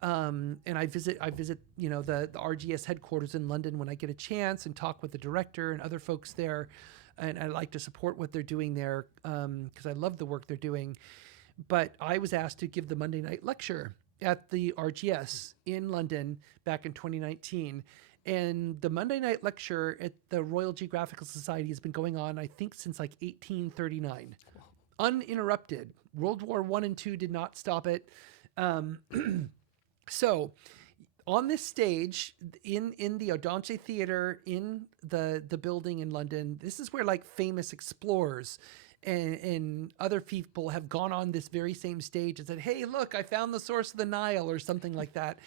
And I visit, the RGS headquarters in London when I get a chance and talk with the director and other folks there. And I like to support what they're doing there because I love the work they're doing. But I was asked to give the Monday night lecture at the RGS in London back in 2019. And the Monday night lecture at the Royal Geographical Society has been going on, I think, since like 1839. Uninterrupted. World War I and II did not stop it. So on this stage in the Odense Theatre in the building in London, this is where like famous explorers and other people have gone on this very same stage and said, hey, look, I found the source of the Nile or something like that.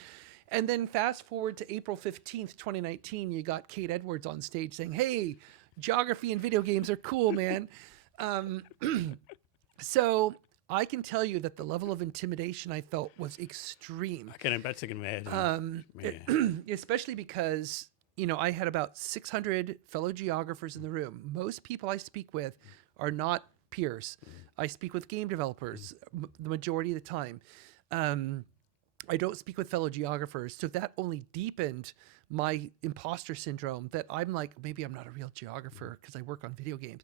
And then fast forward to April 15th, 2019, you got Kate Edwards on stage saying, hey, geography and video games are cool, man. So I can tell you that the level of intimidation I felt was extreme. I can imagine. Especially because, I had about 600 fellow geographers in the room. Most people I speak with are not peers. I speak with game developers the majority of the time. I don't speak with fellow geographers. So that only deepened my imposter syndrome that I'm like, maybe I'm not a real geographer because I work on video games.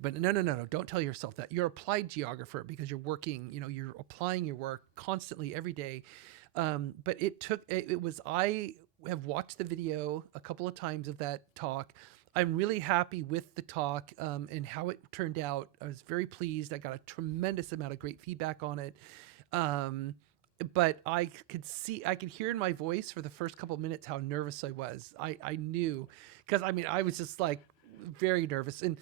But no, don't tell yourself that. You're applied geographer because you're working, you're applying your work constantly every day. But I have watched the video a couple of times of that talk. I'm really happy with the talk and how it turned out. I was very pleased. I got a tremendous amount of great feedback on it. But I could hear in my voice for the first couple of minutes how nervous I was. I knew, because I was just like very nervous. And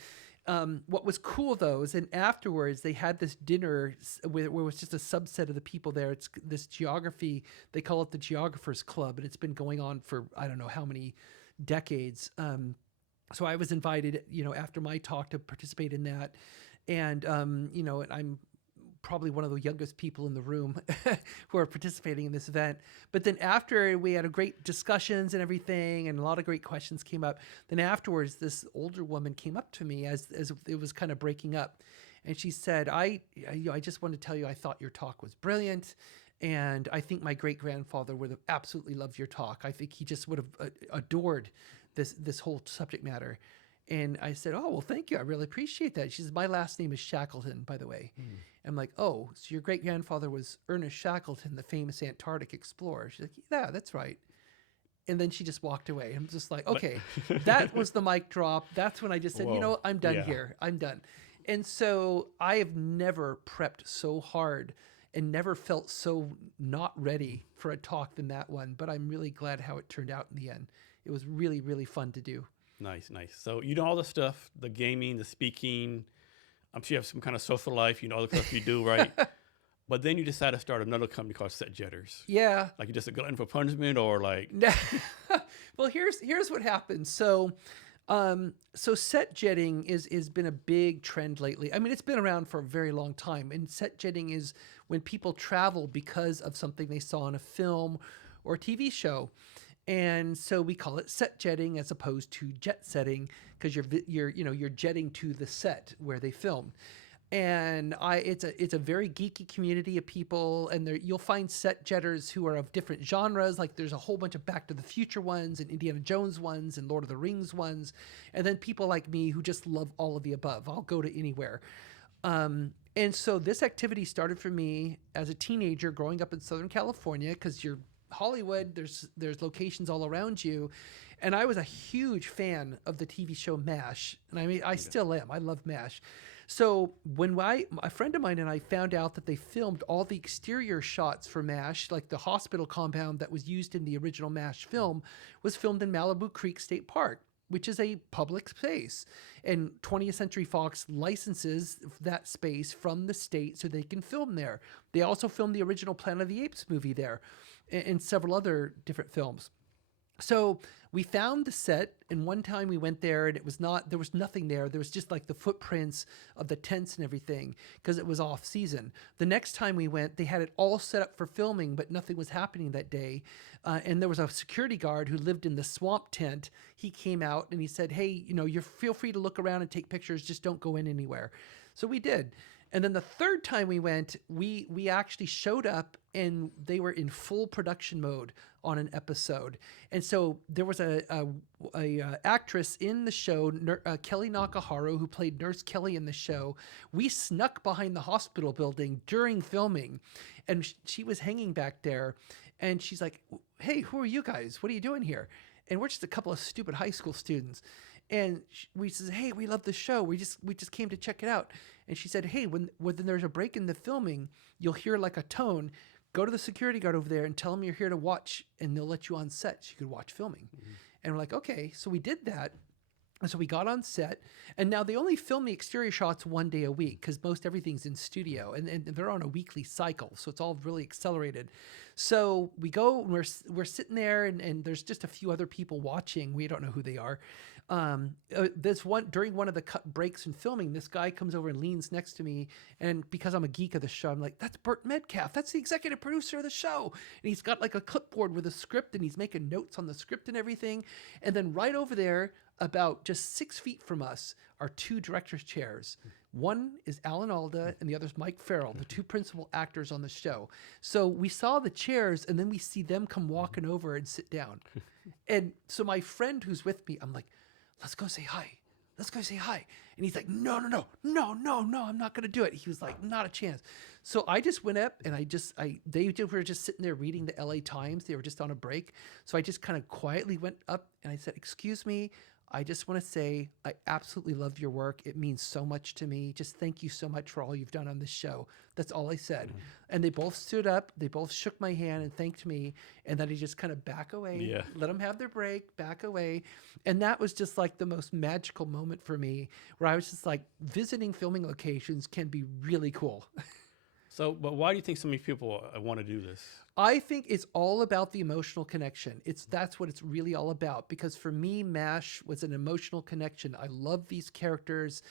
what was cool though is then afterwards they had this dinner where it was just a subset of the people there. It's this geography, they call it the Geographers Club, and it's been going on for I don't know how many decades. So I was invited, after my talk to participate in that. And, and I'm probably one of the youngest people in the room who are participating in this event. But then after we had a great discussions and everything, and a lot of great questions came up, then afterwards, this older woman came up to me as it was kind of breaking up. And she said, I just want to tell you, I thought your talk was brilliant. And I think my great-grandfather would have absolutely loved your talk. I think he just would have adored this whole subject matter. And I said, oh, well, thank you. I really appreciate that. She says, my last name is Shackleton, by the way. I'm like, oh, so your great-grandfather was Ernest Shackleton, the famous Antarctic explorer. She's like, yeah, that's right. And then she just walked away. I'm just like, okay, that was the mic drop. That's when I just said, Whoa. I'm done here. I'm done. And so I have never prepped so hard and never felt so not ready for a talk than that one. But I'm really glad how it turned out in the end. It was really, really fun to do. Nice. So you know all the stuff, the gaming, the speaking. I'm sure you have some kind of social life, all the stuff you do, right? But then you decide to start another company called SetJetters. Yeah. Like you just a glutton for punishment or like... Well, here's what happened. So set jetting is been a big trend lately. It's been around for a very long time. And set jetting is when people travel because of something they saw in a film or a TV show. And so we call it set jetting as opposed to jet setting because you're jetting to the set where they filmed. And it's a very geeky community of people, and you'll find set jetters who are of different genres. Like there's a whole bunch of Back to the Future ones and Indiana Jones ones and Lord of the Rings ones, and then people like me who just love all of the above. I'll go to anywhere. And so this activity started for me as a teenager growing up in Southern California because you're Hollywood, there's locations all around you. And I was a huge fan of the TV show MASH. And I still am. I love MASH. So when a friend of mine and I found out that they filmed all the exterior shots for MASH, like the hospital compound that was used in the original MASH film, was filmed in Malibu Creek State Park. which is a public space. And 20th Century Fox licenses that space from the state so they can film there. They also filmed the original Planet of the Apes movie there and several other different films. So we found the set, and one time we went there and there was nothing there. There was just like the footprints of the tents and everything because it was off season. The next time we went, they had it all set up for filming, but nothing was happening that day. And there was a security guard who lived in the swamp tent. He came out and he said, hey, you feel free to look around and take pictures. Just don't go in anywhere. So we did. And then the third time we went, we actually showed up and they were in full production mode on an episode. And so there was a actress in the show, Kelly Nakaharu, who played Nurse Kelly in the show. We snuck behind the hospital building during filming, and she was hanging back there. And she's like, hey, who are you guys? What are you doing here? And we're just a couple of stupid high school students. And we says, hey, we love the show. We just came to check it out. And she said, hey, when there's a break in the filming, you'll hear like a tone. Go to the security guard over there and tell them you're here to watch, and they'll let you on set so you could watch filming. Mm-hmm. And we're like, okay. So we did that. And so we got on set, and now they only film the exterior shots one day a week because most everything's in studio, and they're on a weekly cycle, so it's all really accelerated. So we go, and we're sitting there, and there's just a few other people watching. We don't know who they are. During one of the cut breaks in filming, this guy comes over and leans next to me, and because I'm a geek of the show, I'm like, that's Burt Metcalf. That's the executive producer of the show. And he's got like a clipboard with a script, and he's making notes on the script and everything. And then right over there, about just 6 feet from us, are two director's chairs. One is Alan Alda and the other's Mike Farrell, the two principal actors on the show. So we saw the chairs, and then we see them come walking over and sit down. And so my friend who's with me, I'm like, let's go say hi. Let's go say hi. And he's like, no, I'm not going to do it. He was like, not a chance. So I just went up and they were just sitting there reading the LA Times. They were just on a break. So I just kind of quietly went up and I said, excuse me, I just want to say I absolutely love your work. It means so much to me. Just thank you so much for all you've done on this show. That's all I said. Mm-hmm. And they both stood up. They both shook my hand and thanked me. And then he just kind of back away, let them have their break, back away. And that was just like the most magical moment for me, where I was just like, visiting filming locations can be really cool. So, but why do you think so many people want to do this? I think it's all about the emotional connection. That's what it's really all about. Because for me, MASH was an emotional connection. I love these characters.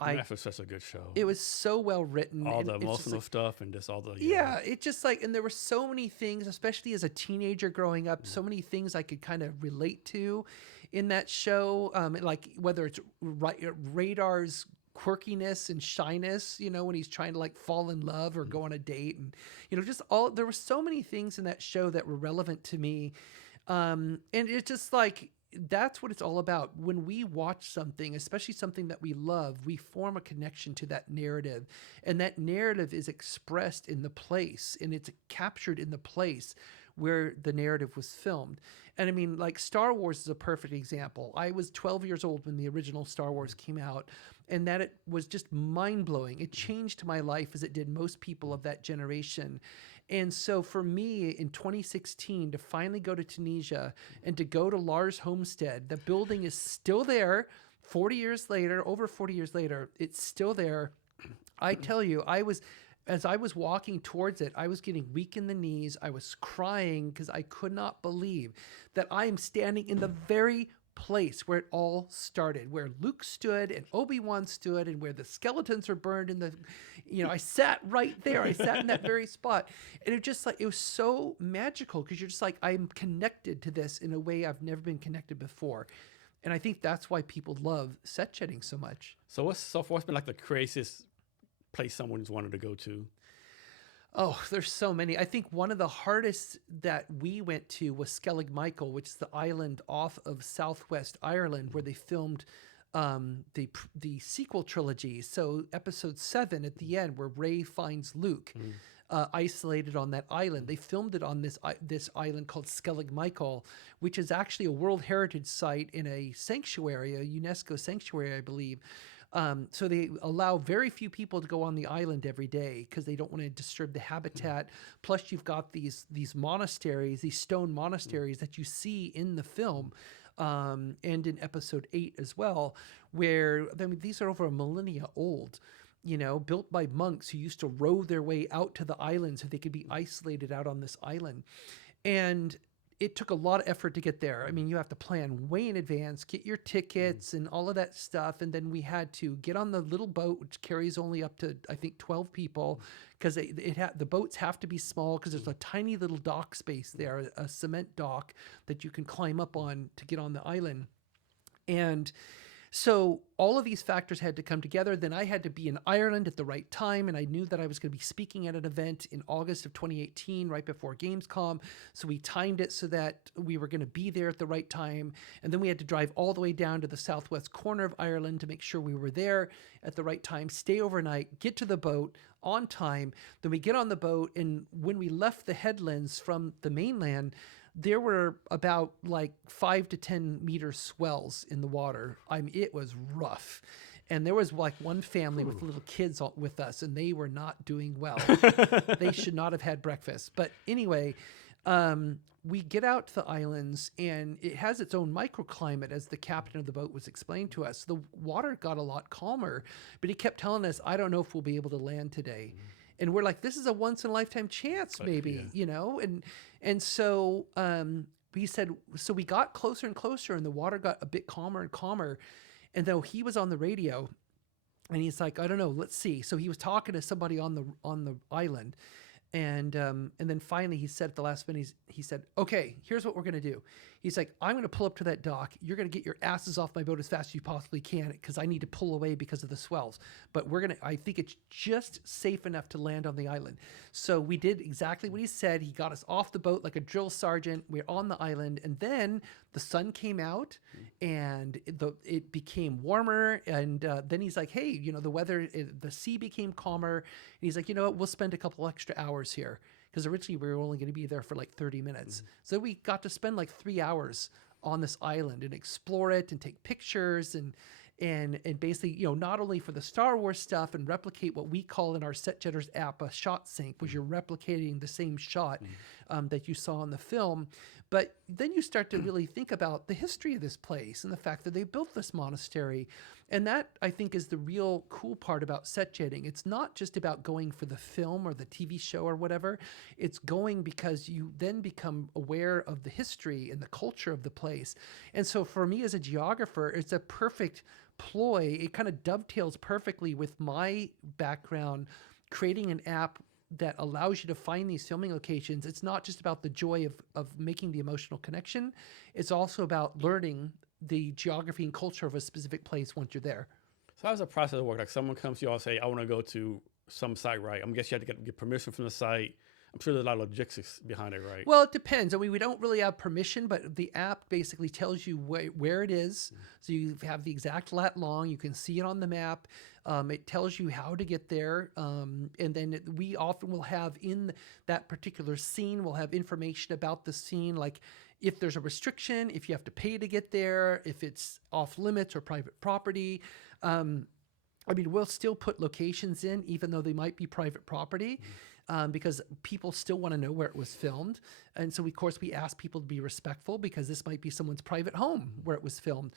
MASH was such a good show. It was so well written. All the emotional stuff and just all the... Yeah, it just like, and there were so many things, especially as a teenager growing up, so many things I could kind of relate to in that show. Like whether it's Radar's quirkiness and shyness, when he's trying to like fall in love or go on a date, and there were so many things in that show that were relevant to me, and it's just like, that's what it's all about. When we watch something, especially something that we love, we form a connection to that narrative, and that narrative is expressed in the place, and it's captured in the place where the narrative was filmed. And I mean, like Star Wars is a perfect example. I was 12 years old when the original Star Wars came out, and that it was just mind-blowing. It changed my life as it did most people of that generation. And so for me in 2016 to finally go to Tunisia and to go to Lars Homestead, the building is still there 40 years later, over 40 years later, it's still there. I tell you, as I was walking towards it, I was getting weak in the knees. I was crying because I could not believe that I am standing in the very place where it all started, where Luke stood and Obi-Wan stood, and where the skeletons are burned in the, I sat right there. I sat in that very spot. And it was so magical, because you're just like, I'm connected to this in a way I've never been connected before. And I think that's why people love set jetting so much. So what's been like the craziest place someone's wanted to go to? Oh, there's so many. I think one of the hardest that we went to was Skellig Michael, which is the island off of southwest Ireland, where they filmed the sequel trilogy. So episode 7 at the end, where Rey finds Luke isolated on that island. They filmed it on this island called Skellig Michael, which is actually a World Heritage Site in a sanctuary, a UNESCO sanctuary, I believe. So they allow very few people to go on the island every day because they don't want to disturb the habitat. Plus, you've got these monasteries, these stone monasteries that you see in the film. and in episode 8 as well, where I mean, these are over a millennia old, built by monks who used to row their way out to the island so they could be isolated out on this island. And it took a lot of effort to get there. I mean, you have to plan way in advance, get your tickets and all of that stuff. And then we had to get on the little boat, which carries only up to, I think, 12 people, because the boats have to be small because there's a tiny little dock space there, a cement dock that you can climb up on to get on the island. And so all of these factors had to come together. Then I had to be in Ireland at the right time, and I knew that I was going to be speaking at an event in August of 2018, right before Gamescom. So we timed it so that we were going to be there at the right time. And then we had to drive all the way down to the southwest corner of Ireland to make sure we were there at the right time, stay overnight, get to the boat on time. Then we get on the boat, and when we left the headlands from the mainland, there were about like 5 to 10 meter swells in the water. I mean, it was rough. And there was like one family with little kids with us, and they were not doing well. They should not have had breakfast. But anyway, we get out to the islands, and it has its own microclimate, as the captain of the boat was explained to us. The water got a lot calmer, but he kept telling us, I don't know if we'll be able to land today. And we're like, this is a once in a lifetime chance, maybe, And so he said, so we got closer and closer, and the water got a bit calmer and calmer. And though he was on the radio, and he's like, I don't know, let's see. So he was talking to somebody on the island. And then finally he said at the last minute, he said, okay, here's what we're going to do. He's like, I'm going to pull up to that dock. You're going to get your asses off my boat as fast as you possibly can, because I need to pull away because of the swells. But I think it's just safe enough to land on the island. So we did exactly what he said. He got us off the boat like a drill sergeant. We're on the island. And then the sun came out, and it became warmer. And then he's like, hey, the weather, the sea became calmer. And he's like, you know what, we'll spend a couple extra hours here. Because originally we were only going to be there for like 30 minutes. So we got to spend like 3 hours on this island and explore it and take pictures and basically, not only for the Star Wars stuff and replicate what we call in our SetJetters app a shot sync, which you're replicating the same shot that you saw in the film, but then you start to really think about the history of this place and the fact that they built this monastery. And that, I think, is the real cool part about set jetting. It's not just about going for the film or the TV show or whatever. It's going because you then become aware of the history and the culture of the place. And so for me as a geographer, it's a perfect ploy. It kind of dovetails perfectly with my background, creating an app that allows you to find these filming locations. It's not just about the joy of making the emotional connection. It's also about learning the geography and culture of a specific place once you're there. So how does the process work? Like someone comes to you all and say, I want to go to some site, right? I'm guessing you have to get permission from the site. I'm sure there's a lot of logistics behind it, right? Well, it depends. I mean, we don't really have permission, but the app basically tells you where it is. So you have the exact lat long. You can see it on the map. It tells you how to get there. And then we often will have in that particular scene, we'll have information about the scene, like if there's a restriction, if you have to pay to get there, if it's off limits or private property. I mean, we'll still put locations in, even though they might be private property. Because people still want to know where it was filmed. And so, of course, we ask people to be respectful because this might be someone's private home where it was filmed.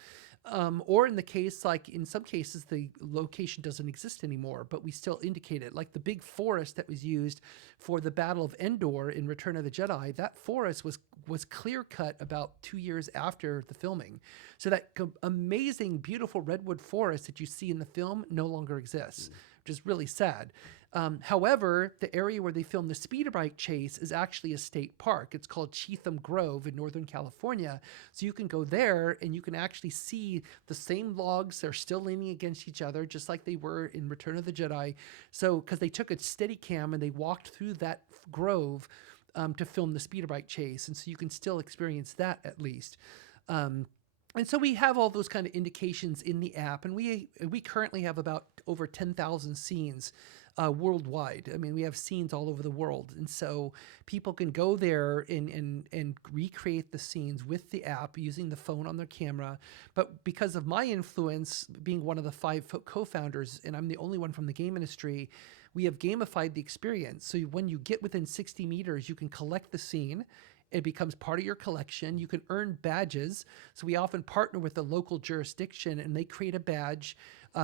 Or in the case, like in some cases, the location doesn't exist anymore, but we still indicate it. Like the big forest that was used for the Battle of Endor in Return of the Jedi, that forest was clear cut about 2 years after the filming. So that amazing, beautiful redwood forest that you see in the film no longer exists, which is really sad. However, the area where they filmed the speeder bike chase is actually a state park. It's called Cheatham Grove in Northern California. So you can go there and you can actually see the same logs. They're still leaning against each other, just like they were in Return of the Jedi. So, because they took a steady cam and they walked through that grove to film the speeder bike chase. And so you can still experience that at least. And so we have all those kind of indications in the app, and we currently have about over 10,000 scenes worldwide. I mean, we have scenes all over the world, and so people can go there and recreate the scenes with the app using the phone on their camera. But because of my influence, being one of the 5 co-founders, and I'm the only one from the game industry, we have gamified the experience. So when you get within 60 meters, you can collect the scene, It becomes part of your collection. You can earn badges. So we often partner with the local jurisdiction, and they create a badge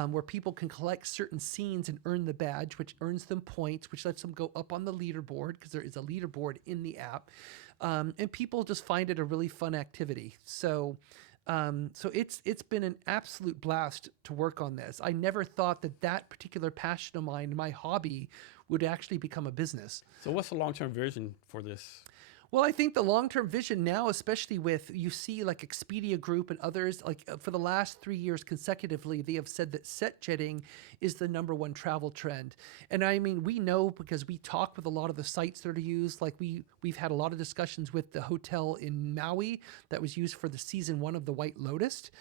where people can collect certain scenes and earn the badge, which earns them points, which lets them go up on the leaderboard, because there is a leaderboard in the app. And people just find it a really fun activity. So it's been an absolute blast to work on this. I never thought that particular passion of mine, my hobby, would actually become a business. So what's the long-term vision for this? Well, I think the long-term vision now, especially with, you see like Expedia Group and others, like for the last 3 years consecutively, they have said that set jetting is the #1 travel trend. And I mean, we know because we talk with a lot of the sites that are used, like we've had a lot of discussions with the hotel in Maui that was used for the season 1 of the White Lotus.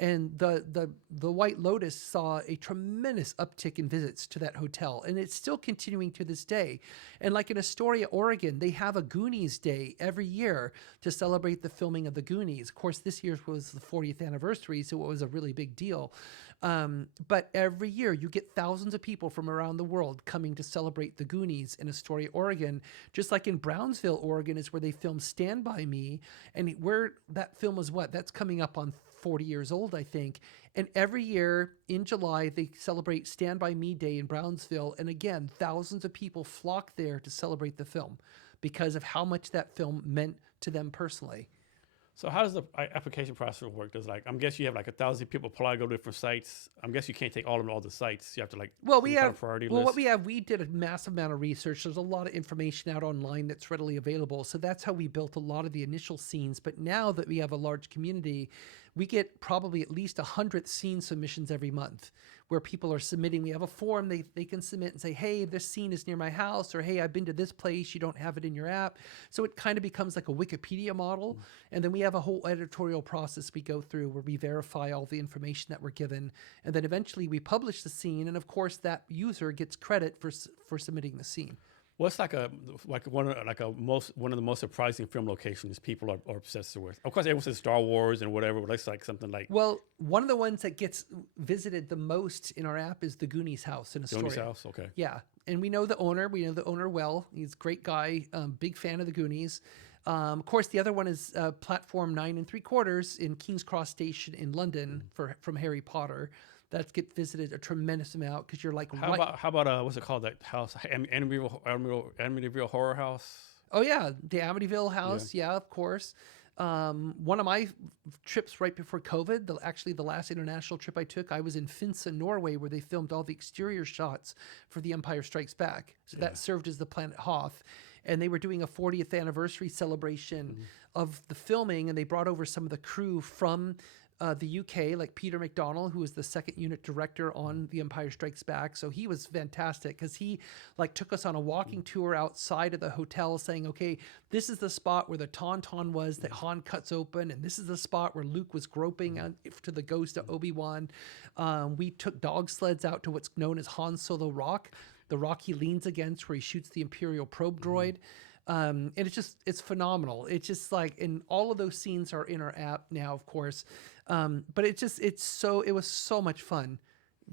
And the White Lotus saw a tremendous uptick in visits to that hotel, and it's still continuing to this day. And like in Astoria, Oregon, they have a Goonies Day every year to celebrate the filming of the Goonies. Of course, this year's was the 40th anniversary, so it was a really big deal. But every year you get thousands of people from around the world coming to celebrate the Goonies in Astoria, Oregon. Just like in Brownsville, Oregon is where they filmed Stand By Me, and where that film was that's coming up on 40 years old, I think. And every year in July, they celebrate Stand By Me Day in Brownsville. And again, thousands of people flock there to celebrate the film because of how much that film meant to them personally. So how does the application process work? Does I'm guess you have 1,000 people apply, go to different sites. I'm guess you can't take all of them to all the sites. You have to priority list. We did a massive amount of research. There's a lot of information out online that's readily available. So that's how we built a lot of the initial scenes. But now that we have a large community, we get probably at least 100 scene submissions every month where people are submitting. We have a form they can submit and say, hey, this scene is near my house, or hey, I've been to this place, you don't have it in your app. So it kind of becomes like a Wikipedia model. And then we have a whole editorial process we go through where we verify all the information that we're given. And then eventually we publish the scene. And of course, that user gets credit for submitting the scene. What's one of the most surprising film locations people are obsessed with? Of course, everyone says Star Wars and whatever, but it's like something like. Well, one of the ones that gets visited the most in our app is the Goonies house in Astoria. Goonies house, okay. Yeah, and we know the owner. We know the owner well. He's a great guy. Big fan of the Goonies. Of course, the other one is platform 9 3/4 in King's Cross Station in London from Harry Potter. That get visited a tremendous amount because you're like. How about what's it called, that house, Amityville Horror House? Oh yeah, the Amityville house. Yeah, of course. One of my trips right before COVID, the last international trip I took, I was in Finse, Norway, where they filmed all the exterior shots for The Empire Strikes Back. So that served as the Planet Hoth. And they were doing a 40th anniversary celebration of the filming, and they brought over some of the crew from the UK, like Peter McDonnell, who was the second unit director on The Empire Strikes Back. So he was fantastic because he took us on a walking tour outside of the hotel saying, okay, this is the spot where the Tauntaun was that Han cuts open, and this is the spot where Luke was groping to the ghost of Obi-Wan. We took dog sleds out to what's known as Han Solo Rock, the rock he leans against where he shoots the Imperial probe droid. And it's phenomenal. It's just and all of those scenes are in our app now, of course. But it was so much fun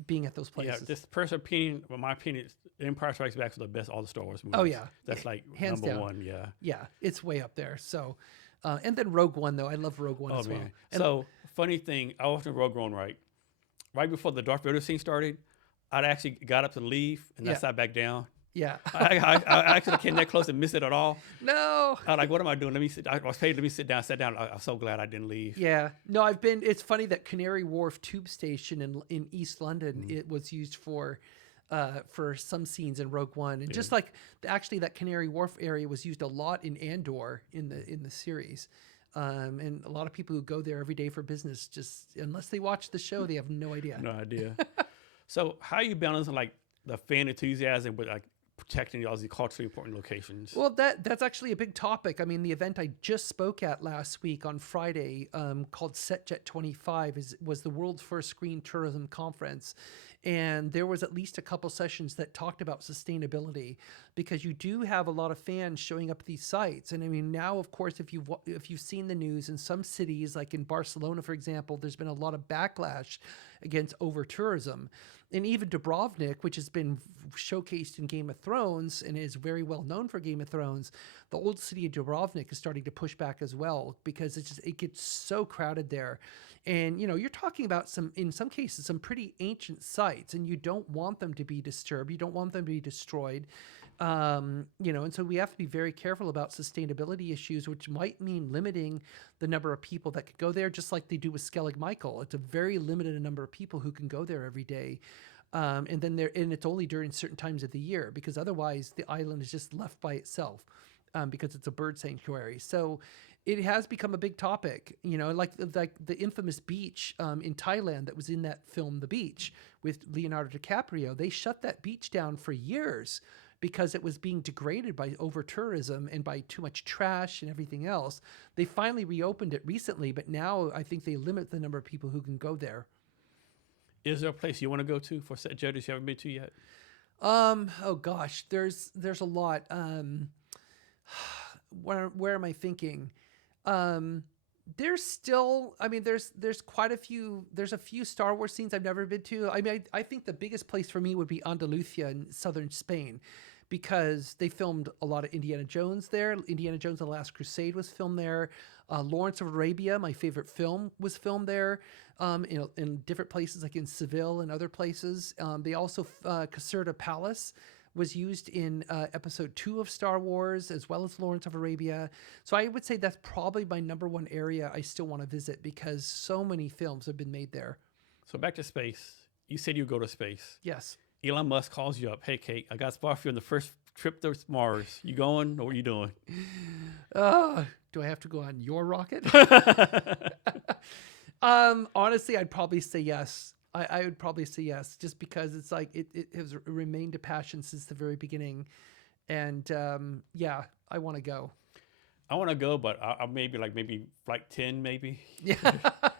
being at those places. Yeah, this personal opinion, well, my opinion, Empire Strikes Back is the best of all the Star Wars movies. Oh yeah, that's hands number down. one. Yeah, yeah, it's way up there. So, and then Rogue One though, I love Rogue One as well. And so funny thing, I watched Rogue One right before the Darth Vader scene started. I actually got up to leave and I sat back down. Yeah. I actually came that close and missed it at all. No. I was like, what am I doing? Let me sit. I was paid. Let me sit down. I sat down. I'm so glad I didn't leave. Yeah. No, it's funny that Canary Wharf tube station in East London, it was used for some scenes in Rogue One. And just actually that Canary Wharf area was used a lot in Andor in the series. And a lot of people who go there every day for business, just unless they watch the show, they have no idea. No idea. So how are you balancing the fan enthusiasm with protecting all these culturally important locations? Well, that's actually a big topic. I mean, the event I just spoke at last week on Friday, called SetJet25, was the world's first screen tourism conference. And there was at least a couple sessions that talked about sustainability, because you do have a lot of fans showing up at these sites. And I mean, now, of course, if you've seen the news in some cities, like in Barcelona, for example, there's been a lot of backlash against over-tourism. And even Dubrovnik, which has been showcased in Game of Thrones and is very well known for Game of Thrones, the old city of Dubrovnik is starting to push back as well because it gets so crowded there. And, you're talking about in some cases, some pretty ancient sites, and you don't want them to be disturbed. You don't want them to be destroyed. And so we have to be very careful about sustainability issues, which might mean limiting the number of people that could go there, just like they do with Skellig Michael. It's a very limited number of people who can go there every day. And it's only during certain times of the year, because otherwise the island is just left by itself, because it's a bird sanctuary. So it has become a big topic, like the infamous beach in Thailand that was in that film, The Beach, with Leonardo DiCaprio. They shut that beach down for years because it was being degraded by over-tourism and by too much trash and everything else. They finally reopened it recently, but now I think they limit the number of people who can go there. Is there a place you want to go to for SetJetters you haven't been to yet? Oh gosh, there's a lot. Where am I thinking? There's still, there's quite a few, there's a few Star Wars scenes I've never been to. I think the biggest place for me would be Andalusia in southern Spain, because they filmed a lot of Indiana Jones there. Indiana Jones and the Last Crusade was filmed there. Lawrence of Arabia, my favorite film, was filmed there. In different places, like in Seville and other places. They also, Caserta Palace was used in episode 2 of Star Wars, as well as Lawrence of Arabia. So I would say that's probably my number one area I still want to visit, because so many films have been made there. So back to space. You said you go to space. Yes. Elon Musk calls you up. Hey, Kate, I got a spot for you on the first trip to Mars. You going, or what are you doing? Do I have to go on your rocket? Honestly, I'd probably say yes. I would probably say yes, just because it's like it has remained a passion since the very beginning. And yeah, I want to go. I want to go, but I maybe flight 10, maybe. Yeah.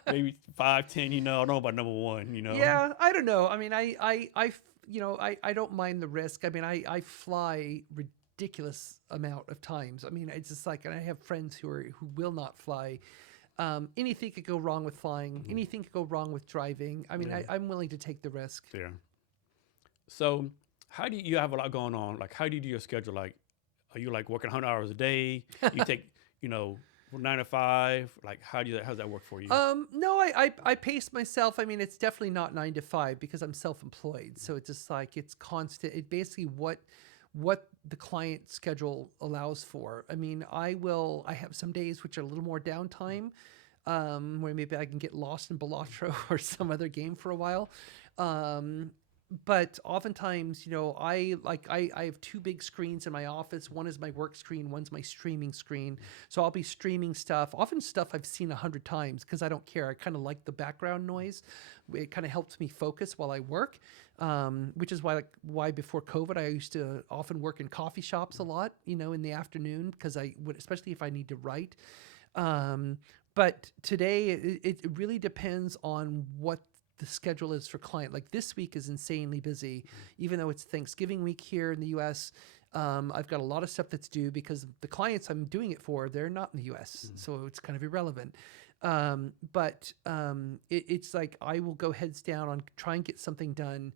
Maybe 5, 10, I don't know about number 1, Yeah, I don't know. I don't mind the risk. I fly ridiculous amount of times. It's just like, and I have friends who will not fly. Anything could go wrong with flying. Mm-hmm. Anything could go wrong with driving. I'm willing to take the risk. Yeah. So how do you have a lot going on? Like, how do you do your schedule? Like, are you like working 100 hours a day? You take, 9 to 5. Like, how's that work for you? No, I pace myself. It's definitely not 9 to 5, because I'm self-employed. So it's just like, it's constant. It basically what the client schedule allows for. I have some days which are a little more downtime, where maybe I can get lost in Balatro or some other game for a while. But oftentimes, I have 2 big screens in my office. One is my work screen, one's my streaming screen. So I'll be streaming stuff, often stuff I've seen 100 times, because I don't care. I kind of like the background noise. It kind of helps me focus while I work, which is why before COVID, I used to often work in coffee shops a lot, in the afternoon, because I would, especially if I need to write. But today, it really depends on what the schedule is for client. Like, this week is insanely busy, even though it's Thanksgiving week here in the US. I've got a lot of stuff that's due, because the clients I'm doing it for, they're not in the US. So it's kind of irrelevant. But it's like, I will go heads down on try and get something done.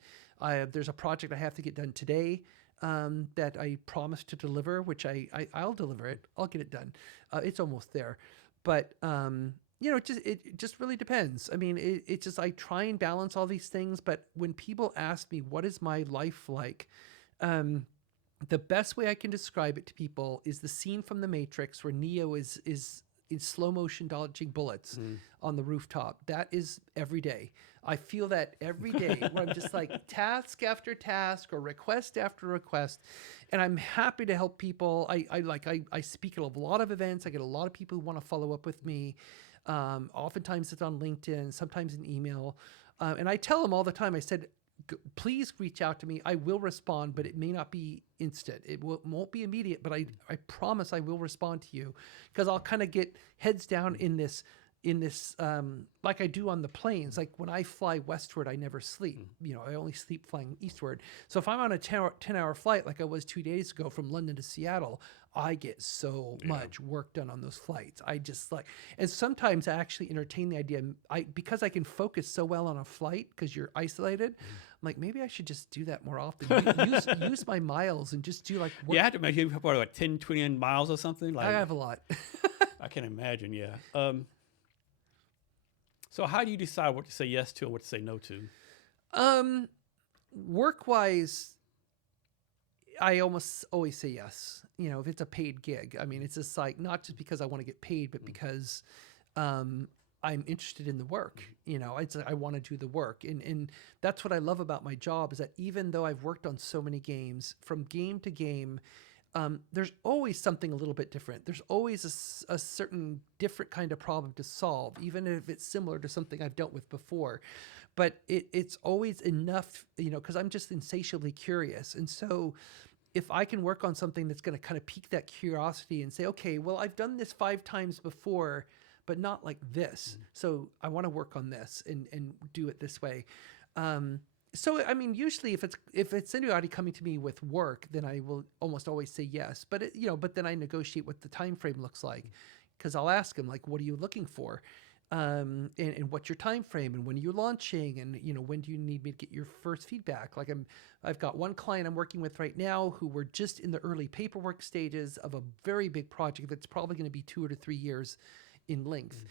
There's a project I have to get done today, that I promised to deliver, which I'll deliver it. I'll get it done. It's almost there. But, it just really depends. It's just, I try and balance all these things, but when people ask me, what is my life like? The best way I can describe it to people is the scene from The Matrix where Neo is in slow motion dodging bullets on the rooftop. That is every day. I feel that every day, where I'm just like task after task or request after request. And I'm happy to help people. I speak at a lot of events. I get a lot of people who want to follow up with me. Oftentimes it's on LinkedIn, sometimes in email. And I tell them all the time, I said, please reach out to me. I will respond, but it may not be instant. It won't be immediate, but I promise I will respond to you, because I'll kind of get heads down in this in this, like I do on the planes. Like when I fly westward, I never sleep. You know, I only sleep flying eastward. So if I'm on a 10-hour flight, like I was 2 days ago from London to Seattle, I get so much work done on those flights. I just like, and sometimes I actually entertain the idea. Because I can focus so well on a flight because you're isolated. I'm like, maybe I should just do that more often. Use my miles and just do like work. Yeah, I had to imagine you have probably like 10, 20 miles or something. Like, I have a lot. I can imagine, yeah. So how do you decide what to say yes to and what to say no to? Work-wise, I almost always say yes. You know, if it's a paid gig, I mean, it's just like, not just because I want to get paid, but because I'm interested in the work. You know, I want to do the work. And that's what I love about my job, is that even though I've worked on so many games, from game to game, there's always something a little bit different. There's always a certain different kind of problem to solve, even if it's similar to something I've dealt with before. But it's always enough, you know, because I'm just insatiably curious. And so if I can work on something that's going to kind of pique that curiosity and say, okay, well, I've done this 5 times before, but not like this. So I want to work on this and do it this way. So, I mean, usually if it's anybody coming to me with work, then I will almost always say yes. But but then I negotiate what the time frame looks like, because I'll ask them, like, what are you looking for, and what's your time frame, and when are you launching, and when do you need me to get your first feedback? Like I've got one client I'm working with right now who we're just in the early paperwork stages of a very big project that's probably going to be 2 to 3 years in length.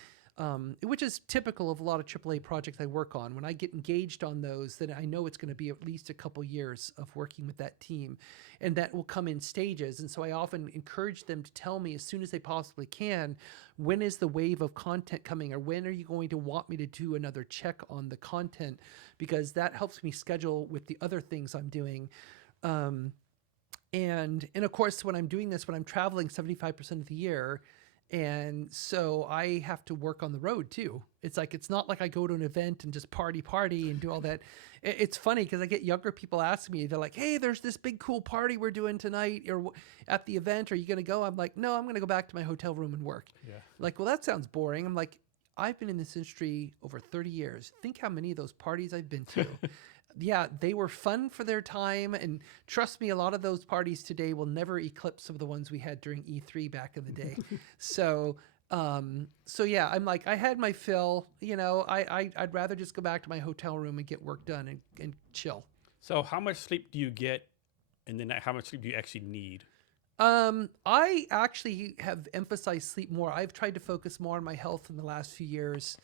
Which is typical of a lot of AAA projects I work on. When I get engaged on those, then I know it's going to be at least a couple years of working with that team, and that will come in stages. And so I often encourage them to tell me as soon as they possibly can, when is the wave of content coming, or when are you going to want me to do another check on the content, because that helps me schedule with the other things I'm doing. And of course, when I'm doing this, when I'm traveling 75% of the year, and so I have to work on the road too. It's like, it's not like I go to an event and just party and do all that. It's funny because I get younger people asking me, they're like, hey, there's this big cool party we're doing tonight or at the event. Are you going to go? I'm like, no, I'm going to go back to my hotel room and work. Yeah. Like, well, that sounds boring. I'm like, I've been in this industry over 30 years. Think how many of those parties I've been to. Yeah, they were fun for their time. And trust me, a lot of those parties today will never eclipse some of the ones we had during E3 back in the day. So yeah, I'm like, I had my fill, I'd rather just go back to my hotel room and get work done and chill. So how much sleep do you get? And then how much sleep do you actually need? I actually have emphasized sleep more. I've tried to focus more on my health in the last few years,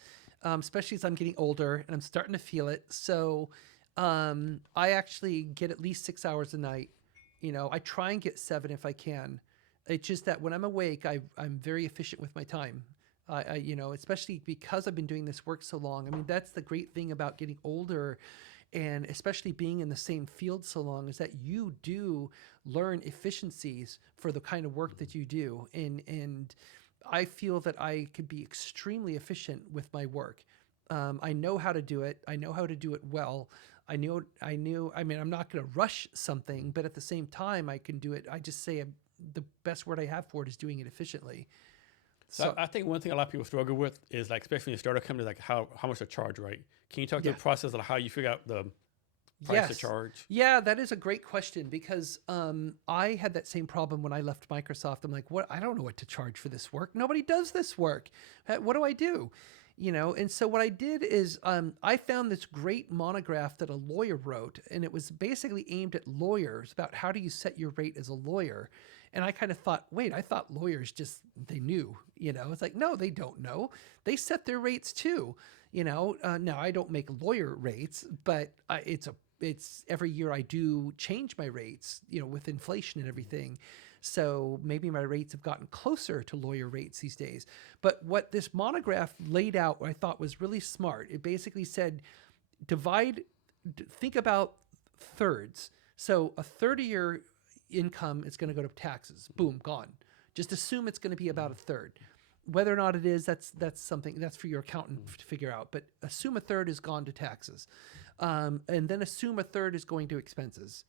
especially as I'm getting older and I'm starting to feel it. So I actually get at least 6 hours a night. I try and get 7 if I can. It's just that when I'm awake, I'm very efficient with my time. Especially because I've been doing this work so long. I mean, that's the great thing about getting older, and especially being in the same field so long, is that you do learn efficiencies for the kind of work that you do. And I feel that I could be extremely efficient with my work. I know how to do it. I know how to do it well. I mean, I'm not going to rush something, but at the same time, I can do it. I just say the best word I have for it is doing it efficiently. So I think one thing a lot of people struggle with is, like, especially in startup companies, like how much to charge, right? Can you talk to the process of how you figure out the price to charge? Yeah, that is a great question, because I had that same problem when I left Microsoft. I'm like, what? I don't know what to charge for this work. Nobody does this work. What do I do? And so what I did is I found this great monograph that a lawyer wrote, and it was basically aimed at lawyers about how do you set your rate as a lawyer. And I kind of thought, wait, I thought lawyers they knew, it's like, no, they don't know. They set their rates too, now I don't make lawyer rates, but it's every year I do change my rates, with inflation and everything. So maybe my rates have gotten closer to lawyer rates these days. But what this monograph laid out, what I thought was really smart, it basically said, think about thirds. So a third of your income is going to go to taxes. Boom, gone. Just assume it's going to be about a third. Whether or not it is, that's something that's for your accountant to figure out. But assume a third is gone to taxes. And then assume a third is going to expenses.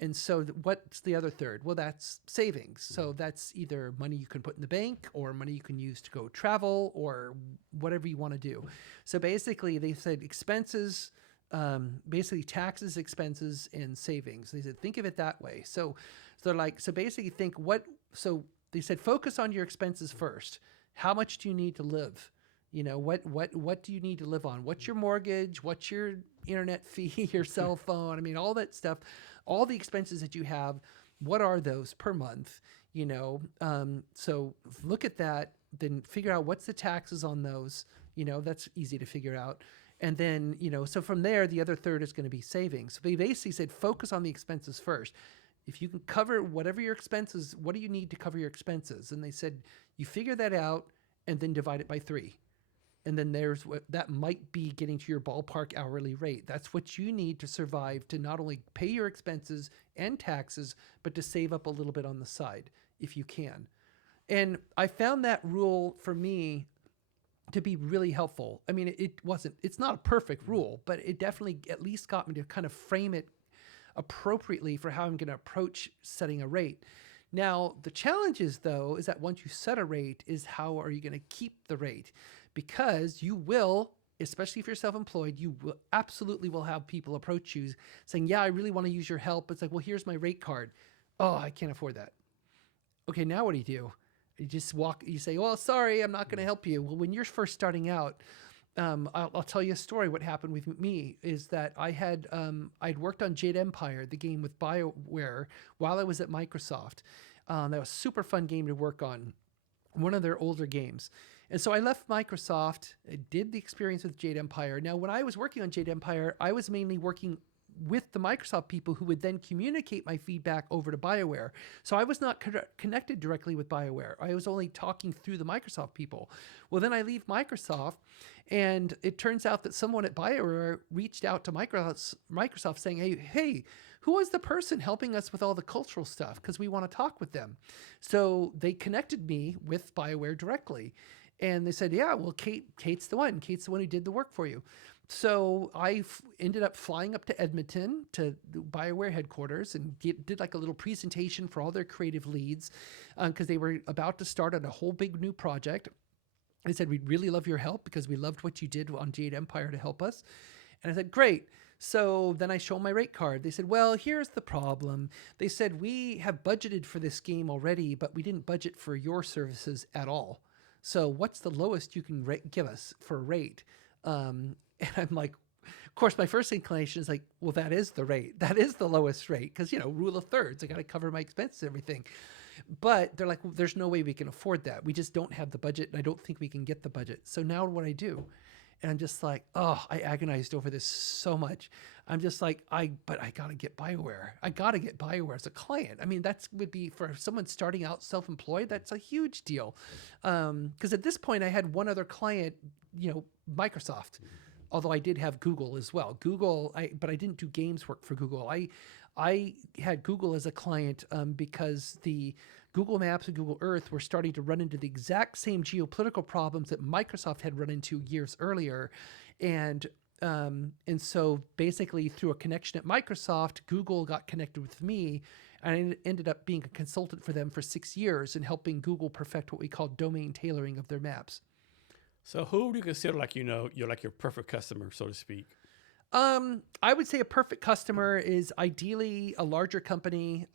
And so what's the other third? Well, that's savings. So that's either money you can put in the bank or money you can use to go travel or whatever you want to do. So basically, they said expenses, basically taxes, expenses, and savings. They said think of it that way. So they're like, so basically think what. So they said focus on your expenses first. How much do you need to live? You know, what do you need to live on? What's your mortgage? What's your internet fee, your cell phone? I mean, all that stuff, all the expenses that you have, what are those per month? You know, so look at that, then figure out what's the taxes on those. You know, that's easy to figure out. And then, you know, so from there, the other third is going to be savings. So they basically said, focus on the expenses first. If you can cover whatever your expenses, what do you need to cover your expenses? And they said, you figure that out and then divide it by 3. And then there's what that might be getting to your ballpark hourly rate. That's what you need to survive, to not only pay your expenses and taxes, but to save up a little bit on the side if you can. And I found that rule for me to be really helpful. I mean, it's not a perfect rule, but it definitely at least got me to kind of frame it appropriately for how I'm going to approach setting a rate. Now, the challenge is, though, is that once you set a rate, is how are you going to keep the rate? Because you will, especially if you're self-employed, you will absolutely will have people approach you saying, yeah, I really want to use your help. It's like, well, here's my rate card. Oh, I can't afford that. Okay, now what do? You just you say, well, sorry, I'm not going to help you. Well, when you're first starting out, I'll tell you a story. What happened with me is that I'd worked on Jade Empire, the game with BioWare, while I was at Microsoft. That was a super fun game to work on, one of their older games. And so I left Microsoft, I did the experience with Jade Empire. Now, when I was working on Jade Empire, I was mainly working with the Microsoft people who would then communicate my feedback over to BioWare. So I was not connected directly with BioWare. I was only talking through the Microsoft people. Well, then I leave Microsoft, and it turns out that someone at BioWare reached out to Microsoft saying, hey, who was the person helping us with all the cultural stuff? Because we want to talk with them. So they connected me with BioWare directly. And they said, yeah, well, Kate's the one. Kate's the one who did the work for you. So I ended up flying up to Edmonton to the BioWare headquarters and did like a little presentation for all their creative leads because they were about to start on a whole big new project. They said, we'd really love your help because we loved what you did on Jade Empire to help us. And I said, great. So then I show my rate card. They said, well, here's the problem. They said, we have budgeted for this game already, but we didn't budget for your services at all. So what's the lowest you can give us for a rate? And I'm like, of course, my first inclination is like, well, that is the rate. That is the lowest rate because, you know, rule of thirds. I got to cover my expenses and everything. But they're like, well, there's no way we can afford that. We just don't have the budget, and I don't think we can get the budget. So now what I do? And I'm just like, oh, I agonized over this so much. I'm just like, but I got to get BioWare. I got to get BioWare as a client. I mean, that would be for someone starting out self-employed. That's a huge deal. Because at this point I had one other client, you know, Microsoft, although I did have Google as well. But I didn't do games work for Google. I had Google as a client because the Google Maps and Google Earth were starting to run into the exact same geopolitical problems that Microsoft had run into years earlier. And so basically through a connection at Microsoft, Google got connected with me, and I ended up being a consultant for them for 6 years and helping Google perfect what we call domain tailoring of their maps. So who do you consider like, you know, you're like your perfect customer, so to speak? I would say a perfect customer is ideally a larger company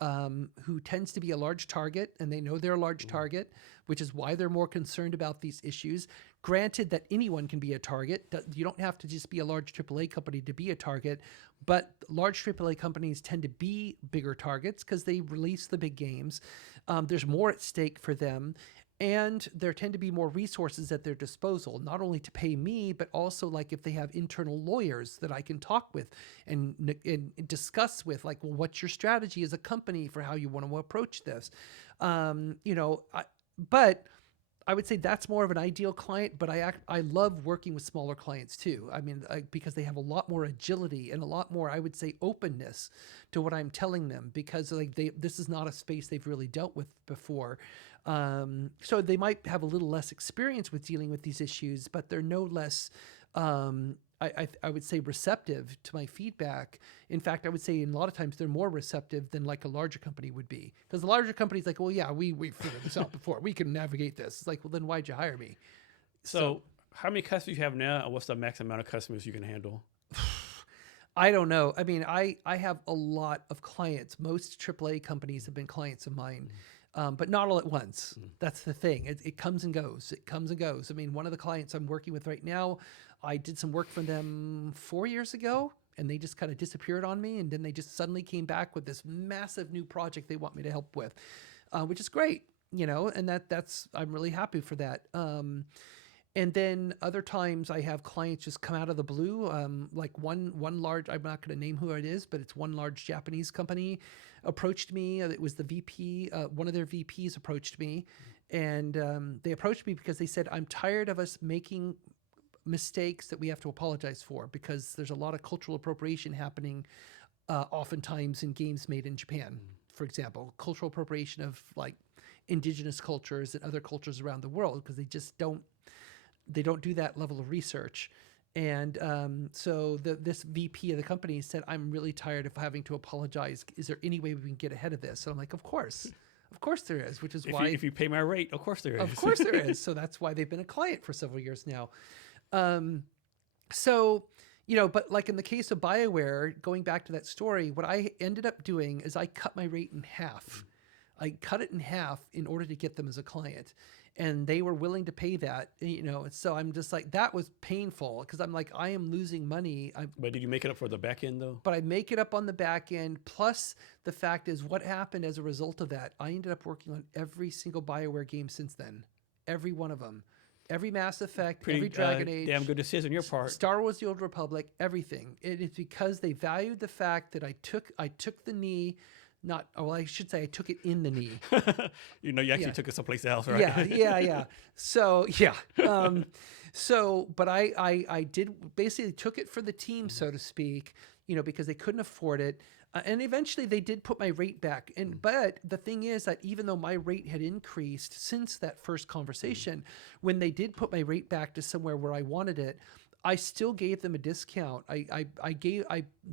who tends to be a large target, and they know they're a large target, which is why they're more concerned about these issues. Granted that anyone can be a target. You don't have to just be a large AAA company to be a target, but large AAA companies tend to be bigger targets because they release the big games. There's more at stake for them. And there tend to be more resources at their disposal, not only to pay me, but also like if they have internal lawyers that I can talk with and discuss with, like, well, what's your strategy as a company for how you want to approach this? But I would say that's more of an ideal client, but I love working with smaller clients too. I mean, because they have a lot more agility and a lot more, I would say, openness to what I'm telling them, because like this is not a space they've really dealt with before. So they might have a little less experience with dealing with these issues, but they're no less, I would say receptive to my feedback. In fact, I would say in a lot of times they're more receptive than like a larger company would be, because the larger company's like, well, yeah, we figured this out before. We can navigate this. It's like, well, then why'd you hire me? So how many customers you have now, and what's the max amount of customers you can handle? I don't know. I mean, I have a lot of clients. Most AAA companies have been clients of mine, but not all at once. That's the thing. It comes and goes. It comes and goes. I mean, one of the clients I'm working with right now, I did some work for them 4 years ago, and they just kind of disappeared on me. And then they just suddenly came back with this massive new project they want me to help with, which is great, you know, and that's, I'm really happy for that. And then other times I have clients just come out of the blue. Like one large, I'm not going to name who it is, but it's one large Japanese company approached me. It was the VP, one of their VPs approached me, and they approached me because they said, I'm tired of us making mistakes that we have to apologize for, because there's a lot of cultural appropriation happening oftentimes in games made in Japan. For example, cultural appropriation of like indigenous cultures and other cultures around the world, because they don't do that level of research. And so this VP of the company said, I'm really tired of having to apologize. Is there any way we can get ahead of this? And I'm like, of course there is, which is why if you pay my rate, of course there is. Of course there is. So that's why they've been a client for several years now. So, you know, but like in the case of BioWare, going back to that story, what I ended up doing is I cut my rate in half. I cut it in half in order to get them as a client. And they were willing to pay that, you know. So I'm just like, that was painful, because I'm like, I am losing money. But did you make it up for the back end though? But I make it up on the back end. Plus the fact is, what happened as a result of that, I ended up working on every single BioWare game since then. Every one of them. Every Mass Effect, every Dragon Age. Damn good decision on your part. Star Wars: The Old Republic, everything. It is because they valued the fact that I took the knee. I should say I took it in the knee. You know, you actually took it someplace else, right? Yeah. So, yeah. But I did basically took it for the team, so to speak, you know, because they couldn't afford it. And eventually they did put my rate back. But the thing is that even though my rate had increased since that first conversation, when they did put my rate back to somewhere where I wanted it, I still gave them a discount. I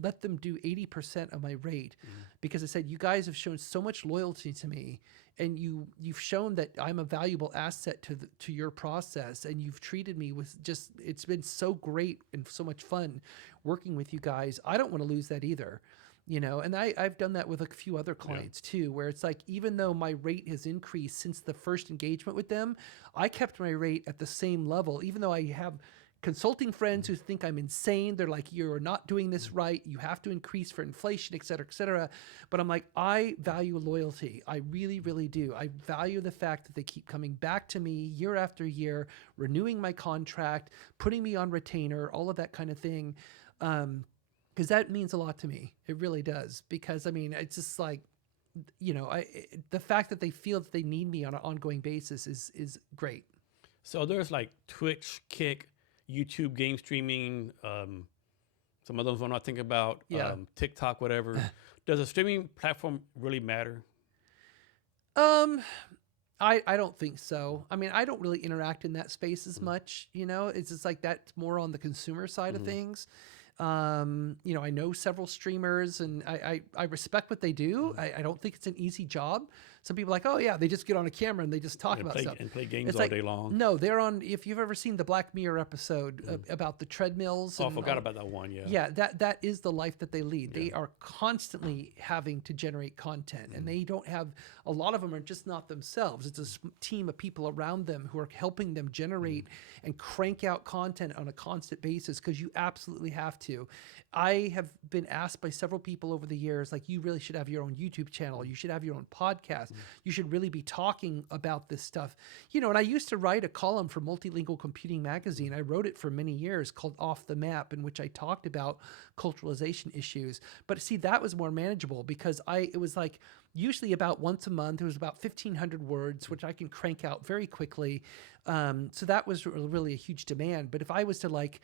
let them do 80% of my rate, because I said, you guys have shown so much loyalty to me, and you've shown that I'm a valuable asset to your process, and you've treated me with just, it's been so great and so much fun working with you guys. I don't want to lose that either. You know, and I've done that with a few other clients too, where it's like, even though my rate has increased since the first engagement with them, I kept my rate at the same level, even though I have consulting friends who think I'm insane. They're like, you're not doing this right. You have to increase for inflation, et cetera, et cetera. But I'm like, I value loyalty. I really, really do. I value the fact that they keep coming back to me year after year, renewing my contract, putting me on retainer, all of that kind of thing. Because that means a lot to me. It really does. Because I mean, it's just like, you know, the fact that they feel that they need me on an ongoing basis is great. So there's like Twitch, Kick, YouTube game streaming, some of those one I think about, TikTok, whatever. Does a streaming platform really matter? I don't think so. I mean, I don't really interact in that space as much, you know. It's just like that's more on the consumer side of things. You know, I know several streamers, and I respect what they do. I don't think it's an easy job. Some people are like, oh yeah, they just get on a camera and they just talk about stuff and play games it's all like, day long. No, they're on. If you've ever seen the Black Mirror episode about the treadmills, I forgot about that one. Yeah, that is the life that they lead. They are constantly having to generate content, and they don't have. A lot of them are just not themselves. It's a team of people around them who are helping them generate and crank out content on a constant basis, because you absolutely have to. I have been asked by several people over the years, like, you really should have your own YouTube channel. You should have your own podcast. You should really be talking about this stuff. You know, and I used to write a column for Multilingual Computing magazine. I wrote it for many years called Off the Map, in which I talked about culturalization issues. But see, that was more manageable, because it was like usually about once a month. It was about 1,500 words, which I can crank out very quickly. So that was really a huge demand. But if I was to like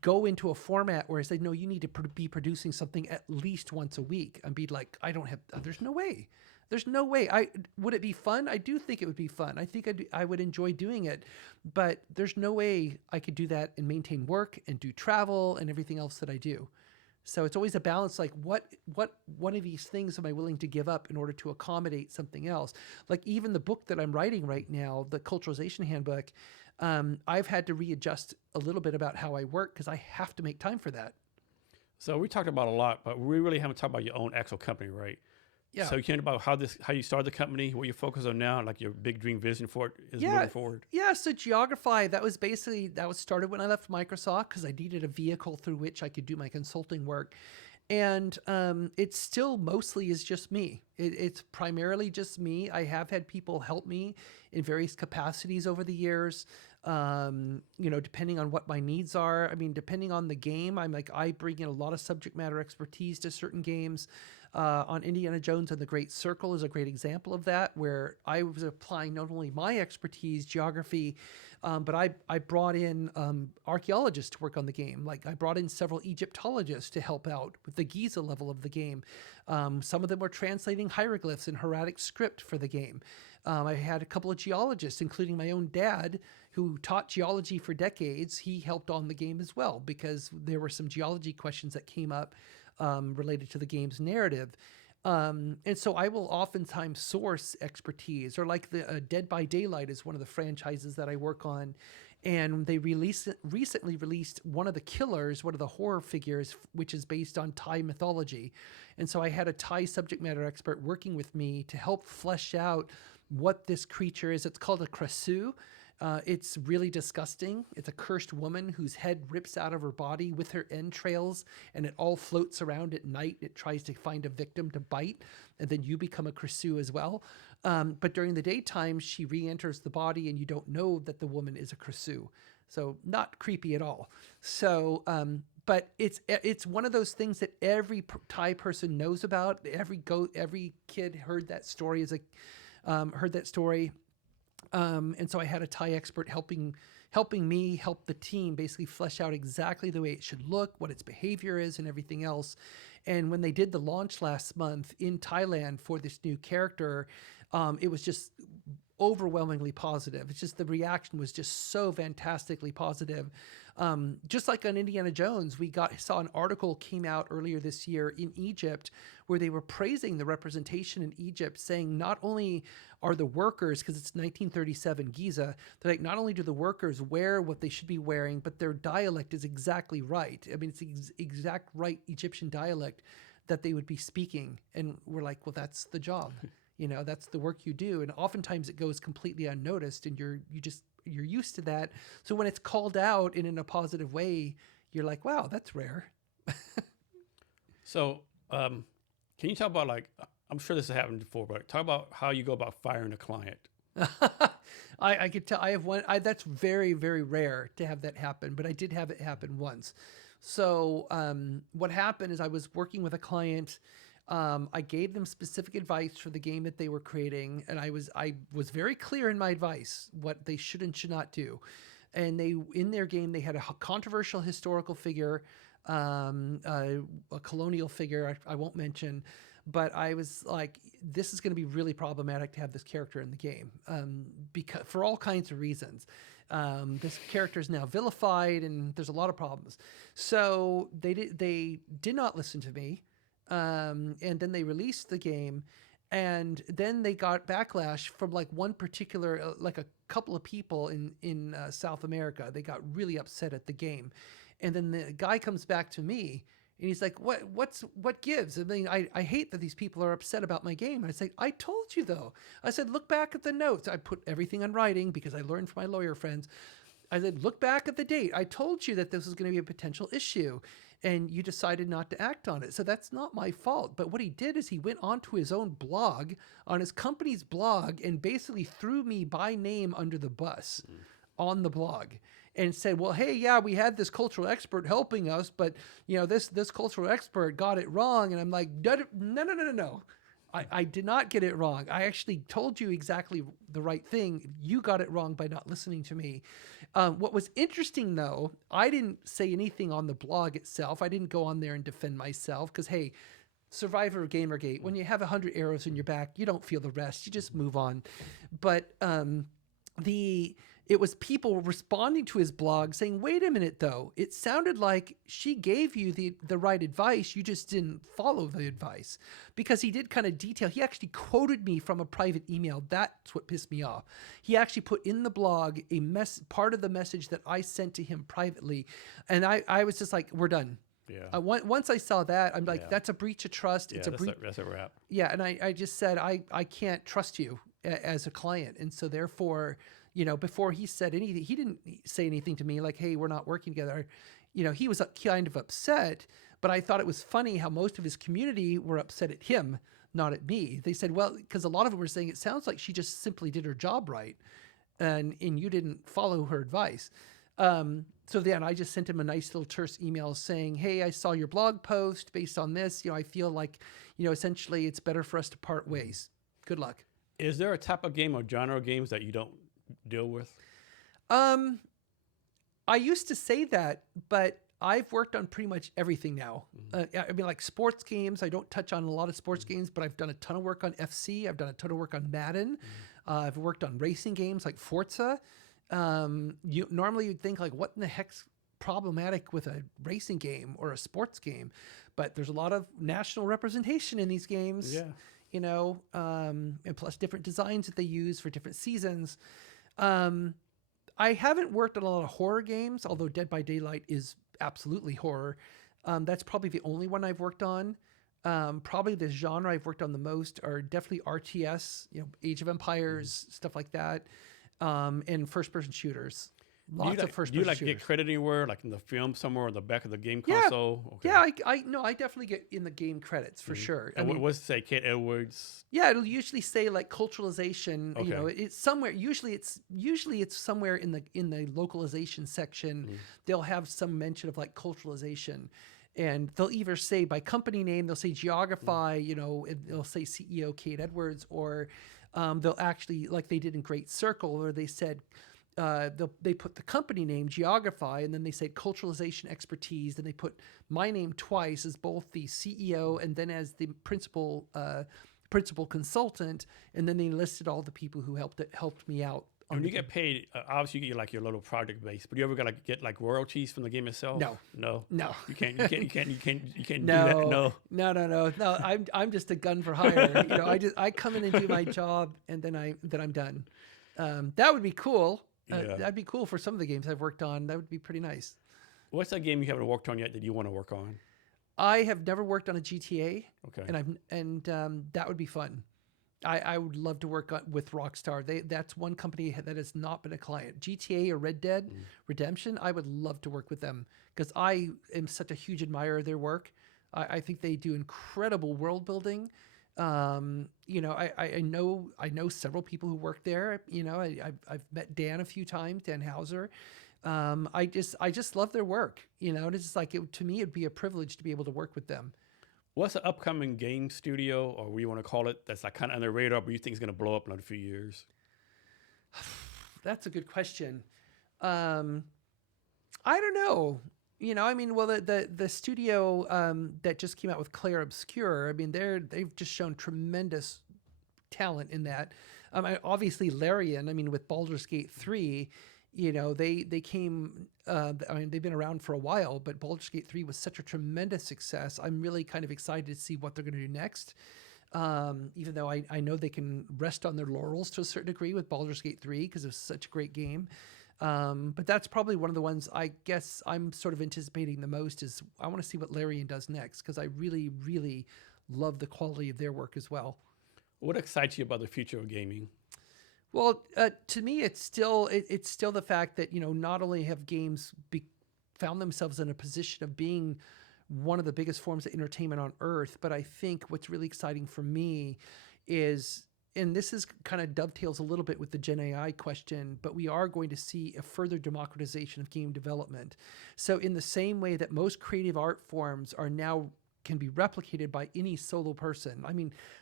go into a format where I say, no, you need to be producing something at least once a week, and be like, I don't have, there's no way. There's no way. Would it be fun? I do think it would be fun. I think I would enjoy doing it, but there's no way I could do that and maintain work and do travel and everything else that I do. So it's always a balance. Like what one of these things am I willing to give up in order to accommodate something else? Like even the book that I'm writing right now, the Culturalization Handbook, I've had to readjust a little bit about how I work because I have to make time for that. So we talked about a lot, but we really haven't talked about your own actual company, right? Yeah. So you can about how you started the company, what you focus on now, like your big dream vision for it is moving forward. Yeah. So Geogrify, that was started when I left Microsoft because I needed a vehicle through which I could do my consulting work. And it still mostly is just me. It's primarily just me. I have had people help me in various capacities over the years, depending on what my needs are. I mean, depending on the game, I bring in a lot of subject matter expertise to certain games. On Indiana Jones and the Great Circle is a great example of that, where I was applying not only my expertise, geography, but I brought in archaeologists to work on the game. Like I brought in several Egyptologists to help out with the Giza level of the game. Some of them were translating hieroglyphs and hieratic script for the game. I had a couple of geologists, including my own dad, who taught geology for decades. He helped on the game as well because there were some geology questions that came up related to the game's narrative. And so I will oftentimes source expertise, or like the Dead by Daylight is one of the franchises that I work on. And they recently released one of the killers, one of the horror figures, which is based on Thai mythology. And so I had a Thai subject matter expert working with me to help flesh out what this creature is. It's called a krasu. It's really disgusting. It's a cursed woman whose head rips out of her body with her entrails, and it all floats around at night. It tries to find a victim to bite, and then you become a krasu as well. But during the daytime, she re-enters the body, and you don't know that the woman is a krasu. So not creepy at all. So, but it's one of those things that every Thai person knows about. Every kid heard that story and so I had a Thai expert helping me help the team basically flesh out exactly the way it should look, what its behavior is, and everything else. And when they did the launch last month in Thailand for this new character, it was just overwhelmingly positive. It's just the reaction was just so fantastically positive. Just like on Indiana Jones, saw an article came out earlier this year in Egypt where they were praising the representation in Egypt, saying not only are the workers, because it's 1937 Giza, they're like, not only do the workers wear what they should be wearing, but their dialect is exactly right. I mean, it's the exact right Egyptian dialect that they would be speaking. And we're like, well, that's the job. That's the work you do. And oftentimes it goes completely unnoticed, and you're used to that. So when it's called out in a positive way, you're like, wow, that's rare. So can you talk about, like, I'm sure this has happened before, but talk about how you go about firing a client. I could tell I have one. That's very, very rare to have that happen, but I did have it happen once. So what happened is I was working with a client. I gave them specific advice for the game that they were creating, and I was very clear in my advice what they should and should not do. And in their game they had a controversial historical figure, a colonial figure I won't mention, but I was like, this is going to be really problematic to have this character in the game, because for all kinds of reasons. This character is now vilified, and there's a lot of problems. So they did not listen to me. And then they released the game, and then they got backlash from like one particular, like a couple of people in South America. They got really upset at the game. And then the guy comes back to me and he's like, what gives? I mean, I hate that these people are upset about my game. And I say, I told you though. I said, look back at the notes. I put everything on writing because I learned from my lawyer friends. I said, look back at the date. I told you that this was going to be a potential issue, and you decided not to act on it. So that's not my fault. But what he did is he went onto his own blog, on his company's blog, and basically threw me by name under the bus on the blog and said, well, hey, yeah, we had this cultural expert helping us, but this cultural expert got it wrong. And I'm like, no. I did not get it wrong. I actually told you exactly the right thing. You got it wrong by not listening to me. What was interesting, though, I didn't say anything on the blog itself. I didn't go on there and defend myself because, hey, survivor of Gamergate, when you have 100 arrows in your back, you don't feel the rest. You just move on. But it was people responding to his blog saying, wait a minute, though. It sounded like she gave you the right advice. You just didn't follow the advice, because he did kind of detail. He actually quoted me from a private email. That's what pissed me off. He actually put in the blog part of the message that I sent to him privately. And I was just like, we're done. Yeah. Once I saw that, I'm like, that's a breach of trust. Yeah, it's a breach. That's a wrap. Yeah. And I just said, I can't trust you as a client. And so therefore, before he said anything, he didn't say anything to me like, hey, we're not working together. He was kind of upset, but I thought it was funny how most of his community were upset at him, not at me. They said, well, because a lot of them were saying, it sounds like she just simply did her job right, and you didn't follow her advice. So then I just sent him a nice little terse email saying, hey, I saw your blog post based on this. I feel like, essentially it's better for us to part ways. Good luck. Is there a type of game or genre of games that you don't deal with? I used to say that, but I've worked on pretty much everything now. Like sports games, I don't touch on a lot of sports games, but I've done a ton of work on FC. I've done a ton of work on Madden. I've worked on racing games like Forza. Normally you'd think like, what in the heck's problematic with a racing game or a sports game? But there's a lot of national representation in these games. Yeah. And plus different designs that they use for different seasons. I haven't worked on a lot of horror games, although Dead by Daylight is absolutely horror. That's probably the only one I've worked on. Probably the genre I've worked on the most are definitely RTS, Age of Empires, stuff like that, and first-person shooters. Lots of first-person shooters. Do you get credit anywhere, like in the film somewhere on the back of the game console? Okay. Yeah, I definitely get in the game credits for sure. And what's it say, Kate Edwards? Yeah, it'll usually say like culturalization. Okay. It's somewhere. Usually it's somewhere in the localization section. They'll have some mention of like culturalization, and they'll either say by company name, they'll say Geogrify. They'll say CEO Kate Edwards, or they'll actually, like they did in Great Circle, where they said. They put the company name Geogrify, and then they said culturalization expertise. Then they put my name twice as both the CEO and then as the principal consultant. And then they listed all the people who helped me out. When you get paid, obviously you get like your little project base, but you ever gonna get like royalties from the game itself? No. You can't do that. No. I'm just a gun for hire. I come in and do my job, and then I'm done. That would be cool. That'd be cool for some of the games I've worked on. That would be pretty nice. What's that game you haven't worked on yet that you want to work on? I have never worked on a GTA. Okay. And that would be fun. I would love to work with Rockstar. That's one company that has not been a client. GTA or Red Dead Redemption, I would love to work with them because I am such a huge admirer of their work. I think they do incredible world building. I know several people who work there. I've met Dan a few times, Dan Hauser. I just love their work. And it's just like to me, it'd be a privilege to be able to work with them. What's the upcoming game studio, or what you want to call it, that's like kind of on the radar, but you think is going to blow up in a few years? That's a good question. I don't know. Well, the studio that just came out with Clair Obscur, they've just shown tremendous talent in that. Obviously Larian, with Baldur's Gate 3, they came, they've been around for a while, but Baldur's Gate 3 was such a tremendous success. I'm really kind of excited to see what they're going to do next. Even though I know they can rest on their laurels to a certain degree with Baldur's Gate 3 because it was such a great game. But that's probably one of the ones I guess I'm sort of anticipating the most is I want to see what Larian does next because I really, really love the quality of their work as well. What excites you about the future of gaming? Well, to me, it's still the fact that, not only have games found themselves in a position of being one of the biggest forms of entertainment on earth, but I think what's really exciting for me is, and this is kind of dovetails a little bit with the Gen AI question, but we are going to see a further democratization of game development. So in the same way that most creative art forms are now can be replicated by any solo person.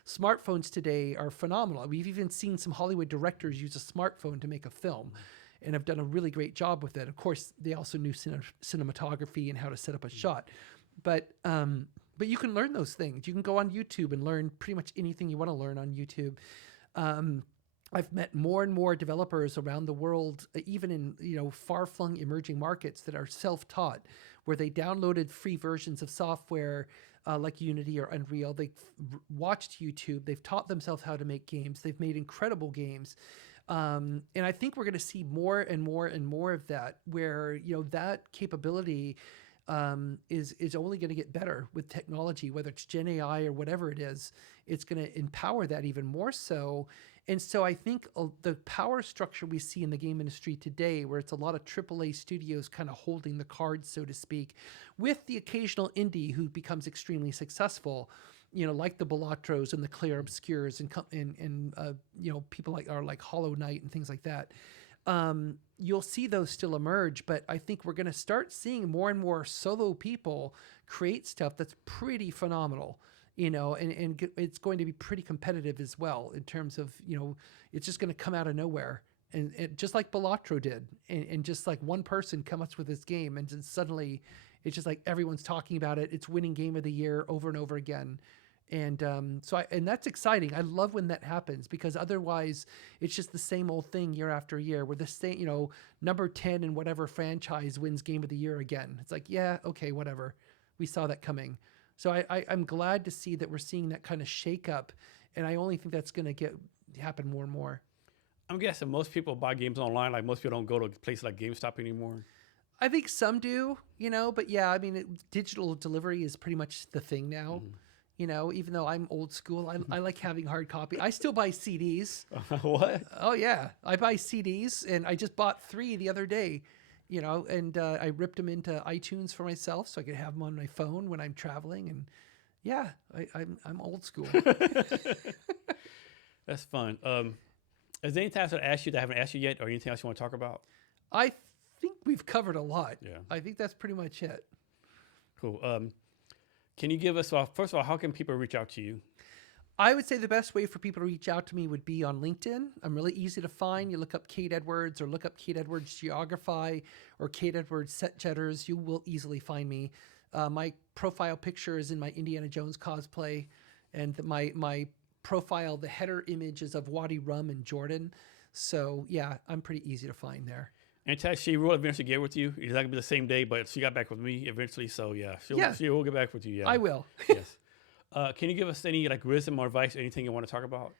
Smartphones today are phenomenal. We've even seen some Hollywood directors use a smartphone to make a film. and have done a really great job with it. Of course, they also knew cinematography and how to set up a shot, but you can learn those things. You can go on YouTube and learn pretty much anything you want to learn on YouTube. I've met more and more developers around the world, even in far-flung emerging markets, that are self-taught, where they downloaded free versions of software like Unity or Unreal. They've watched YouTube. They've taught themselves how to make games. They've made incredible games. And I think we're going to see more and more and more of that, where that capability is only going to get better with technology, whether it's Gen AI or whatever it is. It's going to empower that even more so. And so I think the power structure we see in the game industry today, where it's a lot of AAA studios kind of holding the cards, so to speak, with the occasional indie who becomes extremely successful, like the Balatros and the Clair Obscures and people like Hollow Knight and things like that. You'll see those still emerge, but I think we're going to start seeing more and more solo people create stuff that's pretty phenomenal. And it's going to be pretty competitive as well in terms of, it's just going to come out of nowhere. And just like Balatro did, and just like one person comes up with this game, and then suddenly it's just like everyone's talking about it. It's winning game of the year over and over again. And and that's exciting. I love when that happens, because otherwise it's just the same old thing year after year, where the same, number 10 in whatever franchise wins game of the year again. It's like, yeah, okay, whatever. We saw that coming. So I'm glad to see that we're seeing that kind of shake up, and I only think that's going to happen more and more. I'm guessing most people buy games online. Like, most people don't go to places like GameStop anymore. I think some do, but yeah, I mean, digital delivery is pretty much the thing now. Even though I'm old school, I like having hard copy. I still buy CDs. What? Oh yeah, I buy CDs, and I just bought 3 the other day. And I ripped them into iTunes for myself so I could have them on my phone when I'm traveling. And yeah, I'm old school. That's fun. Is there anything else I'd ask you that I haven't asked you yet, or anything else you want to talk about? I think we've covered a lot. Yeah. I think that's pretty much it. Cool. Can you give us, first of all, how can people reach out to you? I would say the best way for people to reach out to me would be on LinkedIn. I'm really easy to find. You look up Kate Edwards, or look up Kate Edwards Geogrify, or Kate Edwards SetJetters. You will easily find me. My profile picture is in my Indiana Jones cosplay, and my profile, the header image is of Wadi Rum and Jordan. So yeah, I'm pretty easy to find there. And she will eventually get with you. It's not going to be the same day, but she got back with me eventually. So yeah, she will get back with you. Yeah, I will. Yes. Can you give us any wisdom or advice, anything you want to talk about?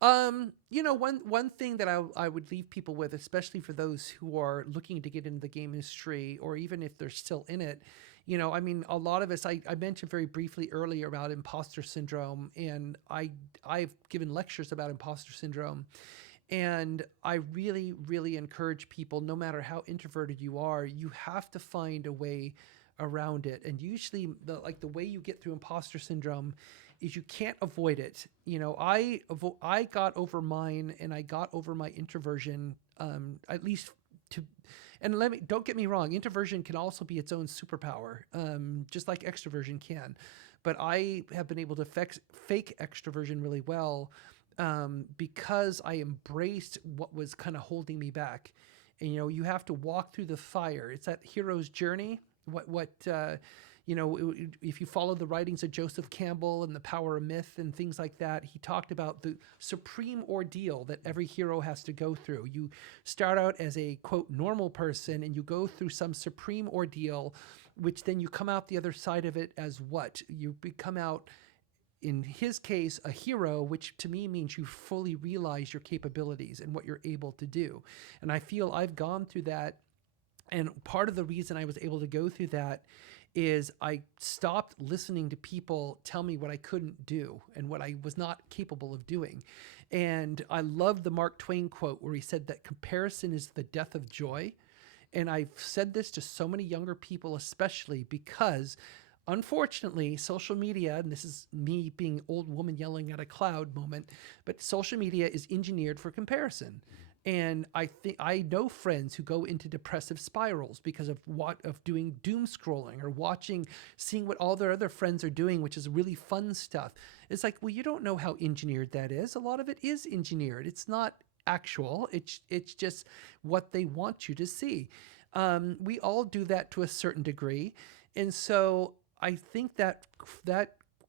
One thing that I would leave people with, especially for those who are looking to get into the game industry, or even if they're still in it, a lot of us, I mentioned very briefly earlier about imposter syndrome, and I've given lectures about imposter syndrome. And I really, really encourage people, no matter how introverted you are, you have to find a way around it. And usually the way you get through imposter syndrome is you can't avoid it. I got over mine, and I got over my introversion, at least and don't get me wrong, introversion can also be its own superpower, just like extroversion can. But I have been able to fake extroversion really well, because I embraced what was kind of holding me back. And, you have to walk through the fire. It's that hero's journey. If you follow the writings of Joseph Campbell and The Power of Myth and things like that, he talked about the supreme ordeal that every hero has to go through. You start out as a, quote, normal person, and you go through some supreme ordeal, which then you come out the other side of it as what? You become out, in his case, a hero, which to me means you fully realize your capabilities and what you're able to do. And I feel I've gone through that. And part of the reason I was able to go through that is I stopped listening to people tell me what I couldn't do and what I was not capable of doing. And I love the Mark Twain quote where he said that comparison is the death of joy. And I've said this to so many younger people, especially because, unfortunately, social media, and this is me being old woman yelling at a cloud moment, but social media is engineered for comparison. And I know friends who go into depressive spirals because of doing doom scrolling or seeing what all their other friends are doing, which is really fun stuff. It's like, well, you don't know how engineered that is. A lot of it is engineered. It's not actual. It's just what they want you to see. We all do that to a certain degree. And so I think that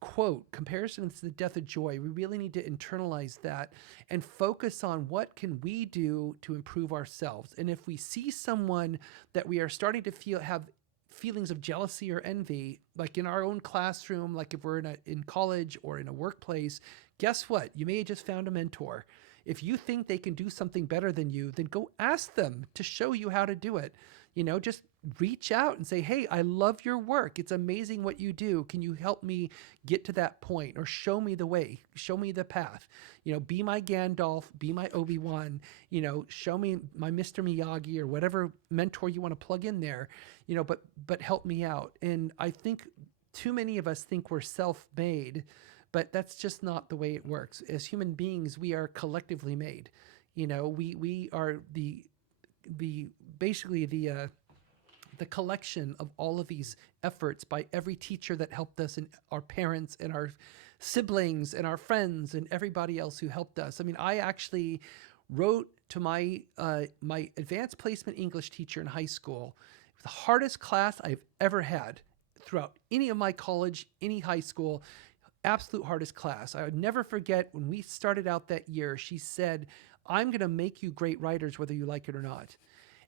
quote, comparison is the death of joy, we really need to internalize that and focus on what can we do to improve ourselves. And if we see someone that we are starting to have feelings of jealousy or envy, like in our own classroom, like if we're in college or in a workplace, guess what? You may have just found a mentor. If you think they can do something better than you, then go ask them to show you how to do it. Just reach out and say, hey, I love your work. It's amazing what you do. Can you help me get to that point, or show me the way, show me the path? Be my Gandalf, be my Obi-Wan, show me my Mr. Miyagi, or whatever mentor you want to plug in there, but help me out. And I think too many of us think we're self-made, but that's just not the way it works. As human beings, we are collectively made. We are basically the collection of all of these efforts by every teacher that helped us, and our parents and our siblings and our friends and everybody else who helped us. I mean, I actually wrote to my advanced placement English teacher in high school. It was the hardest class I've ever had throughout any of my college, any high school. Absolute hardest class. I would never forget when we started out that year, she said, I'm going to make you great writers, whether you like it or not.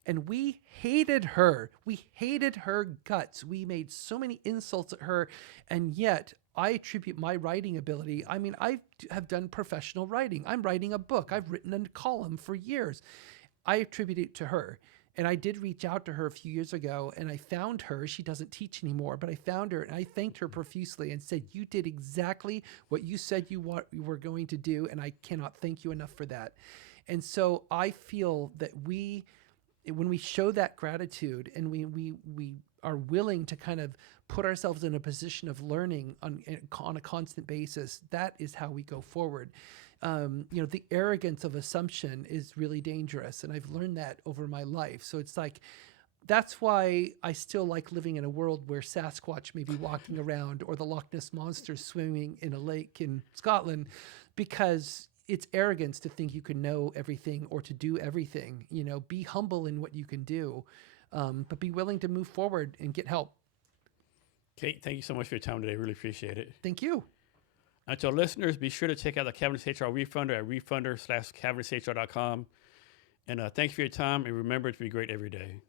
And we hated her. We hated her guts. We made so many insults at her. And yet I attribute my writing ability. I mean, I have done professional writing. I'm writing a book. I've written a column for years. I attribute it to her. And I did reach out to her a few years ago, and I found her. She doesn't teach anymore, but I found her and I thanked her profusely and said, you did exactly what you said you were going to do, and I cannot thank you enough for that. And so I feel that when we show that gratitude, and we are willing to kind of put ourselves in a position of learning on a constant basis, that is how we go forward. The arrogance of assumption is really dangerous. And I've learned that over my life. So it's like, that's why I still like living in a world where Sasquatch may be walking around, or the Loch Ness Monster swimming in a lake in Scotland, because it's arrogance to think you can know everything or to do everything. Be humble in what you can do, but be willing to move forward and get help. Kate, thank you so much for your time today. Really appreciate it. Thank you. And to our listeners, be sure to check out the Cavness HR Refunder at refunder.cavnesshr.com. And thank you for your time, and remember to be great every day.